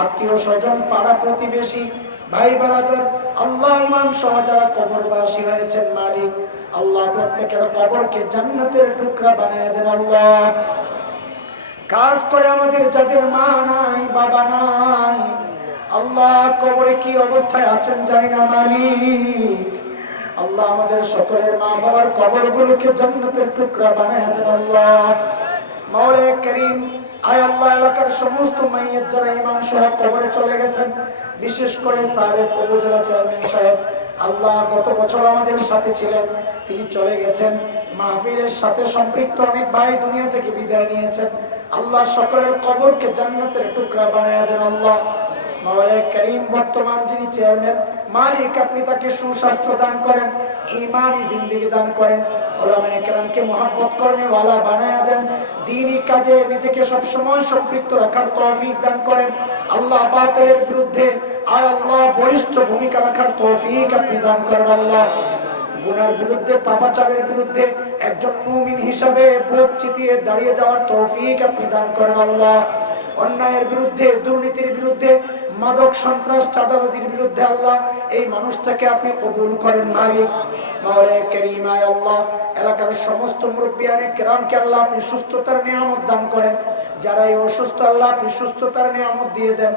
আত্মীয় স্বজন, পাড়া প্রতিবেশী, ভাই বারাদার, আল্লাহ ইমান সহ যারা কবরবাসী হয়েছেন মালিক, আল্লাহ প্রত্যেকের কবরকে জান্নাতের টুকরা বানিয়ে দেন। আল্লাহ কাজ করে আমাদের যাদের মা নাই বাবা নাই, আল্লাহ কবরে কি অবস্থায় আছেন জানি না মালিক, আল্লাহ আমাদের সকলের মা বাবার কবরগুলোকে জান্নাতের টুকরা বানিয়ে দেন। আল্লাহ মাওলায়ে কারীম, আয় আল্লাহ এলাকার সমস্ত মাইয়াত যারা ঈমান সহ কবরে চলে গেছেন, বিশেষ করে সাবেক উপজেলা চেয়ারম্যান সাহেব, আল্লাহ গত বছর আমাদের সাথে ছিলেন, তিনি চলে গেছেন। মাহফিলের সাথে সম্পৃক্ত অনেক ভাই দুনিয়া থেকে বিদায় নিয়েছেন, আল্লাহ সকলের কবরকে জান্নাতের টুকরা বানিয়ে দেন। আল্লাহ মাওলায়ে কারীম, বর্তমান যিনি চেয়ারম্যান মালিক, আপনি তাকে সুস্বাস্থ্য দান করেন, ঈমানি জিন্দেগি দান করেন, উলামায়ে কেরামকে মহব্বত করনে ওয়ালা বানায়া দেন, দ্বীনি কাজে নিজেকে সব সময় সম্পৃক্ত রাখার তৌফিক দান করেন। আল্লাহ বাতিলের বিরুদ্ধে আয় আল্লাহ বলিষ্ঠ ভূমিকা রাখার তৌফিক আপনি দান করেন। আল্লাহ গুনার বিরুদ্ধে, পাপাচারের বিরুদ্ধে একজন মুমিন হিসাবে বুক চিতিয়ে দাঁড়িয়ে যাওয়ার তৌফিক আপনি দান করেন। আল্লাহ অন্যায়ের বিরুদ্ধে, দুর্নীতির বিরুদ্ধে, মাদক সন্ত্রাস চাঁদাবাজির বিরুদ্ধে আল্লাহ এই মানুষটাকে আপনি কবুল করেন মালিক। মাওলায়ে কারীম, আয় আল্লাহ এলাকার সমস্ত মুরব্বিয়ানে কেরামকে আল্লাহ আপনি সুস্থতার নিয়ামত দান করেন, যারা এই অসুস্থ আল্লাহ আপনি সুস্থতার নিয়ামত দিয়ে দেন।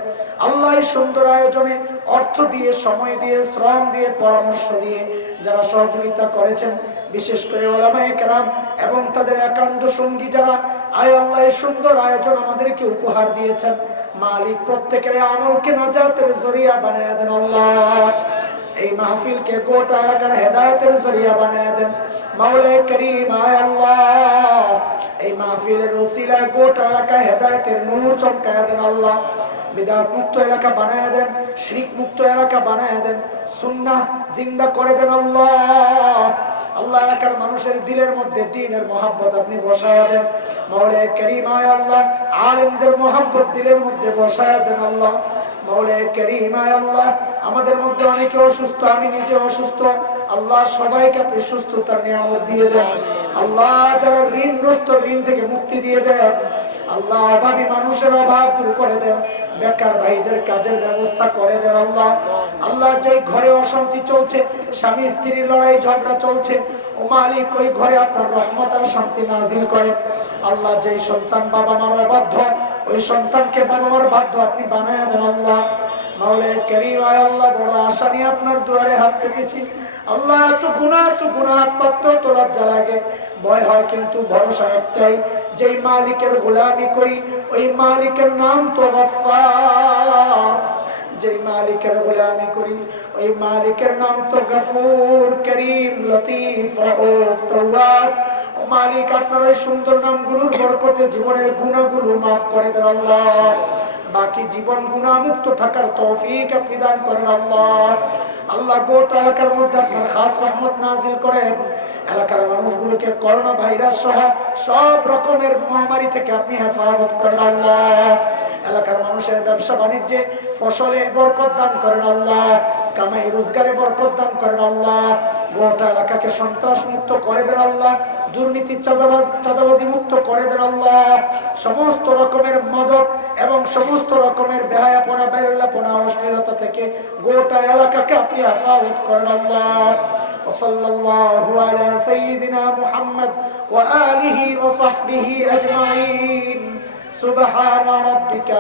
আল্লাহ এই সুন্দর আয়োজনে অর্থ দিয়ে, সময় দিয়ে, শ্রম দিয়ে, পরামর্শ দিয়ে যারা সহযোগিতা করেছেন, বিশেষ করে উলামায়ে কেরাম এবং তাদের একান্ত সঙ্গী যারা, আয় আল্লাহ এই সুন্দর আয়োজন আমাদেরকে উপহার দিয়েছেন মালিক, প্রত্যেকের আমলকে নাজাতের জরিয়া বানায়া দেন। আল্লাহ এই মাহফিলকে গোটা এলাকার হেদায়েতের জরিয়া বানায়া দেন মাওলায়ে কারীম। আয় আল্লাহ এই মাহফিলের ওসিলায় গোটা এলাকায় হেদায়েতের নূর চমকায়া দেন। আল্লাহ বিদআত মুক্ত এলাকা বানায়া দেন, শিরক মুক্ত এলাকা বানায়া দেন, সুন্নাহ জিন্দা করে দেন। আল্লাহ আল্লাহ এলাকার মানুষের দিলের মধ্যে দ্বীনের মহব্বত আপনি বসায়া দেন মাওলায়ে কারীম। আয় আল্লাহ আলেমদের মহব্বত দিলের মধ্যে বসায়া দেন। আল্লাহ মাওলায়ে কারীম, আয় আল্লাহ আমাদের মধ্যে অনেকে অসুস্থ, আমি নিজে অসুস্থ, আল্লাহ সবাইকে আপনি সুস্থতার নিয়ামত দিয়ে দেন। আল্লাহ যারা ঋণগ্রস্ত, ঋণ থেকে মুক্তি দিয়ে দেন। আল্লাহ অভাবী মানুষের অভাব দূর করে দেন, বেকার ভাইদের কাজের ব্যবস্থা করে দেন। আল্লাহ আল্লাহ যেই ঘরে অশান্তি চলছে, স্বামী স্ত্রীর লড়াই ঝগড়া চলছে, ও মালিক ওই ঘরে আপনার রহমত আর শান্তি নাজিল করেন। আল্লাহ যেই সন্তান বাবা মার অবাধ্য, ওই সন্তানকে বাবা মার বাধ্য আপনি বানায়া দেন। আল্লাহ মাওলায়ে কারীম, আয় আল্লাহ বড় আশা নিয়ে আপনার দুয়ারে হাত পেতেছি। আল্লাহ এত গুনাহ পাত্র তোলার যা লাগে, ভয় হয় কিন্তু ভরসা একটাই, যেই মালিকের গোলামি করি ওই মালিকের নাম তো গফফার, যেই মালিকের গোলামি করি ওই মালিকের নাম তো গফুর, করিম, লতিফ, রউফ, তাওয়াব। ও মালিক, আপনার ওই সুন্দর নামগুলোর বরকতে জীবনের গুনাহগুলো মাফ করে দেন। আল্লাহ বাকি জীবন গুনাহমুক্ত থাকার তৌফিক আপনি দান করেন। আল্লাহ আল্লাহ গোটা এলাকার মধ্যে আপনার খাস রহমত নাজিল করেন। এলাকার মানুষগুলোকে করোনা ভাইরাস সহ সব রকমের মহামারী থেকে আপনি হেফাজত করেন। আল্লাহ এলাকার মানুষের ব্যবসা বাণিজ্যে ফসলে বরকত দান করেন। আল্লাহ কামাই রোজগারে বরকত দান করেন। আল্লাহ গোটা এলাকাকে সন্ত্রাস মুক্ত করে দেন। আল্লাহ দুর্নীতি চাঁদাবাজি মুক্ত করে দেন। আল্লাহ সমস্ত রকমের মাদক এবং সমস্ত রকমের বেহায়াপনা বেরল্লাপনা অশ্লীলতা থেকে গোটা এলাকাকে আপনি হেফাজত করেন আল্লাহ। সাল্লাল্লাহু আলা সাইয়্যিদিনা মুহাম্মদ ওয়া আলিহি ওয়া সাহবিহি আজমাইন। সুবহানা রাব্বিকা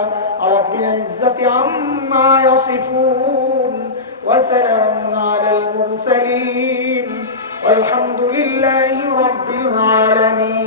রাব্বিল ইজ্জাতি আম্মা ইয়াসিফুন ওয়া সালামুন আলাল মুরসালিন ওয়ালহামদুলিল্লাহি রাব্বিল আলামিন।